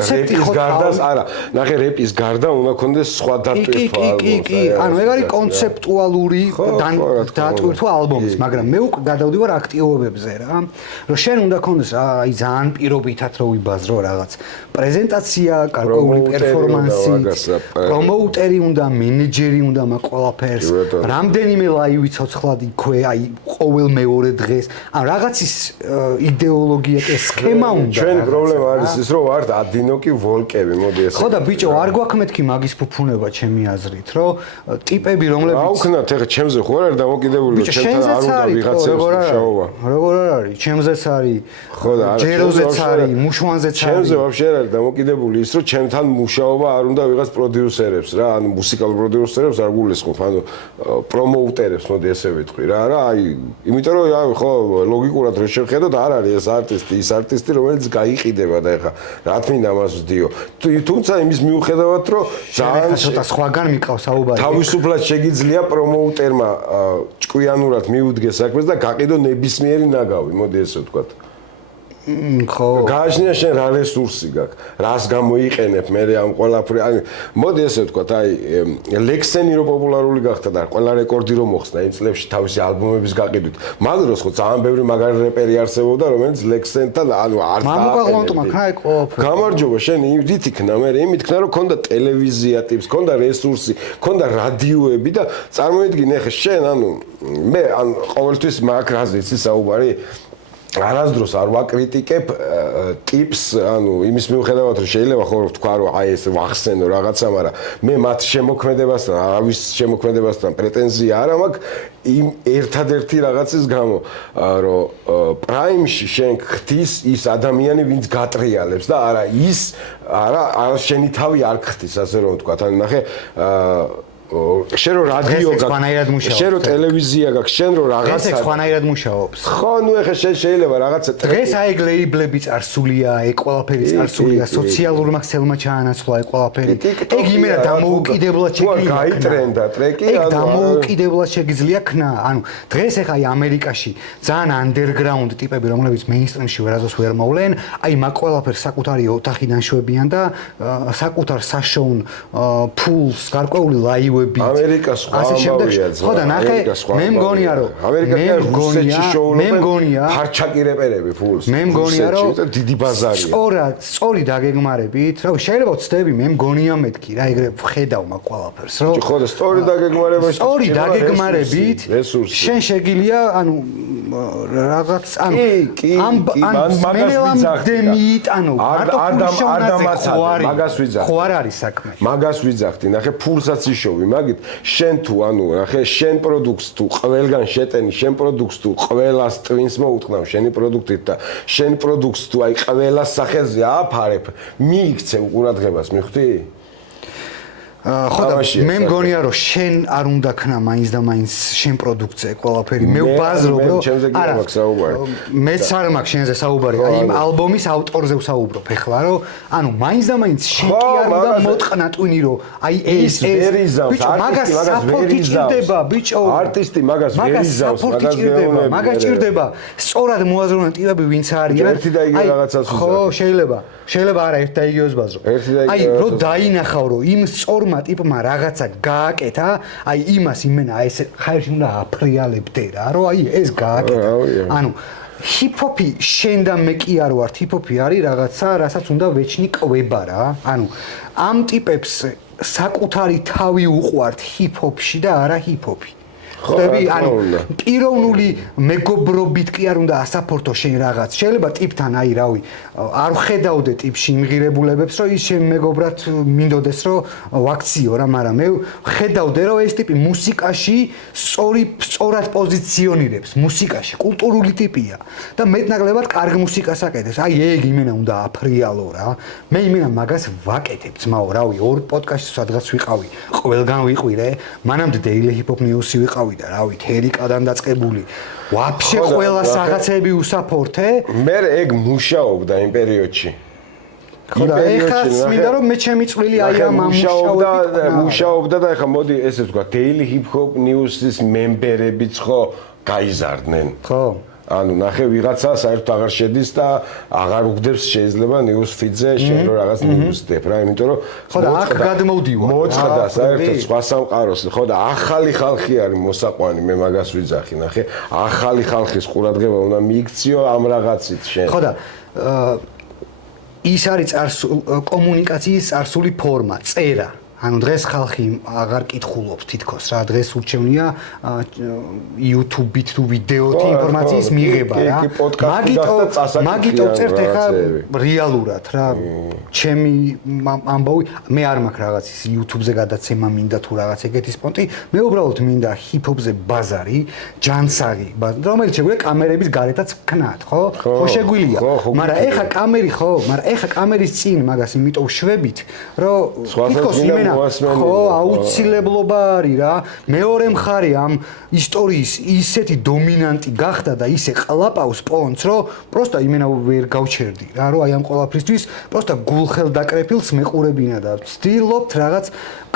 რეპის გარდა არა ნახე რეპის გარდა უნდა კონდეს სხვა დატვირთვა ალბომს კი ანუ ეგ არის კონცეპტუალური დატვირთვა ალბომის მაგრამ მე უკვე გადავდივარ აქტივობებზე რა რომ შენ უნდა კონდეს აი ძალიან პირობითად რო ვიბაზრო რაღაც პრეზენტაცია გარკვეული პერფორმანსი პრომოუტერი უნდა მენეჯერი უნდა მაგ ყველაფერს რამდენიმე ლაივი ცოცხლად იქვე აი ყოველ მეორე დღეს ან რაღაცის იდეოლოგია და სქემა უნდა ჩვენი პრობლემა არის ის რომ ვართ ადინოკი ვოლკები მოდი ეს ხო და ბიჭო არ გვაქვს მეთქი მაგის ფუფუნება ჩემი აზრით რომ ტიპები რომლებიც აუქნათ ეხა ჩემზე ხო არ არის დამოკიდებული ჩემთან არ უნდა ვიღაცას მუშაობა როგორ არ არის ჩემზეც არის ხო და ჯეროზეც არის მუშვანზეც არის ჩემზე ვაფშე არ არის დამოკიდებული ის რომ ჩემთან მუშაობა არ უნდა ვიღაც პროდიუსერებს რა ანუ მუსიკალურ პროდიუსერებს არ გულისხმობ ანუ პრომოუტერებს მოდი ესე ვიტყვი რა აი იმიტომ რომ აი ხო ლოგიკურად რო შევხედოთ არ არის ეს არტისტი ის არტისტი რომელიც გაიყიდება და ეხა რა თქმა მას ვდიო თუმცა იმის მიუხედავად რომ ძალიან ცოტა სხვაგან მიყავს საუბარი თავისუფლად შეგიძლია პრომოუტერმა ჭკვიანურად მიუდგეს საქმეს და გაყიდო ნებისმიერი ნაგავი მოდი ესე ვთქვათ ხო გააჩნია შენ რა რესურსი გაქვს რას გამოიყენებ მე ამ ყველაფერი აი მოდი ესე ვთქვათ აი ლექსენი რო პოპულარული გახდა და ყველა რეკორდი რო მოხსნა იმ წლებში თავისი ალბომების გაყიდვით მაგ დროს ხო ძალიან ბევრი მაგარი რეპერი არსებობდა რომელიც ლექსენთან ანუ არ გამარჯობა შენ იმით იქნა მე იმით იქნა რომ ქონდა ტელევიზია ტიპს ქონდა რესურსი ქონდა რადიოები და წარმოიდგინე ხე შენ ანუ მე ან ყოველთვის მაგ რაზეც საუბარი არასდროს არ ვაკრიტიკებ ტიპს, ანუ იმის მიუხედავად რომ შეიძლება ხო ვთქვა რომ აი ეს ვახსენო რაღაცა, მაგრამ მე მათ შემოქმედებასთან, არავის შემოქმედებასთან პრეტენზია არ მაქვს იმ ერთადერთი რაღაცის გამო, რომ პრაიმში შენ ხდის ის ადამიანი, ვინც გატრიალებს და არა ის, არა შენი თავი არ ხდის, ასე რომ ვთქვა. ანუ ნახე შენ რო რადიო გაქვს, შენ რო ტელევიზია გაქვს, შენ რო რაღაცა ეს სხვანაირად მუშაობს. ხო, ნუ ეხლა შენ შეიძლება რაღაცა დღეს აი გლეიბლები წარსულია, ეგ ყველაფერი წარსულია, სოციალურმა ქსელმა ჩაანაცვლა ეგ ყველაფერი. ეგ იმენა დამოუკიდებლად შეგიძლია. გაიტრენდა ტრეკი, ანუ ეგ დამოუკიდებლად შეგიძლია ქნა. ანუ დღეს ეხლა აი ამერიკაში ძალიან ანდერგრაუნდ ტიპები, რომლებიც მეინსტრიმში ვერაზოს ვერ მოვლენ, აი მაგ ყველაფერს საკუთარი ოთახიდან შვებიან და საკუთარ საშოուն ფულს გარკვეული ლაივ ინტერვიუებით. ამერიკა სხვა ამბავია. ხო და ნახე, მე მგონია რომ ფარჩაკი რეპერები ფულს. მე მგონია რომ დიდი ბაზარია. სწორი დაგეგმარებით, რა შეიძლება ვცდები, მე მგონია მეთქი რა, ეგრე ვხედავ მაგ ყველაფერს, რომ ხო და სწორი დაგეგმარებით, სწორი დაგეგმარებით, შენ შეგილია, ანუ რაღაც ანუ ხო არ არის საქმე. მაგას ვიძახდი, ნახე ფულსაც იშოვი, მაგით შენ თუ ანუ ნახე შენ პროდუქტს თუ ყველგან შეტენი, შენ პროდუქტს თუ ყველას twins მოუთხრა შენი პროდუქტით და შენ პროდუქტს თუ აი ყველას სახელზე აფარებ, მიიქცევ ყურადღებას, მიხვდი? ხო და მე მგონია რომ შენ არ უნდა ქნა მაინც და მაინც შენ პროდუქცია ყველაფერი მე ვბაზრობ რომ არა მეც არ მაქვს შენზე საუბარი აი იმ ალბომის ავტორზე ვსაუბრობ ეხლა რომ ანუ მაინც და მაინც შენ კი არ უნდა მოტყნა ტვინი რომ აი ეს ბიჭო მაგას საპორტი ჭირდება ბიჭო არტისტი მაგას ვერიზავს მაგას ჭირდება სწორად მოაზროვნე ტიპები ვინც არიან ერთი და იგივე რაღაცას ხო შეიძლება არა ერთ და იგივეს ბაზრო აი რომ დაინახავ რომ იმ სწორმა ტიპმა რაღაცა გააკეთა აი იმას იმენა ეს ხაერში უნდა აფრიალებდე რა რომ აი ეს გააკეთა ანუ ჰიპ-ჰოპი შენ და მე კი არ ვართ ჰიპ-ჰოპი არის რაღაცა რასაც უნდა ვეჩნი ყვება რა ანუ ამ ტიპებს საკუთარი თავი უყვართ ჰიპ-ჰოპში და არა ჰიპ-ჰოპი ხდები ანუ პიროვნული მეგობრობით კი არ უნდა ასაფორტო შენ რაღაც შეიძლება ტიპთან აი რავი არ ხედავდე ტიპში იმღირებულებებს რომ ის შენ მეგობრად მინდოდეს რომ ვაქციო რა მაგრამ მე ხედავდე რომ ეს ტიპი მუსიკაში სწორად პოზიციონირებს მუსიკაში კულტურული ტიპია და მეტნაკლებად კარგ მუსიკას აკეთებს აი ეგ იმენა უნდა აფრიალო რა მე იმენა მაგას ვაკეთებ ძმაო რავი ორ პოდკასტში სადღაც ვიყავი ყველგან ვიყვირე მანამდე Daily Hip Hop News-ი ვიყავი და რავი თერიკადან დაწყებული ვაფშე ყველა რაღაცები უსაფორთე მე ეგ მუშაობდა იმ პერიოდში ხო და ეხლა მინდა რომ მე ჩემი წვლილი აი ამ მუშაობდა და ეხლა მოდი ესე ვთქვა Daily Hip Hop News-ის მემბერებიც ხო გაიზარდნენ ხო ანუ ნახე ვიღაცა საერთოდ აღარ შედის და აღარ უგდებს შეიძლება news feed-ზე შენ რო რაღაც news დებ რა იმიტომ რომ ხო და აქ გადმოვდივარ მოწყდა საერთოდ სხვა სამყაროს ხო და ახალი ხალხი არის მოსაყვანი მე მაგას ვიძახი ნახე ახალი ხალხის ყურადღება უნდა მიიქციო ამ რაღაცით შენ ხო და ის არის კომუნიკაციის წარსული ფორმა წერა ანუ დღეს ხალხი აღარ კითხულობს თითქოს რა დღეს ურჩევნია YouTube-ით თუ ვიდეოთი ინფორმაციის მიღება რა მაგიტო წერთ ეხა რეალურად რა ჩემი ამბავი მე არ მაქვს რაღაც ის YouTube-ზე გადაცემა მინდა თუ რაღაც ეგეთი სპონტი მე უბრალოდ მინდა ჰიპ-ჰოპზე ბაზარი ჯანსაღი რომელიც შეგვიძლია კამერების გარეთაც ვქნათ ხო შეგვიძლია მაგრამ ეხა კამერი ხო მაგრამ ეხა კამერის წინ მაგას იმიტომ შვებით რომ თითქოს იმენა ხო აუცილებლობა არის რა მეორე მხარე ამ ისტორიის ისეთი დომინანტი გახდა და ისე ყლაპავს პონც რომ პროსტა იმენა ვერ გავჩერდი რა რომ აი ამ ყველაფრისთვის პროსტა გულხელდაკრეფილს მეყურებინა და ვცდილობთ რაღაც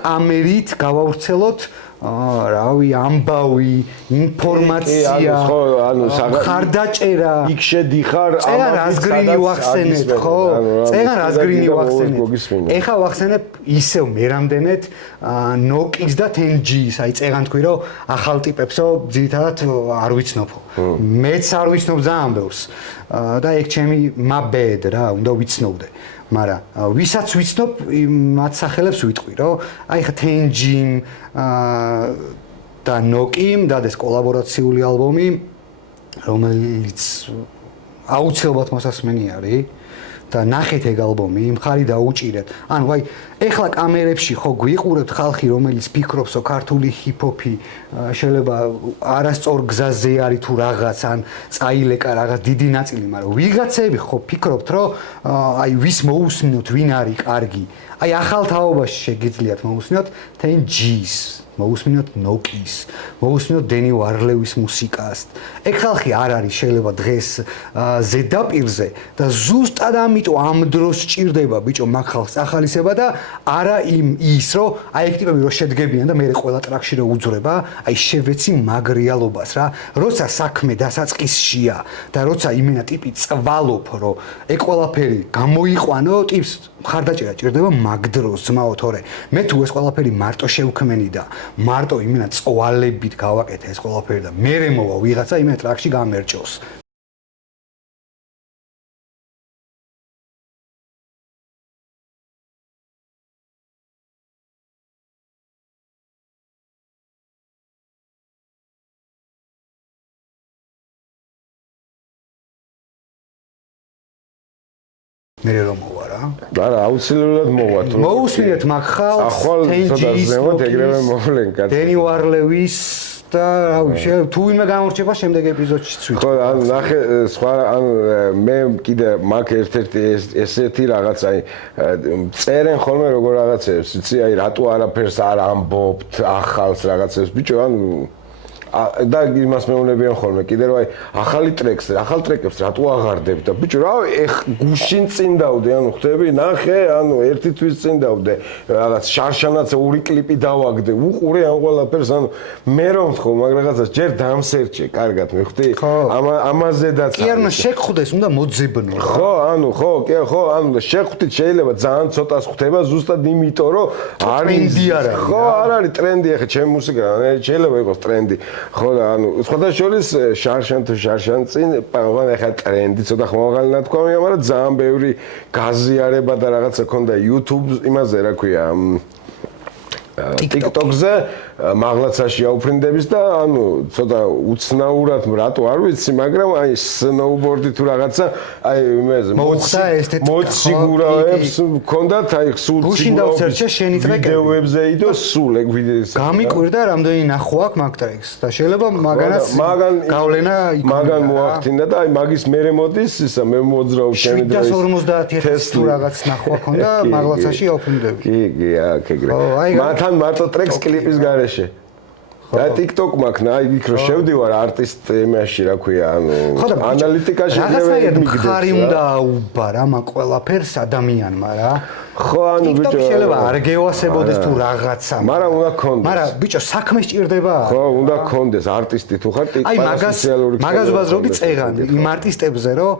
კამერით გავავრცელოთ რავი ამბავი ინფორმაცია ხარდაჭერა იქ შედიხარ წერა რაზგრინი ვახსენებ ხო წერა რაზგრინი ვახსენებ ეხა ვახსენებ ისევ მერამდენეთ ნოკის და 10G-ის აი წერან თქვი რომ ახალ ტიპებსო ძირითადად არ ვიცნობო მეც არ ვიცნობ ძალიან ბევრს და ეგ ჩემი მაბედ რა უნდა ვიცნობდე მაგრამ ვისაც ვიცნობ მათ სახელებს ვიტყვი რომ აი ხა 10G-იმ და ნოკიმ დადეს კოლაბორაციული ალბომი რომელიც აუცილებლად მოსასმენი არის და ნახეთ ეგ ალბომი მხარი დაუჭირეთ ანუ აი ეხლა კამერებში ხო გვიყურებთ ხალხი რომელიც ფიქრობს რომ ქართული ჰიპ-ჰოპი შეიძლება არასწორ გზაზე არის თუ რაღაც ან წაილეკა რაღაც დიდი ნაწილი მაგრამ ვიღაცები ხო ფიქრობთ რომ აი ვის მოусმინოთ ვინ არის კარგი აი ახალ თაობაში შეგიძლიათ მოусმინოთ 10G-ის მოусმინოთ ნოკის მოусმინოთ დენი ვარლევის მუსიკას ეგ ხალხი არ არის შეიძლება დღეს ზედაპირზე და ზუსტად ამიტომ ამ დროს ჭირდება ბიჭო მაგ ხალხს ახალისება და არა ის რომ აი ეგ ტიპები რომ შედგებიან და მე ყველა ტრაქში რომ უძრება აი შევეცი მაგ რეალობას რა როცა საქმე დასაწყისშია და როცა იმენა ტიპი წვალობ რომ ეგ ყველაფერი გამოიყვანო ტიპს მხარდაჭერა ჭირდება მაგ დროს ძმაო, თორე მე თუ ეს ყველაფერი მარტო შევქმენი და მარტო იმენა წვალებით გავაკეთე ეს ყველაფერი და მერე მოვა ვიღაცა იმენ ტრაქში გამერჭოს. მე რომ მოვა რა. არა, აუცილებლად მოვა თუ. მოусმინეთ მაგ ხალხს. ახვალ ცოტა ზემოთ ეგრევე მოვლენ კაცი. დენი ვარლევის და რავი, თუ ვინმე გამორჩება შემდეგ ეპიზოდში ცვით. ხო, ან ნახე სხვა ან მე კიდე მაგ ერთ-ერთი ესეთი რაღაც აი წერენ ხოლმე როგორ რაღაცებს, იცი, აი რატო არაფერს არ ამბობთ, ახალს რაღაცებს. ბიჭო, ან და იმას მეუბნებიან ხოლმე კიდე რომ აი ახალ ტრეკებს რატო აღარდებ და ბიჭო რა ეხ გუშინ წინ დავდე ანუ ხვდები ნახე ანუ ერთი თვის წინ დავდე რაღაც შარშანაც ორი კლიპი დავაგდე უყურე ამ ყველაფერს ანუ მე რომ ვთქო მაგრამ რაღაცას ჯერ დამსერჩე კარგად მე ხვდი ამაზედაც კი არა შეგხვდეს უნდა მოძებნო ხო ანუ ხო ანუ შეგხვდით შეიძლება ძალიან ცოტას ხვდება ზუსტად იმიტომ რომ ტრენდი არ არის ხო არ არის ტრენდი ახლა ჩემი მუსიკა შეიძლება იყოს ტრენდი ხო და ანუ სხვადასხვა შარშან წინ პავან ახლა ტრენდი ცოტა ხმოვაღალი ნათქვამია მაგრამ ძალიან ბევრი გაზიარება და რაღაცა ქონდა YouTube იმაზე რა ქვია TikTok-ზე მაღლაცაში აუფრინდების და ანუ ცოტა უცნაურად რატო არ ვიცი მაგრამ აი სნოუბორდი თუ რაღაცა აი იმაზე მოციგურაებს მქონდათ აი სულ გუშინ დავწერჩე შენი ტრეკები ვიდეოებზე იდო სულ ეგ ვიდეოზე გამიკვირდა რამდენი ნახვა აქვს მაგ ტრეკს და შეიძლება მაგანაც გავლენა იქნება მაგან მოახდინა და აი მაგის მერე მოდის ისა მე მოძრავ შენი დროის 750,000 თუ რაღაც ნახვა ქონდა მაღლაცაში აუფრინდები კი აქ ეგრე მათთან მარტო ტრეკს კლიპის გარეშე და TikTok მაქვს აი იქ რო შევდივარ არტისტ იმაში რა ქვია ანუ ანალიტიკაში რაღაცნაირად მხარი უნდა აუბარ ამ ყველაფერს ადამიანმა რა ხო ანუ ბიჭო შეიძლება არ გეواسებოდეს თუ რაღაცა მაგრამ უნდა გქონდეს მაგრამ ბიჭო საქმე სჭირდება ხო უნდა გქონდეს არტისტი თუ ხარ მაგას ვაზრობდი წეღან იმ არტისტებზე რომ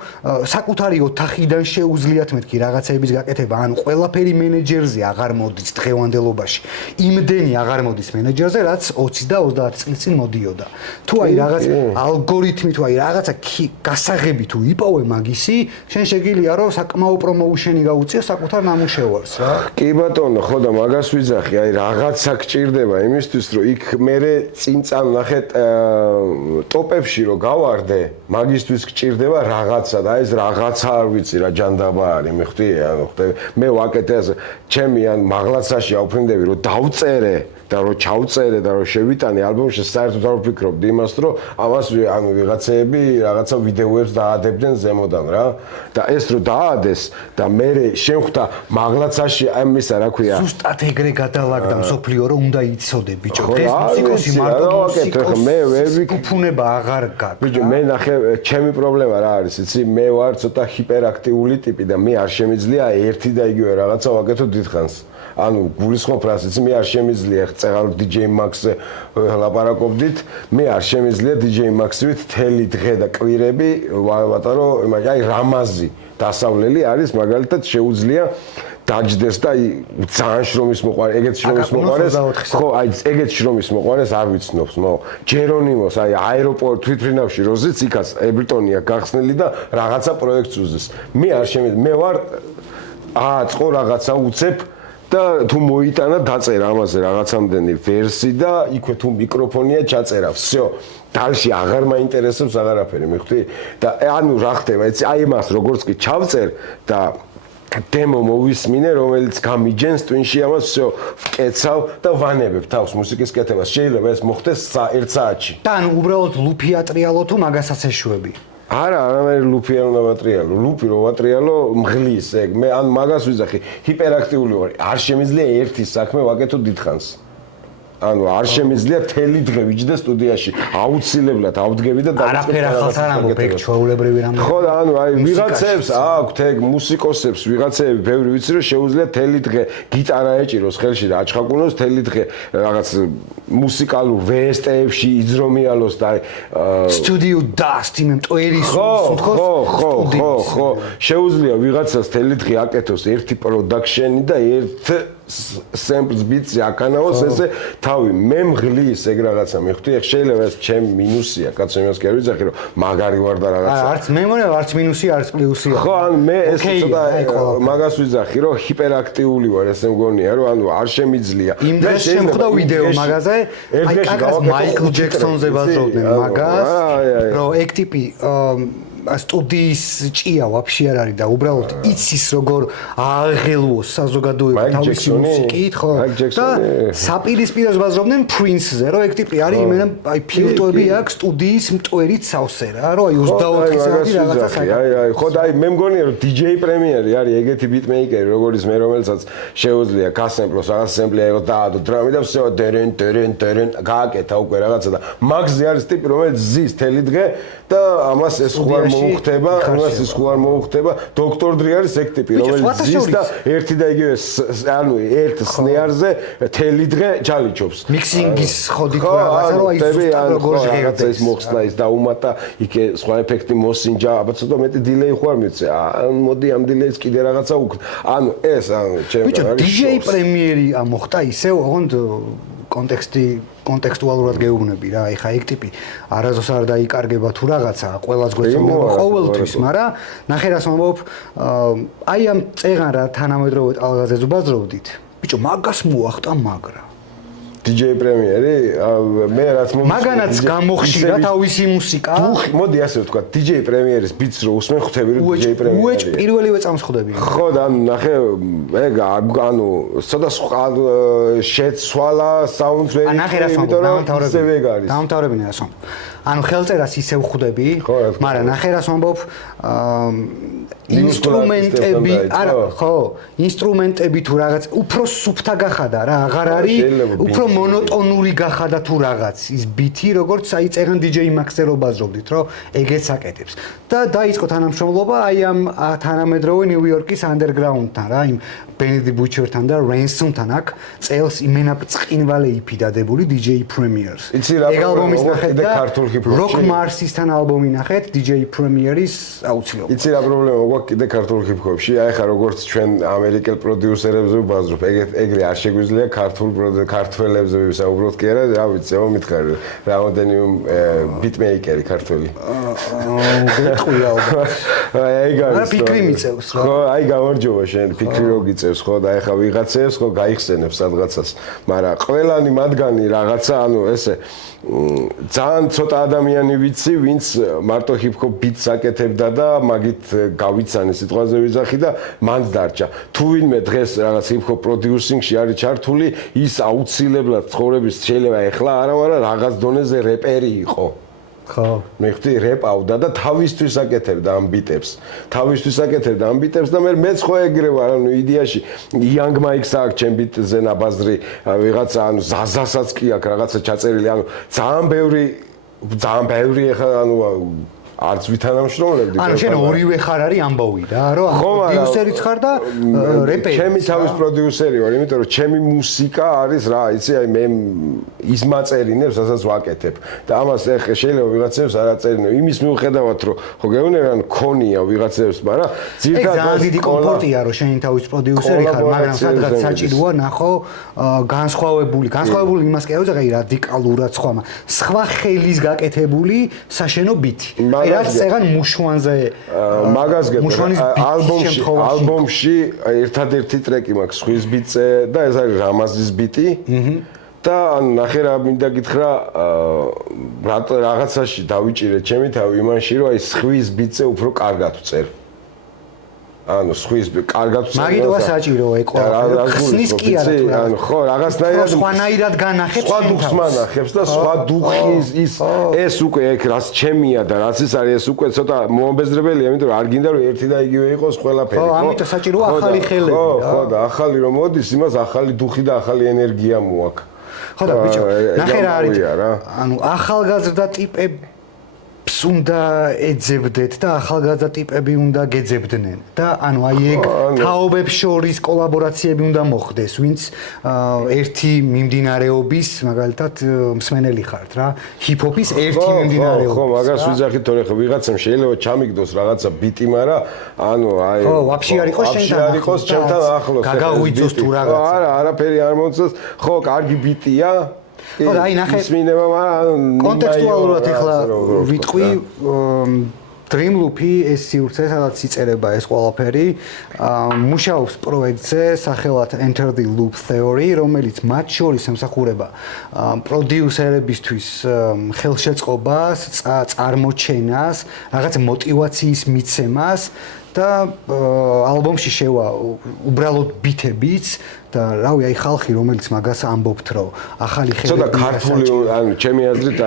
საკუთარი ოთახიდან შეუძლიათ მეთქი რაღაცების გაკეთება ანუ ყველაფერი მენეჯერზე აღარ მოდის დღევანდელობაში იმდენი აღარ მოდის მენეჯერზე რაც 20 და 30 წლის წინ მოდიოდა თუ აი რაღაც ალგორითმი თუ აი რაღაცა გასაღები თუ იპოვე მაგისი შენ შეგიძლია რომ საკმაო პრომოუშენი გაუწიო საკუთარ ნამუშევრს კი ბატონო, ხო და მაგას ვიძახი, აი რაღაცა გჭირდება იმისთვის, რომ იქ მერე წინ წამნახე ტოპებში რომ გავარდე, მაგისთვის გჭირდება რაღაცა და ეს რაღაცა არ ვიცი რა ჯანდაბა არის, მე ხვდი, ანუ ხვდები, მე ვაკეთე ასე, ჩემი ან მაღლაცაში ავფრინდები, რომ დავწერე და რომ ჩავწერე და რომ შევიტანე ალბომში საერთოდ არ ვფიქრობდი იმას რომ ამას ანუ ვიღაცეები რაღაცა ვიდეოებს დაადებდნენ ზემოდან რა და ეს რომ დაადეს და მე შევხვდა მაღლაცაში ამისა რა ქვია ზუსტად ეგრე გადალაგდა მსოფლიო რომ უნდა იცოდე ბიჭო ეს მუსიკოსი მარტო მუსიკოსი მე ვერ ვიფუნება აღარ გაქვს ბიჭო მე ნახე ჩემი პრობლემა რა არის იცი მე ვარ ცოტა ჰიპერაქტიული ტიპი და მე არ შემიძლია ერთი და იგივე რაღაცა ვაკეთო დიდხანს ანუ გულისხმობ რას იცი მე არ შემიძლია წეღარ DJ Max-ზე ლაპარაკობდით მე არ შემიძლია DJ Max-ვით თელი დღე და კვირები ვატარო აი რამაზი დასავლელი არის მაგალითად შეუძლია დაჯდეს და აი ძალიან შრომის მოყარე ეგეთ შრომის მოყარეს ხო აი ეგეთ შრომის მოყარეს არ ვიცნობს მო ჯერონიმოს აი აეროპორტ თვითფრინავში როზიც იქაც ებრტონია გახსნილი და რაღაცა პროექტს უზის მე არ შემიძლია მე ვარ აწყო რაღაცა უცებ და თუ მოიტანა დაწერა ამაზე რაღაცამდენი ვერსი და იქვე თუ მიკროფონია ჩაწერა всё დალში აღარ მაინტერესებს აღარაფერი მე ხვდი და ანუ რა ხდება იცი აი მას როგორც კი ჩავწერ და დემო მოვისმინე რომელიც გამიჯენს twin-ში ამას всё ვკეცავ და ვანებებ თავს მუსიკის კეთებას შეიძლება ეს მოხდეს 1 საათში და ანუ უბრალოდ ლუფი ატრიალო თუ მაგასაც ეშვები არა, არანაირი ლუფი არ უნდა ვატრიალო. ლუფი რო ვატრიალო, მღლის ეგ. მე ან მაგას ვიზახი, ჰიპერაქტიული ვარ. არ შემიძლია ერთი საქმე ვაკეთო დიდხანს. ანუ არ შემიძლია თელი დღე ვიჯდე სტუდიაში. აუცილებლად ავდგები და არაფერ ახალს არ ამბობ, ეგ ჩვეულებრივი რამე. ხო და ანუ აი ვიღაცებს აქვთ ეგ მუსიკოსებს, ვიღაცები ბევრი ვიცი რომ შეუძლია თელი დღე გიტარა ეჭიროს ხელში და აჩხაკუნოს თელი დღე რაღაც მუსიკალურ VST-ებში იძრომიალოს და სტუდიო დასტ იმ მტვერის ხო შეუძლია ვიღაცას თელი დღე აკეთოს ერთი პროდაქშენი და ერთ სემპლს ბიტზე აკანაოს ესე თავი მე მღლის ეგ რაღაცა მიხდი ეგ შეიძლება ეს ჩემ მინუსია კაცო იმას კი არ ვიცახი რომ მაგარი ვარ და რაღაცა არც მე მგონია არც მინუსია არც პლუსია ხო ანუ მე ეს ცოტა მაგას ვიძახი რომ ჰიპერაქტიული ვარ ესე მგონია რომ ანუ არ შემიძლია იმ დღეს შემხვდა ვიდეო მაგაზე აი კაკას მაიკლ ჯექსონზე ბაზრობდნენ მაგას რომ ეგ ტიპი სტუდიის ჭია ვაფშე არ არის და უბრალოდ იცის როგორ ააღელვოს საზოგადოება თავისი მუსიკით ხო და საპირისპიროს ბაზრობდნენ პრინსზე რომ ეგ ტიპი არის იმენა აი ფილტვები აქვს სტუდიის მტვერით სავსე რა რომ აი 24 საათი რაღაცა აი ხო და აი მე მგონია რომ DJ პრემიერი არის ეგეთი ბიტმეიკერი როგორც მე რომელსაც შეუძლია გასემპლოს რაღაც სემპლი აიღოს და დრამი და всё ტერენ გააკეთა უკვე რაღაცა და მაგზე არის ტიპი რომელიც ზის თელი დღე და ამას ეს ხო არ მოუხდება, ამას ის ხო არ მოუხდება. დოქტორ დრი არის ეგ ტიპი, რომელიც ზის და ერთი და იგივე ანუ ერთ სნეარზე თელი დღე ჩალიჩობს. მიქსინგის ხოდით რაღაცა რომ აი ზუსტად როგორ რაღაცა ის მოხსნა ის და უმატა იქე სხვა ეფექტი მოსინჯა, აბა ცოტა მეტი დილეი ხო არ მიცე. მოდი ამ დილეის კიდე რაღაცა უკ. ანუ ეს ანუ ჩემ არის. ბიჭო, DJ პრემიერი მოხდა ისევ, ოღონდ კონტექსტუალურად გეუბნები რა, ეხა ეგ ტიპი არაზოს არ დაიკარგება თუ რაღაცა, ყველას გვეცოდება ყოველთვის, მაგრამ ნახე რას ვამბობ, აი ამ წეღან რა თანამედროვე ტალღაზე ზუბაზრობდით. ბიჭო, მაგას მოახტა მაგრა. DJ პრემიერი, მე რაც მაგანაც გამოხშირა თავისი მუსიკა. მოდი ასე ვთქვა, DJ პრემიერის ბიტს რო usmen ხვდები რომ DJ პრემიერი. უეჭ პირველივე წამს ხვდები. ხო და ნახე, ეგ ანუ ცოტა შეცვალა საუნდს ვერ იცი, დამთავრებინე რას ვამბობ. ანუ ხელწერას ისევ ხვდები, მაგრამ ნახე რას ვამბობ, ინსტრუმენტები, არა, ხო, ინსტრუმენტები თუ რაღაც უფრო სუფთა გახადა რა, აღარ არის, უფრო მონოტონური გახადა თუ რაღაც ის ბიტი, როგორც აი წეგან DJ Max-ზე რო ბაზრობდით, რომ ეგეც აკეთებს. და დაიწყო თანამშრომლობა აი ამ თანამედროვე ნიუ-იორკის underground-თან რა, იმ Benny Butcher-თან და Ransom-თან აქ წელს იმენა წყინვალე იფი დადებული DJ Premiers. ეგ ალბომის ნახეთ და Rock Mars-ისთან ალბომი ნახეთ DJ Premiers აუცილებლად. იცი რა პრობლემა გვაქვს კიდე ქართულ ჰიპ-ჰოპში? აი ხა როგორც ჩვენ ამერიკელ პროდიუსერებზე ვბაზრობ, ეგრე არ შეგვიძლია ქართველებზე ვისაუბროთ კი არა, რა ვიცი, მომითხარი რამოდენი ბიტმეიკერი ქართველი. გეტყვია ალბათ. აი გაიგე. ფიქრი მიწევს რა. ხო, აი გამარჯობა შენ, ფიქრი რო გიწევს ხო და ეხა ვიღაცებს ხო გაიხსენებს სადღაცას, მაგრამ ყველანი მათგანი რაღაცა, ანუ ესე ძალიან ცოტა ადამიანი ვიცი, ვინც მარტო ჰიპ-ჰოპ ბიტს აკეთებდა და მაგით გავიცანი სიტყვაზე ვიძახი და მანდ დარჩა. თუ ვინმე დღეს რაღაც ჰიპ-ჰოპ პროდიუსინგში არის ჩართული, ის აუცილებლად ცხოვრების შეიძლება ეხლა არა, მაგრამ რაღაც დონეზე რეპერი იყო. ხო. მიხდი რეპავდა და თავისთვის აკეთებდა ამ ბიტებს. თავისთვის აკეთებდა ამ ბიტებს და მეც ხო ეგრე ვარ, ანუ იდეაში Young Mike-ს აქვს ჩემ ბიტზე ნაბაზრი, ვიღაცა ანუ ზაზასაც კი აქვს რაღაცა ჩაწერილი, ანუ ძალიან ბევრი ეხა ანუ არც ვითანამშრომლებდი. ანუ შენ ორივე ხარ არის ამბავი რა, რომ პროდიუსერიც ხარ და რეპერიც. ჩემი თავის პროდიუსერი ვარ, იმიტომ რომ ჩემი მუსიკა არის რა, იცი, აი მე ის მაწერინებს, რასაც ვაკეთებ. და ამას ეხა შეიძლება ვიღაცებს არ აწერინო. იმის მიუხედავად, რომ ხო გეუბნები, ანუ ქონია ვიღაცებს, მაგრამ ძირითადად ძალიან დიდი კომფორტია, რომ შენ თავის პროდიუსერი ხარ, მაგრამ სადღაც საჭიროა ნახო განსხვავებული იმას კი არ ვუძახი რადიკალურად სხვა ხელის გაკეთებული საშენო ბიტი. რაც წეგან მუშვანზე მაგას გეტყვი ალბომში ერთადერთი ტრეკი მაქვს ხვის ბიტზე და ეს არის რამაზის ბიტი და ნახე რა მინდა გითხრა რაღაცაში დავიჭირე ჩემი თავი იმანში რომ აი ხვის ბიტზე უფრო კარგად ვწერ ანუ ხვის კარგად ვწერ მაგიტოა საჭირო ეგ ყველა ხსნის კი არა თუ ანუ ხო რაღაცნაირად სხვანაირად განახებს სხვა დუხს მანახებს და სხვა დუხის ეს უკვე ეგ რაც ჩემია და რაც ის არის ეს უკვე ცოტა მომბეზრებელია იმიტომ რომ არ გინდა რომ ერთი და იგივე იყოს ყველაფერი ხო ამიტომ საჭიროა ახალი ხელები ხო და ახალი რომ მოდის იმას ახალი დუხი და ახალი ენერგია მოაქვს ხო და ბიჭო, ნახე რა არის. ანუ ახალგაზრდა ტიპებს უნდა ეძებდეთ და ახალგაზრდა ტიპები უნდა გეძებდნენ და ანუ აი ეგ თაობებს შორის კოლაბორაციები უნდა მოხდეს, ვინც ერთი მიმდინარეობის, მაგალითად, მსმენელი ხართ რა, ჰიპ-ჰოპის ერთი მიმდინარეობის. ხო, მაგას ვიძახით, თორე ხო ვიღაცამ შეიძლება ჩამიგდოს რაღაცა ბიტი, მაგრამ ანუ აი ხო, ვაფშე არ იყოს ჩემთან ახლოს. გაგაღვიძოს თუ რაღაცა. არა, არაფერი არ მომწონს. ხო, კარგი ბიტია. ხო და აი ნახე ისმინება, მაგრამ კონტექსტუალურად ახლა ვიტყვი Dream Loop-ი ეს სივრცე, სადაც იწერება ეს ყველაფერი, მუშაობს პროექტზე სახელად Enter the Loop Theory, რომელიც მათ შორის ემსახურება პროდიუსერებისთვის ხელშეწყობას, წარმოჩენას, რაღაც мотиваციის მიცემას და ალბომში შევა უბრალოდ ბითებიც და რავი აი ხალხი რომელიც მაგას ამბობთ რომ ახალი ხელებია ცოტა ქართული ანუ ჩემი აზრით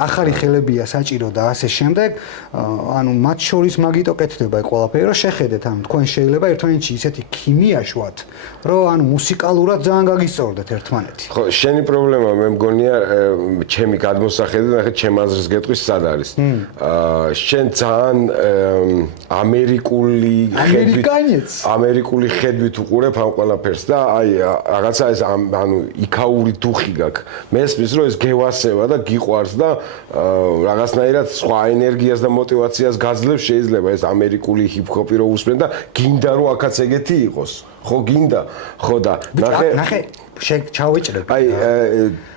ახალი ხელებია საჭირო და ასე შემდეგ ანუ მათ შორის მაგიტო კეთდება ყველაფერი რომ შეხედეთ ანუ თქვენ შეიძლება ერთმანეთში ისეთი ქიმია შუათ რომ ანუ მუსიკალურად ძალიან გაგისწორდეთ ერთმანეთი ხო შენი პრობლემა მე მგონია ჩემი გადმოსახედი ნახე ჩემ აზრს გეტყვის სად არის შენ ძალიან ამერიკული ხედვით უყურებ ამ ყველაფერს და აი რაღაცა ეს ანუ იქაური დუხი გაქვს მესმის რომ ეს გევასება და გიყვარს და რაღაცნაირად სხვა ენერგიას და мотиваციას გაძლევს შეიძლება ეს ამერიკული ჰიპ-ჰოპი რო usmen და გინდა რომ აქაც ეგეთი იყოს ხო გინდა ხო და ნახე ჩავეჭრებ აი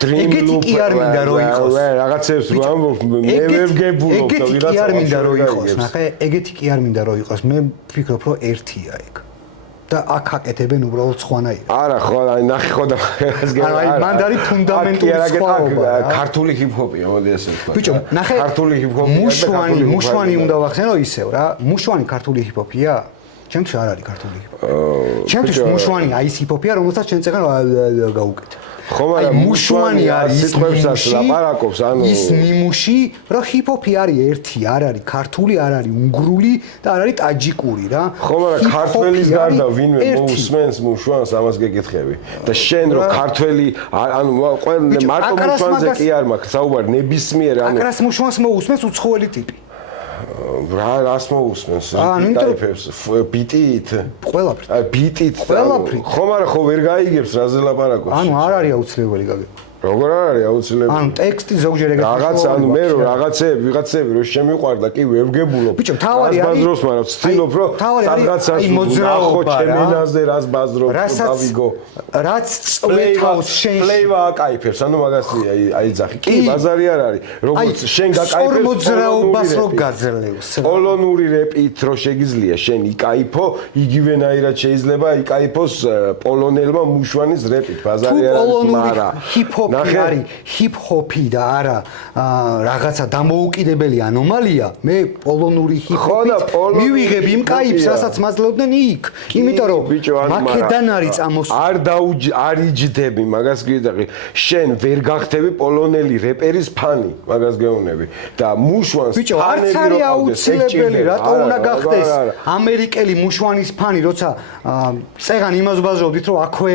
Dream Loop კი არ მინდა რომ იყოს რაღაცებს რო ამბობ მე ვერ გებულობ და ვიღაცა კი არ მინდა რომ იყოს ნახე ეგეთი კი არ მინდა რომ იყოს მე ვფიქრობ რომ ერთია ეგ და აქ აკეთებენ უბრალოდ სხვანაირად. არა, ხო, აი ნახე ხო და ეს გერა. აი მანდ არის ფუნდამენტური სხვაობა. ქართული ჰიპ-ჰოპია, მოდი ესე ვთქვა. ბიჭო, ნახე ქართული ჰიპ-ჰოპი მუშვანი უნდა ვახსენო ისევ რა. მუშვანი ქართული ჰიპ-ჰოპია? ჩემთვის არ არის ქართული ჰიპ-ჰოპი. ჩემთვის მუშვანი აი ის ჰიპ-ჰოპია, რომელსაც ჩვენ წეგან გაუკეთე. ხო, მაგრამ მუშვანი არის სიტყვებსაც ლაპარაკობს, ანუ ის ნიმუში, რომ ჰიპ-ჰოპი არის ერთი, არ არის ქართული, არ არის უნგრული და არ არის ტაჯიკური რა. ხო, მაგრამ ქართველის გარდა ვინმე მოусმენს მუშვანს, ამას გეკითხები. და შენ რო ქართველი, ანუ ყველა მარტო მუშვანზე კი არ მაქვს საუბარი, ნებისმიერ ანუ აკრას მუშვანს მოусმენს უცხოელი ტიპი. რას მოусმენს ტაიფებს ბიტით ყველაფრით აი ბიტით ყველაფრით ხო მაგრამ ხო ვერ გაიგებს რაზე ლაპარაკობს ანუ არ არის აუცილებელი გაგება როგორ არ არის აუცილებელი ანუ ტექსტი ზოგჯერ ეგრე რაღაც ანუ მე რო ვიღაცები რო შემიყვარდა კი ვერ ვგებულობ ბიჭო თავარი არის ბაზრობს მაგრამ ვცდილობ რომ სადღაცას ნახო ჩემენაზე რას ბაზრობ დავიგო რაც წლეთავს შენ ფლეივა აკაიფებს ანუ მაგას აი ძახი კი ბაზარი არ არის როგორც შენ გაკაიფებს მოძრაობას რო გაძლევს პოლონური რეპით რო შეგიძლია შენ იკაიფო იგივენაირად შეიძლება იკაიფოს პოლონელმა მუშვანის რეპით ბაზარი არ არის მარა არის ჰიპ-ჰოპი და არა რაღაცა დამოუკიდებელი ანომალია მე პოლონური ჰიპ-ჰოპით მივიღებ იმ კაიფს რასაც მაძლევდნენ იქ იმიტომ რომ მაკედან არის წამოსული არ იჯდები მაგას გიძახი შენ ვერ გახდები პოლონელი რეპერის ფანი მაგას გეუბნები და მუშვანს ბიჭო არც არის აუცილებელი რატო უნდა გახდეს ამერიკელი მუშვანის ფანი როცა წეგან იმას ბაზრობდით რომ აქვე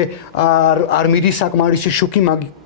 არ მიდის საკმარისი შუქი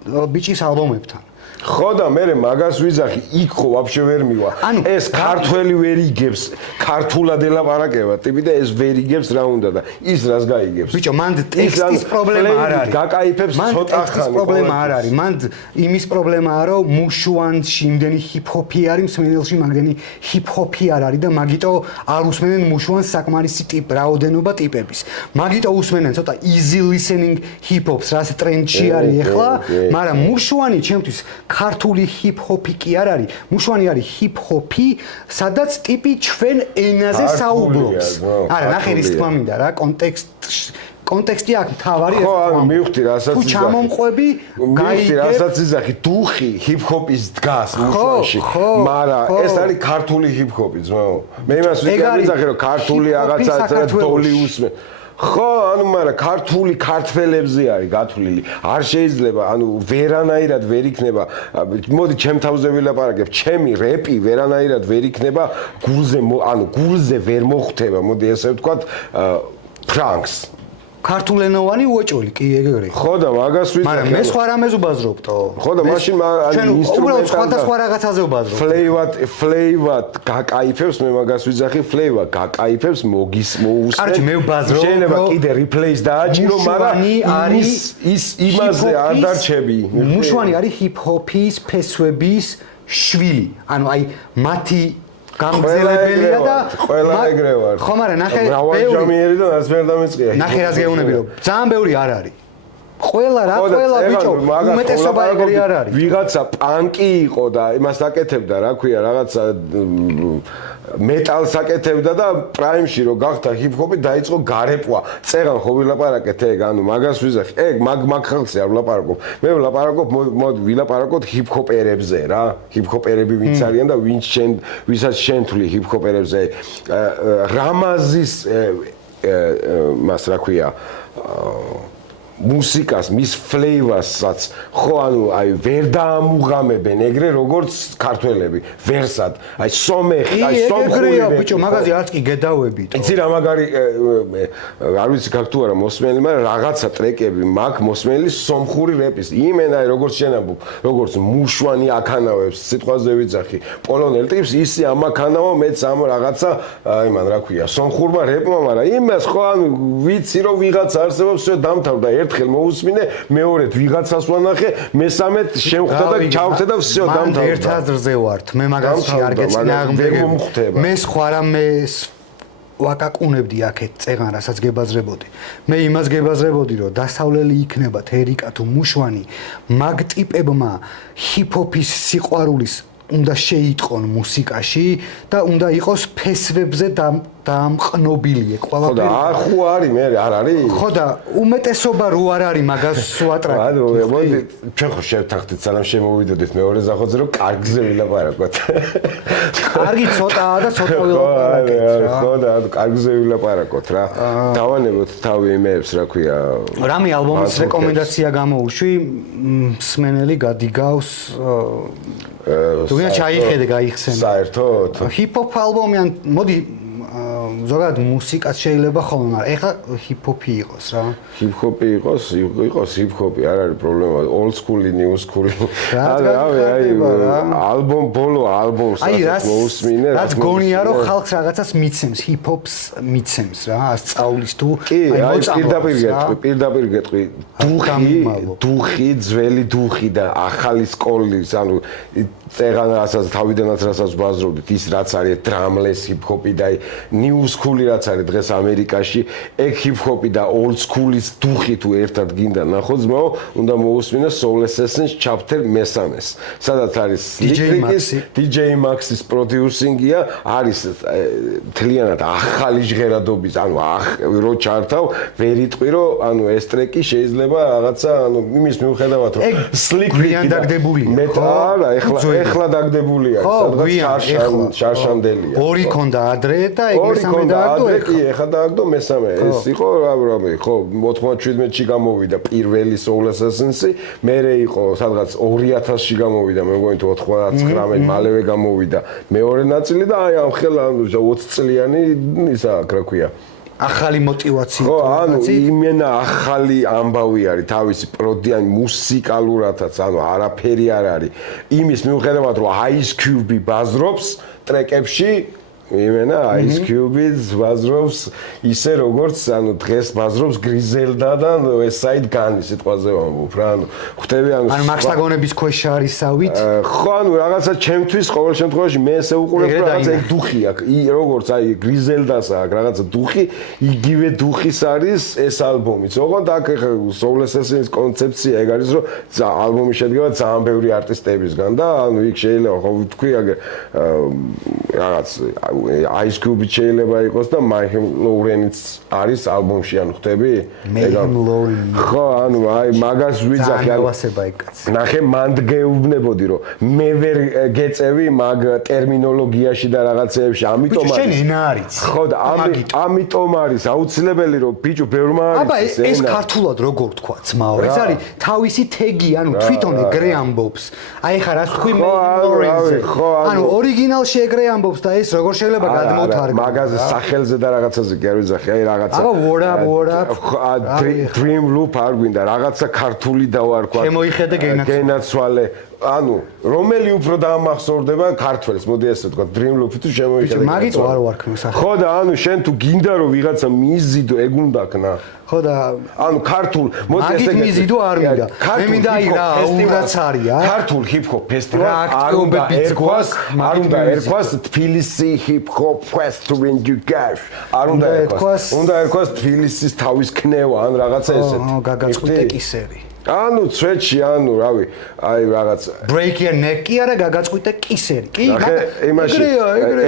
ბიჭის ალბომებთან. ხო და მე მაგას ვიძახი, იქ ხო ვაფშე ვერ მივა. ეს ქართველი ვერ იგებს, ქართულად ელაპარაკება, ტიპი და ეს ვერ იგებს რა უნდა და ის რას გაიგებს. ბიჭო, მანდ ტექსტის პრობლემა არ არის. გაკაიფებს ცოტა ხანი. პრობლემა არ არის. მანდ იმის პრობლემაა, რომ მუშვანში იმდენი ჰიპ-ჰოპი არის, მსმენელში მაგდენი ჰიპ-ჰოპი არ არის და მაგიტო არ უსმენენ მუშვანს საკმარისი რაოდენობა ტიპების. მაგიტო უსმენენ ცოტა easy listening hip-hops, რაც ტრენდში არის ახლა, მაგრამ მუშვანი ჩემთვის ქართული ჰიპ-ჰოპი კი არ არის. მუშვანი არის ჰიპ-ჰოპი, სადაც ტიპი ჩვენ ენაზე საუბრობს. არა, ნახე ის თქმა მინდა რა, კონტექსტი აქ მთავარი ხო, ანუ მივხვდი რასაც თუ ჩამომყვები, გაიგე რასაც იზახი, დუხი ჰიპ-ჰოპის დგას მუშვანში, მაგრამ ეს არის ქართული ჰიპ-ჰოპი, ძმაო. მე იმას ვიზახი, რომ ქართული რაღაცა დოლი უსმენ. ხო, ანუ მაგრამ ქართული ქართველებზე არის გათვლილი. არ შეიძლება, ანუ ვერანაირად ვერ იქნება. მოდი ჩემ თავზე ვილაპარაკებ. ჩემი რეპი ვერანაირად ვერ იქნება გულზე, ანუ გულზე ვერ მოხვდება. მოდი ესე ვთქვათ, ფრანკს. ქართულენოვანი უეჭველი კი ეგრე. ხო და მაგას ვიცი. მაგრამ მე სხვა რამეს ვბაზრობტო. ხო და მაშინ უბრალოდ სხვადასხვა რაღაცაზე ვბაზრობ. ფლეივად გაკაიფებს მე მაგას ვიძახი ფლეივა გაკაიფებს მოუსმენ. კარგი მე ვბაზრობ. შეიძლება კიდე replace დააჭირო, მაგრამ ის იმაზე არ დარჩები. მუშვანი არის ჰიპ-ჰოპის ფესვების შვილი. ანუ აი მათი გამგზელებელია და ყველა ეგრე ვარ. ხო, მაგრამ ნახე, მრავალჯამიერი და რაც ვერ დამეწყია. ნახე რას გეუბნები რომ ძალიან ბევრი არ არის. ყველა ბიჭო, უმეტესობა ეგრე არ არის. ვიღაცა პანკი იყო და იმას აკეთებდა, რა ქვია, რაღაცა მეტალს აკეთებდა და პრაიმში რო გახდა ჰიპ-ჰოპი დაიწყო გარეპვა. წერან ხო ვილაპარაკეთ ეგ, ანუ მაგას ვიზახი. ეგ მაგ ხალხზე არ ვილაპარაკობ. მე ვილაპარაკობ მოდი ვილაპარაკოთ ჰიპ-ჰოპერებზე რა. ჰიპ-ჰოპერები ვინც არიან და ვისაც შენ თვლი ჰიპ-ჰოპერებზე. რამაზის მას რა ქვია მუსიკას, მის ფლეივასაც ხო ანუ აი ვერ დაამუღამებენ ეგრე როგორც ქართველები, ვერსად. აი სომეხი, აი სომხური ბიჭო, მაგაზე არც კი გედავებით. იცი რა მაგარი არ ვიცი ქართუ არა მოსმენელი, მაგრამ რაღაცა ტრეკები მაქვს მოსმენელი სომხური რეპის. იმენა როგორც შენ ამბობ, როგორც მუშვანი აქანავებს, სიტყვაზე ვიძახი. პოლონელ ტიპს ისი ამაქანავა მეც ამ რაღაცა აი მან რა ქვია, სომხურმა რეპმა, მაგრამ იმას ხო ანუ ვიცი რომ ვიღაცა არსებობს, всё დამთავრდა. ერთხელ მოусმინე, მეორედ ვიღაცას ვანახე, მესამედ შემხვდა და ჩავხდე და всё დამთავრდა. ერთ აზრზე ვართ. მე მაგაში არ გეწინააღმდეგებ. მე სხვა რამეს ვაკაკუნებდი აქეთ წეღან რასაც გებაზრებოდი. მე იმას გებაზრებოდი, რომ დასავლელი იქნება თერიკა თუ მუშვანი, მაგ ტიპებმა ჰიპ-ჰოპის სიყვარულის უნდა შეიტყონ მუსიკაში და უნდა იყოს ფესვებზე დამყნობილი ყველაფერი. ხო და ახუ არის მე არ არის? ხო და უმეტესობა რო არ არის მაგას ვატრაკი. ანუ მოდი ჩვენ ხო შევთანხმდით სანამ შემოვიდოდით მეორე ზახოთზე რომ კარგზე ვილაპარაკოთ. კარგი ცოტაა და ცოტა ვილაპარაკეთ რა. ხო და კარგზე ვილაპარაკოთ რა. დავანებოთ თავი იმეებს რა ქვია. რამე ალბომის რეკომენდაცია გამოუშვი, მსმენელი გადიგავს თუნდაც ჩაიხედე გაიხსენე. საერთოდ ჰიპ-ჰოპ ალბომი ან მოდი ზოგადად მუსიკაც შეიძლება ხოლმე, მაგრამ ეხლა ჰიპ-ჰოპი იყოს რა. ჰიპ-ჰოპი იყოს ჰიპ-ჰოპი, არ არის პრობლემა. old school-ი, new school-ი. ალბომ ბოლო ალბომს რასაც მოусმინე, რაც გონია რომ ხალხს რაღაცას მიცემს, ჰიპ-ჰოპს მიცემს რა, სწავლის თუ აი პირდაპირ გეტყვი. დუხი, ძველი დუხი და ახალი სკოლის, ანუ წეღან რასაც თავიდანაც რასაც ვაზრობდით, ის რაც არის დრამლეს ჰიპ-ჰოპი და new school-ი რაც არის დღეს ამერიკაში, ეგ ჰიპ-ჰოპი და old school-ის დუხი თუ ერთად გინდა ნახოთ ძმაო, უნდა მოусმინო Soul Assassins chapter მესამეს. სადაც არის DJ Max-ის პროდიუსინგია, არის თლიანად ახალი ჟღერადობის, ანუ რო ჩართავ, ვერ იტყვი რომ ანუ ეს ტრეკი შეიძლება რაღაცა ანუ იმის მიუხედავად რომ slick გვიან დაგდებულია. მე არა, ეხლა დაგდებულია, სადღაც შარშანდელია. ორი ქონდა ადრე და ეგ მესამე დააგდო ეხლა. კი, ეხლა დააგდო მესამე. ეს იყო რამე, ხო, 97-ში გამოვიდა პირველი Soul Assassins-ი, მერე იყო სადღაც 2000-ში გამოვიდა, მე მგონი თუ 99 მალევე გამოვიდა მეორე ნაწილი და აი ამ ხელა 20 წლიანი ისა რა ქვია. ახალი мотиваცია. ხო, ანუ იმენა ახალი ამბავი არის თავისი პროდიან მუსიკალურადაც, ანუ არაფერი არ არის. იმის მიუხედავად რომ Ice Cube ბაზრობს ტრეკებში იმენა Ice Cube ბაზრობს ისე როგორც ანუ დღეს ბაზრობს Griselda და West Side Gun სიტყვაზე ვამბობ რა ანუ ხვდები ანუ მაქსტაგონების ქვეშ არისავით ხო ანუ რაღაცა ჩემთვის ყოველ შემთხვევაში მე ესე უყურებ რომ რაღაცა ეგ დუხი აქვს როგორც აი Griselda-ს აქვს რაღაცა დუხი იგივე დუხის არის ეს ალბომიც ოღონდ აქ Soul Assassins კონცეფცია ეგ არის რომ ალბომი შედგება ძალიან ბევრი არტისტებისგან და ანუ იქ შეიძლება ხო ვთქვი რაღაც Ice Cube შეიძლება იყოს და Mayhem Lauren-იც არის ალბომში ანუ ხვდები? Mayhem Lauren. ხო, ანუ აი მაგას ვიძახი ანუ ასება ეგ კაცი. ნახე მანდ გეუბნებოდი რომ მე ვერ გეწევი მაგ ტერმინოლოგიაში და რაღაცეებში, ამიტომ არის. შენ ენა არის. ხო და ამიტომ არის აუცილებელი რომ ბიჭო ბევრმა არის. აბა ეს ქართულად როგორ თქვა ძმაო? ეს არის თავისი თეგი, ანუ თვითონ ეგრე ამბობს. აი ხა რას თქვი Mayhem Lauren-ზე. ანუ ორიგინალში ეგრე ამბობს და ეს როგორ შეიძლება გადმოვთარგმნო. მაგაზე სახელზე და რაღაცაზე კი არ ვიძახი, აი რაღაცა. Dream Loop არ გვინდა, რაღაცა ქართული დავარქვა. შემოიხედე გენაცვალე. ანუ რომელი უფრო დაამახსოვრდება ქართველს, მოდი ესე ვთქვა, Dream Loop-ი თუ შემოიხედე. მაგით არ ვარქმევ სახე. ხო და ანუ შენ თუ გინდა რომ ვიღაცა მიზიდო ეგ უნდა ქნა. ხო და ანუ ქართულ მოდი ესე მაგით მიზიდო არ მინდა. მე მინდა აი რა უნდაც არის, ქართულ ჰიპ-ჰოპ ფესტივალი არ უნდა ერქვას თბილისი ჰიპ-ჰოპ ფესტივალი ჯუგაშ. არ უნდა ერქვას. უნდა ერქვას თბილისის თავის ქნევა ან რაღაცა ესეთი. გაგაწყვიტე კისერი. ანუ ცვეთში ანუ რავი აი რაღაც break-ია ნეკი არა გაგაწყვიტე კისერი კი იმაში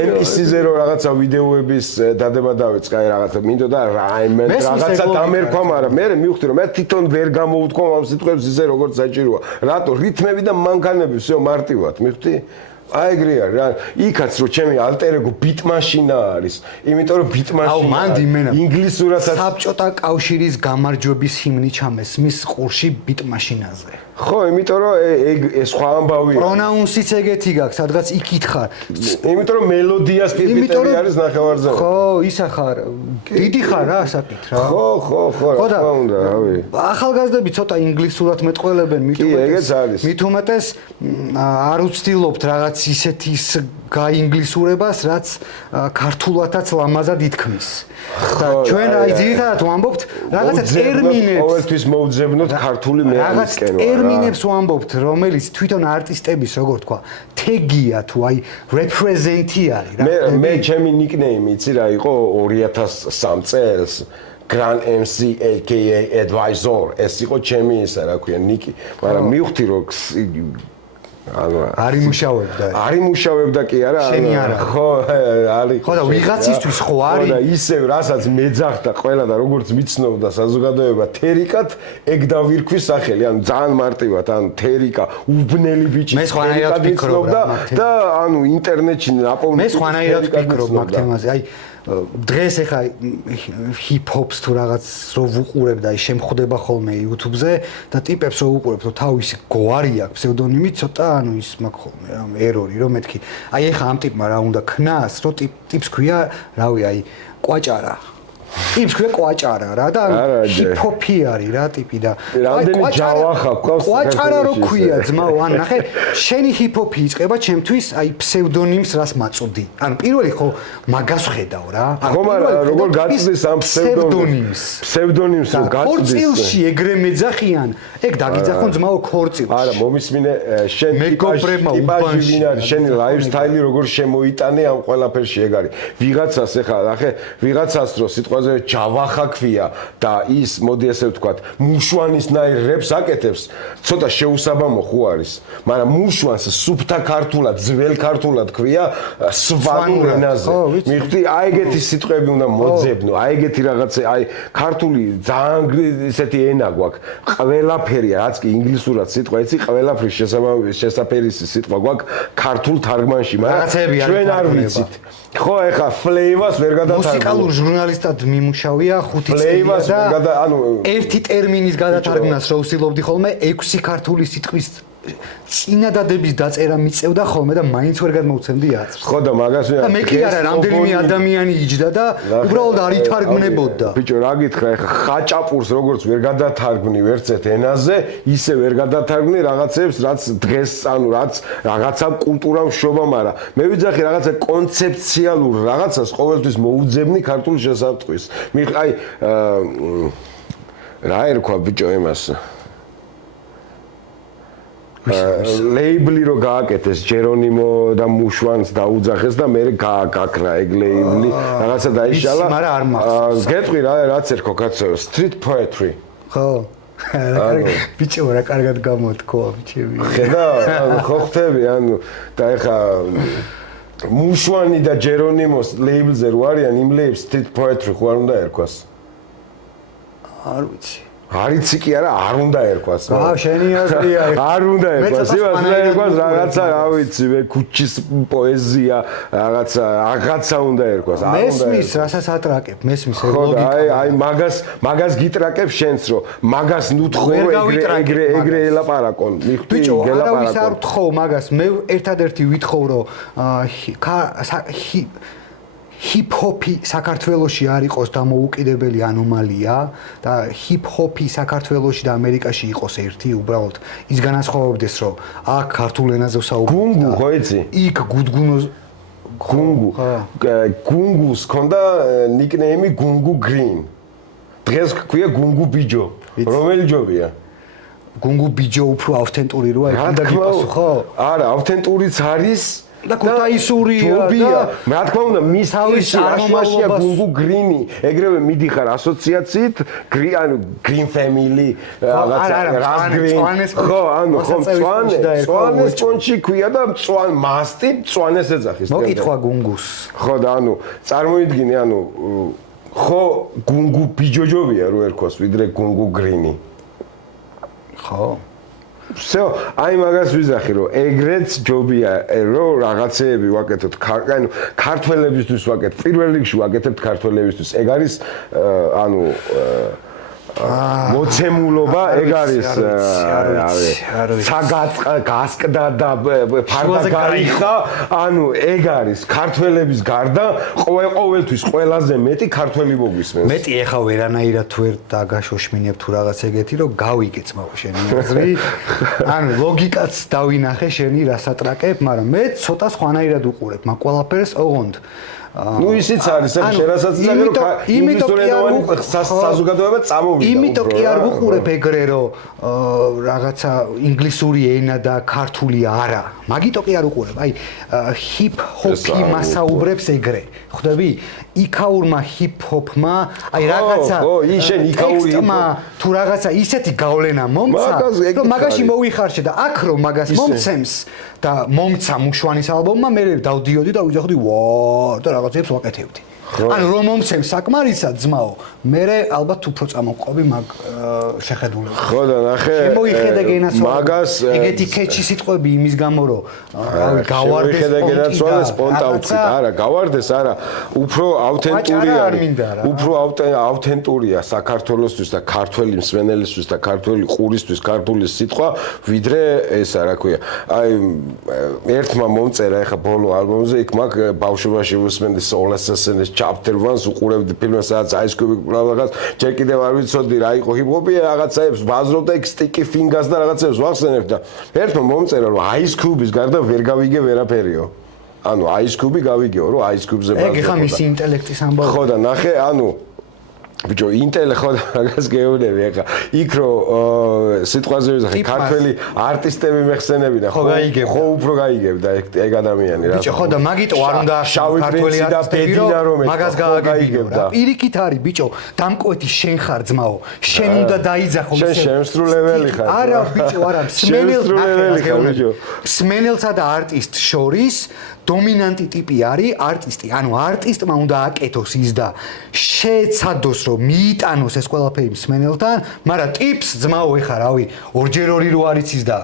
NPC-ზე რომ რაღაცა ვიდეოების დადება დავიწყე აი რაღაცა მინდოდა რაიმენ რაღაცა დამერქვა მაგრამ მე მივხვდი რომ მე თვითონ ვერ გამოვთქვა ამ სიტყვებს ისე როგორც საჭიროა რატო რითმები და მანქანები всё მარტივად მივხვდი აი ეგრე არის რა იქაც რომ ჩემი ალტერეგო ბიტმაშინა არის იმიტომ რომ ბიტმაშინა ინგლისურადაც საბჭოთა კავშირის გამარჯვების ჰიმნი ჩამესმის ყურში ბიტმაშინაზე ხო იმიტომ რომ ეს სხვა ამბავია პრონაუნსიც ეგეთი გაქვს სადღაც იქითხარ იმიტომ რომ მელოდიას პირდაპირ არის ნახევარზე ხო ისა ხარ დიდი ხარ რა საკით რა ხო რა თქმა უნდა რავი ახალგაზრდები ცოტა ინგლისურად მეტყველებენ მით უმეტეს არ უცდილობთ რაღაც ისეთის გაინგლისურებას რაც ქართულადაც ლამაზად ითქმის და ჩვენ აი ძირითადად ვამბობთ რაღაცა ტერმინებს ყოველთვის მოუძებნოთ ქართული მეანისკენ ტერმინებს ვამბობთ რომელიც თვითონ არტისტების როგორ თქვა თეგია თუ აი რეპრეზენტი არის რა მე ჩემი ნიკნეიმი იცი რა იყო 2003 წელს Grand MC aka Advisor ეს იყო ჩემი ისა რა ქვია ნიკი მაგრამ მივხვდი რომ არ იმუშავებდა კი არა შენი არა ხო არის ხო და ვიღაცისთვის ხო არის ხო და ისევ რასაც მეძახდა ყველა და როგორც მიცნობდა საზოგადოება თერიკად ეგ დავირქვის სახელი ანუ ძალიან მარტივად ანუ თერიკა უბნელი ბიჭი მე სხვანაირად ვფიქრობ და ანუ ინტერნეტში ნაპოვნი მე სხვანაირად ვფიქრობ მაგ თემაზე აი დღეს ეხა ჰიპ-ჰოპს თუ რაღაც რო ვუყურებ და აი შემხვდება ხოლმე YouTube-ზე და ტიპებს რო ვუყურებ რომ თავისი გვარი აქვს ფსევდონიმი ცოტა ანუ ის მაქვს ხოლმე რა ერორი რომ მეთქი აი ეხა ამ ტიპმა რა უნდა ქნას რომ ტიპს ქვია რავი აი კვაჭარა ტიპს ქვია კვაჭარა რა და ჰიპ-ჰოპი არის რა ტიპი და რამდენი ჯავახა გვყავს კვაჭარა რო ქვია ძმაო ან ნახე შენი ჰიპ-ჰოპი იწყება ჩემთვის აი ფსევდონიმს რას მაწვდი ანუ პირველი ხო მაგას ხედავ რა ხო მაგრამ როგორ გაწვდის ამ ფსევდონიმს რო გაწვდის ქორწილში ეგრე მეძახიან ეგ დაგიძახონ ძმაო ქორწილში არა მომისმინე შენ ტიპაჟი ვინ არის შენი ლაიფსტაილი როგორ შემოიტანე ამ ყველაფერში ეგ არის ვიღაცას ეხლა ნახე ვიღაცას რო სიტყვა ჯავახა ქვია და ის მოდი ესე ვთქვათ მუშვანისნაირ რეპს აკეთებს ცოტა შეუსაბამო ხო არის მაგრამ მუშვანს სუფთა ქართულად ძველ ქართულად ქვია სვანურ ენაზე მიხდი აი ეგეთი სიტყვები უნდა მოძებნო აი ეგეთი რაღაცა აი ქართული ძალიან ისეთი ენა გვაქვს ყველაფერია რაც კი ინგლისურად სიტყვა იცი ყველაფრის შესაძაფერისი სიტყვა გვაქვს ქართულ თარგმანში მაგრამ ჩვენ არ ვიცით ხო ეხა ფლეივას ვერ გადათარგმნო მუსიკალურ ჟურნალისტად მიმუშავია 5 წელია და ანუ ერთი ტერმინის გადათარგმნას რო ვსილობდი ხოლმე 6 ქართული სიტყვის წინადადების დაწერა მიწევდა ხოლმე და მაინც ვერ გადმოვცემდი აცრს. ხო და მაგას და მე კი არა რამდენიმე ადამიანი იჯდა და უბრალოდ არ ითარგმნებოდა. ბიჭო რა გითხრა ეხა ხაჭაპურს როგორც ვერ გადათარგმნი ვერცეთ ენაზე, ისე ვერ გადათარგმნი რაღაცებს რაც დღეს ანუ რაც რაღაცა კულტურამ შობა, მაგრამ მე ვიძახი რაღაცა კონცეფციალურ რაღაცას ყოველთვის მოუძებნი ქართულ შესაწყვის. აი რა ერქვა ბიჭო იმას ლეიბლი რო გააკეთეს ჯერონიმო და მუშვანს დაუძახეს და მე გააკრა ეგ ლეიბლი რაღაცა დაიშალა მაგრამ არ მახსოვს გეტყვი რაც ერქვა კაცო street poetry ხო ბიჭო რა კარგად გამოთქვა ბიჭები ხედა ხო ხვდები ანუ და ეხა მუშვანი და ჯერონიმოს ლეიბლზე რო არიან იმ ლეიბლს street poetry ხო არ უნდა ერქვას არ ვიცი არიცი კი არა არ უნდა ერქვას აა შენი აზრია არ უნდა ერქვას იმას უნდა ერქვას რაღაცა რა ვიცი მე ქუჩის პოეზია რაღაცა უნდა ერქვას არ უნდა მესმის რასაც ატრაკებ მესმის ლოგიკა აი მაგას გიტრაკებ შენც რომ მაგას ნუთხო ეგრე ელაპარაკონ მიხვდი გელაპარაკონ არ ვთხოვ მაგას მე ერთადერთი ვითხოვ რომ ჰიპ-ჰოპი საქართველოში არ იყოს დამოუკიდებელი ანომალია და ჰიპ-ჰოპი საქართველოში და ამერიკაში იყოს ერთი, უბრალოდ ის განასხვავებდეს, რომ აქ ქართულ ენაზე ვსაუბრობ. გუნგუ ხო იცი? იქ გუდგუნოს გუნგუს ქონდა ნიკნეიმი გუნგუ გრინ. დღეს ქვია გუნგუ ბიჯო. რომელი ჯობია? გუნგუ ბიჯო უფრო ავთენტური როა, იქ უნდა გიპასო, ხო? არა, ავთენტურიც არის და ქუთაისურია და რა თქმა უნდა მის თავის აშმაშია გუნგუ გრინი ეგრევე მიდიხარ ასოციაციით ანუ green family რაღაც გრინ ხო ანუ ხო მწვანეს ჭონჩი ქვია და მწვან მასტი მწვანეს ეძახის მოკითხვა გუნგუს ხო და ანუ წარმოიდგინე ანუ ხო გუნგუ ბიჯოჯობია რო ერქოს ვიდრე გუნგუ გრინი ხო всё, აი მაგას ვიზახი რომ ეგრეც ჯობია რომ რაღაცეები ვაკეთოთ, ანუ ქართველებისთვის ვაკეთებთ, პირველ რიგში ვაკეთებთ ქართველებისთვის. ეგ არის ანუ მოცემულობა, ეგ არის საგასკდა და ფარდა გარიხა, ანუ ეგ არის ქართველების გარდა ყოველთვის ყველაზე მეტი ქართველი მოგვისმენს. მეტი ეხა ვერანაირად თუ ერთ დაგაშოშმინებ თუ რაღაც ეგეთი რომ გავიგეც მაგ შენი აზრი. ანუ ლოგიკაც დავინახე შენი რასატრაკებ, მაგრამ მე ცოტა სხვანაირად უყურებ მაგ ყველაფერს ოღონდ ну ისიც არის ეს შენასაც იცი რომ იმიტომიანი საზოგადოება წამოვიდა იმიტომ კი არ ვუყურებ ეგრე რომ რაღაცა ინგლისური ენა და ქართული არა მაგიტო კი არ უყურებ აი ჰიპ-ჰოპი მასაუბრებს ეგრე ხვდები იქაურმა ჰიპ-ჰოპმა აი რაღაცა შენ იქაური თუ რაღაცა ისეთი გავლენა მომცა რომ მაგაში მოვიხარშე და აქ რომ მაგას მომცემს და მომცა მუშვანის ალბომმა მე დავდიოდი და ვიძახდი ვა და რაღაცებს ვაკეთებდი ანუ რომ მომცემ საკმარისად ძმაო მე ალბათ უფრო წამოვყვები მაგ შეხედულებას ხო და ნახე შემოიხედე გენაცვალე მაგას ეგეთი კეჩი სიტყვები იმის გამო რომ რავი გავარდეს სპონტავთი არა გავარდეს არა უფრო ავთენტურია უფრო ავთენტურია საქართველოსთვის და ქართველი მსმენელისთვის და ქართველი ყურისთვის ქართული სიტყვა ვიდრე ესა რა ქვია აი ერთმა მომწერა ეხა ბოლო ალბომზე იქ მაგ ბავშვობაში უსმენდი სოლასასენის chapter 1-ს უყურებდი ფილმს სადაც Ice Cube რაღაც ჯერ კიდევ არ ვიცოდი რა იყო ჰიპ-ჰოპი რაღაცაებს ბაზრობდა იქ Sticky Fingers და რაღაცაებს ვახსენებ და ერთმა მომწერა რომ Ice Cube-ის გარდა ვერ გავიგე ვერაფერიო ანუ Ice Cube-ი გავიგეო რომ Ice Cube-ზე ბაზრობდა ეგ ხა მისი ინტელექტის ამბავი ხო და ნახე ანუ ბიჭო ინტელი ხო და მაგას გეუბნები ახლა იქ რომ სიტყვაზე ვიზახე ქართველი არტისტები მეხსენებინა ხო უფრო გაიგებდა ეგ ადამიანი რა ბიჭო ხო და მაგიტო არ უნდა ქართველი არტისტები რომ მაგას გააგებდა პირიქით არის ბიჭო დამკვეთი შენ ხარ ძმაო შენ უნდა დაიძახო შენ შემსრულებელი ხარ არა ბიჭო არა მსმენელსა და არტისტ შორის დომინანტი ტიპი არის არტისტი ანუ არტისტმა უნდა აკეთოს ის და შეეცადოს რომ მიიტანოს ეს ყველაფერი მსმენელთან მაგრამ ტიპს ძმაო ეხა რავი ორჯერ ორი რო არის ის და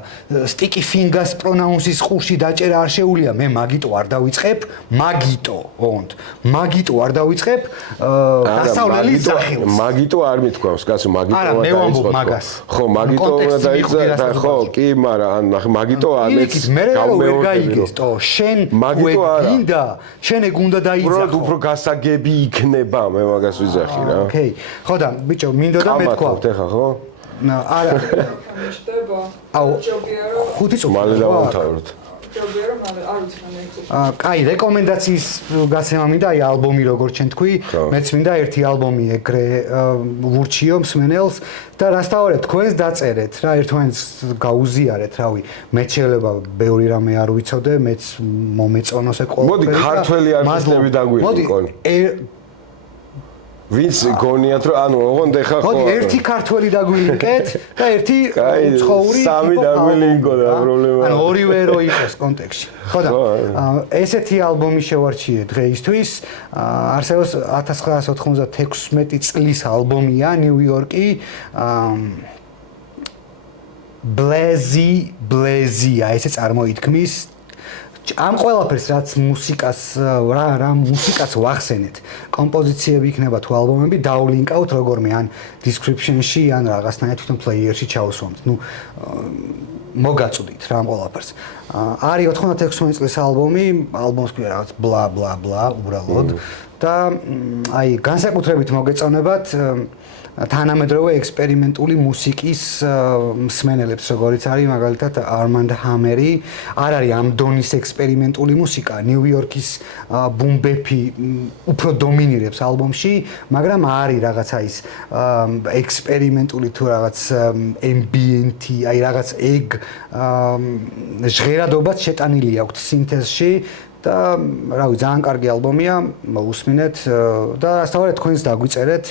Sticky Fingers პრონაუნსის ყურში დაჭერა არ შეუულია მე მაგიტო არ დავიწყებ მაგიტო ოღონდ მაგიტო არ დავიწყებ დასავლელი სახეობს მაგიტო არ მithქვავს კაცო მაგიტო არა მე ვამბობ მაგას ხო მაგიტო უნდა დაიწყე ხო კი მაგრამ ნახე მაგიტო ამეც მე ვერ გაიგეს თო შენ მაგიტო არა გინდა შენ ეგ უნდა დაიძახო უფრო გასაგები იქნება მე მაგას ვიზახი რა ოკეი ხო და ბიჭო მინდოდა მეთქვა ეხა ხო არა მიჭდება აუ ჯობია რომ 5 წუთი მალე დავამთავროთ ჯობია რომ არ ვიცი რა მეკითხა კაი რეკომენდაციის გაცემა მინდა აი ალბომი როგორ ჩვენ თქვი მეც მინდა ერთი ალბომი ეგრე ვურჩიო მსმენელს და რასთავარეთ თქვენს დაწერეთ რა ერთმანეთს გაუზიარეთ რავი მეც შეიძლება ბევრი რამე არ ვიცოდე მეც მომეწონოს ეგ ყველაფერი მოდი ქართველი არტისტები დაგვიყო ვინც გონიათ რომ ანუ ოღონდ ეხა ხო მოდი ერთი ქართველი დაგვიინკეთ და ერთი უცხოური სამი დაგვიინკო და პრობლემა ანუ ორივე რო იყოს კონტექსტში ხო და ესეთი ალბომი შევარჩიე დღეისთვის არსებობს 1996 წლის ალბომია ნიუ-იორკი ბლეზია ესე წარმოითქმის ამ ყველაფერს რაც მუსიკას რა მუსიკას ვახსენეთ კომპოზიციები იქნება თუ ალბომები დავლინკავთ როგორმე ან description-ში ან რაღაცნაირად თვითონ player-ში ჩავსვამთ ნუ მოგაწვდით რა ამ ყველაფერს არის 96 წლის ალბომი ალბომს ქვია რაღაც ბლა ბლა ბლა უბრალოდ და აი განსაკუთრებით მოგეწონებათ თანამედროვე ექსპერიმენტული მუსიკის მსმენელებს, როგორიც არის მაგალითად Armand Hammer-ი, არ არის ამ დონის ექსპერიმენტული მუსიკა, ნიუ-იორკის ბუმ-ბეფი უფრო დომინირებს ალბომში, მაგრამ არის რაღაცა ის ექსპერიმენტული თუ რაღაც ambient-ი, აი რაღაც ეგ ჟღერადობაც შეტანილი აქვს სინთეზში და რავი, ძალიან კარგი ალბომია, უსმინეთ და ასთავარეთ თქვენს დაგვიწერეთ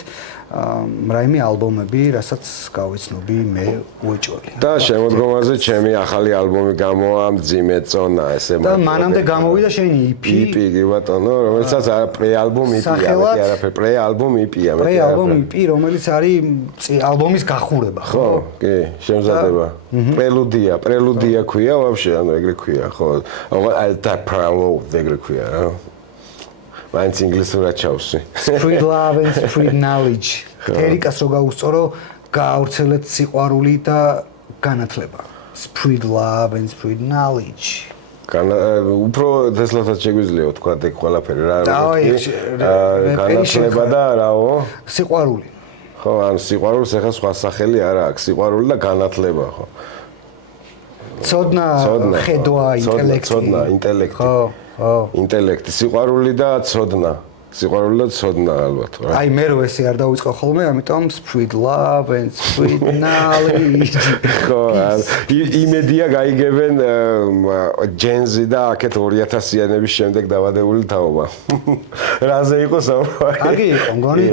რაიმე ალბომები, რასაც გავიცნობი მე უეჭველი. და შემოდგომაზე ჩემი ახალი ალბომი გამოვა მძიმე წონა, ესე და მანამდე გამოვიდა შენი EP. EP კი ბატონო, რომელსაც პრე-ალბომ EP-ია, მეტი არაფერი, პრე-ალბომ EP-ია, მეტი არაფერი. პრე-ალბომ EP, რომელიც არის ალბომის გახურება, ხო, კი, შემზადება. პრელუდია ქვია, ვაფშე, ანუ ეგრე ქვია, ხო. და პრელუდ ეგრე ქვია, რა. მაინც ინგლისურად ჩავსვი. Spread love and spread knowledge. ერიკას რო გაუსწორო, გაავრცელეთ სიყვარული და განათლება. Spread love and spread knowledge. უფრო თესლათაც შეგვიძლია თქვა ეგ ყველაფერი რა განათლება და რაო? სიყვარული. ხო, ან სიყვარულს ახლა სხვა სახელი არა აქვს, სიყვარული და განათლება, ხო. ცოდნა, ხედვა, ინტელექტი. ცოდნა, ინტელექტი. ხო, ხო. ინტელექტი, სიყვარული და ცოდნა. სიყვარული და ცოდნა ალბათ, რა. აი მე რო ესე არ დავიწყო ხოლმე, ამიტომ spread love and spread knowledge. ხო, იმედია გაიგებენ ჯენზი და აქეთ 2000-იანების შემდეგ დავადებული თაობა. რაზე იყო საუბარი? კარგი იყო, მგონი.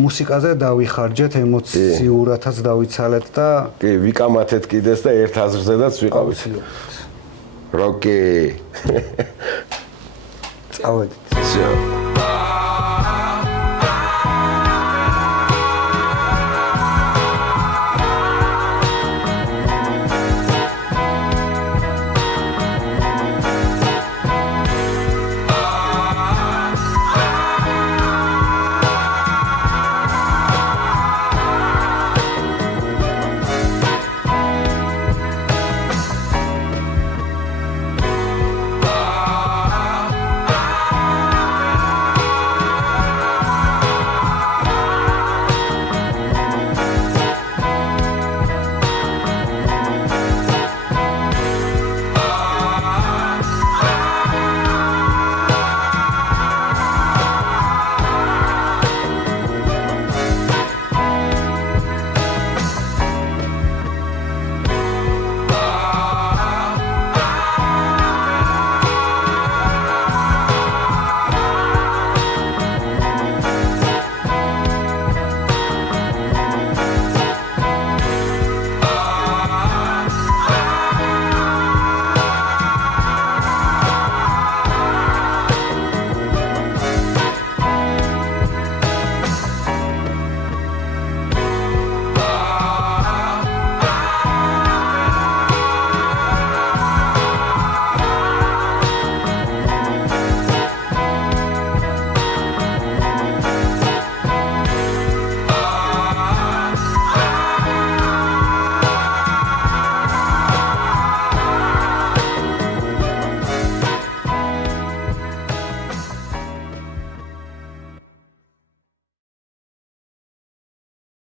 მუსიკაზე დავიხარჯეთ, ემოციურადაც დავიცალეთ და კი, ვიკამათეთ კიდეს და ერთ აზრზედაც ვიყავით. როკი. წავედით. Все.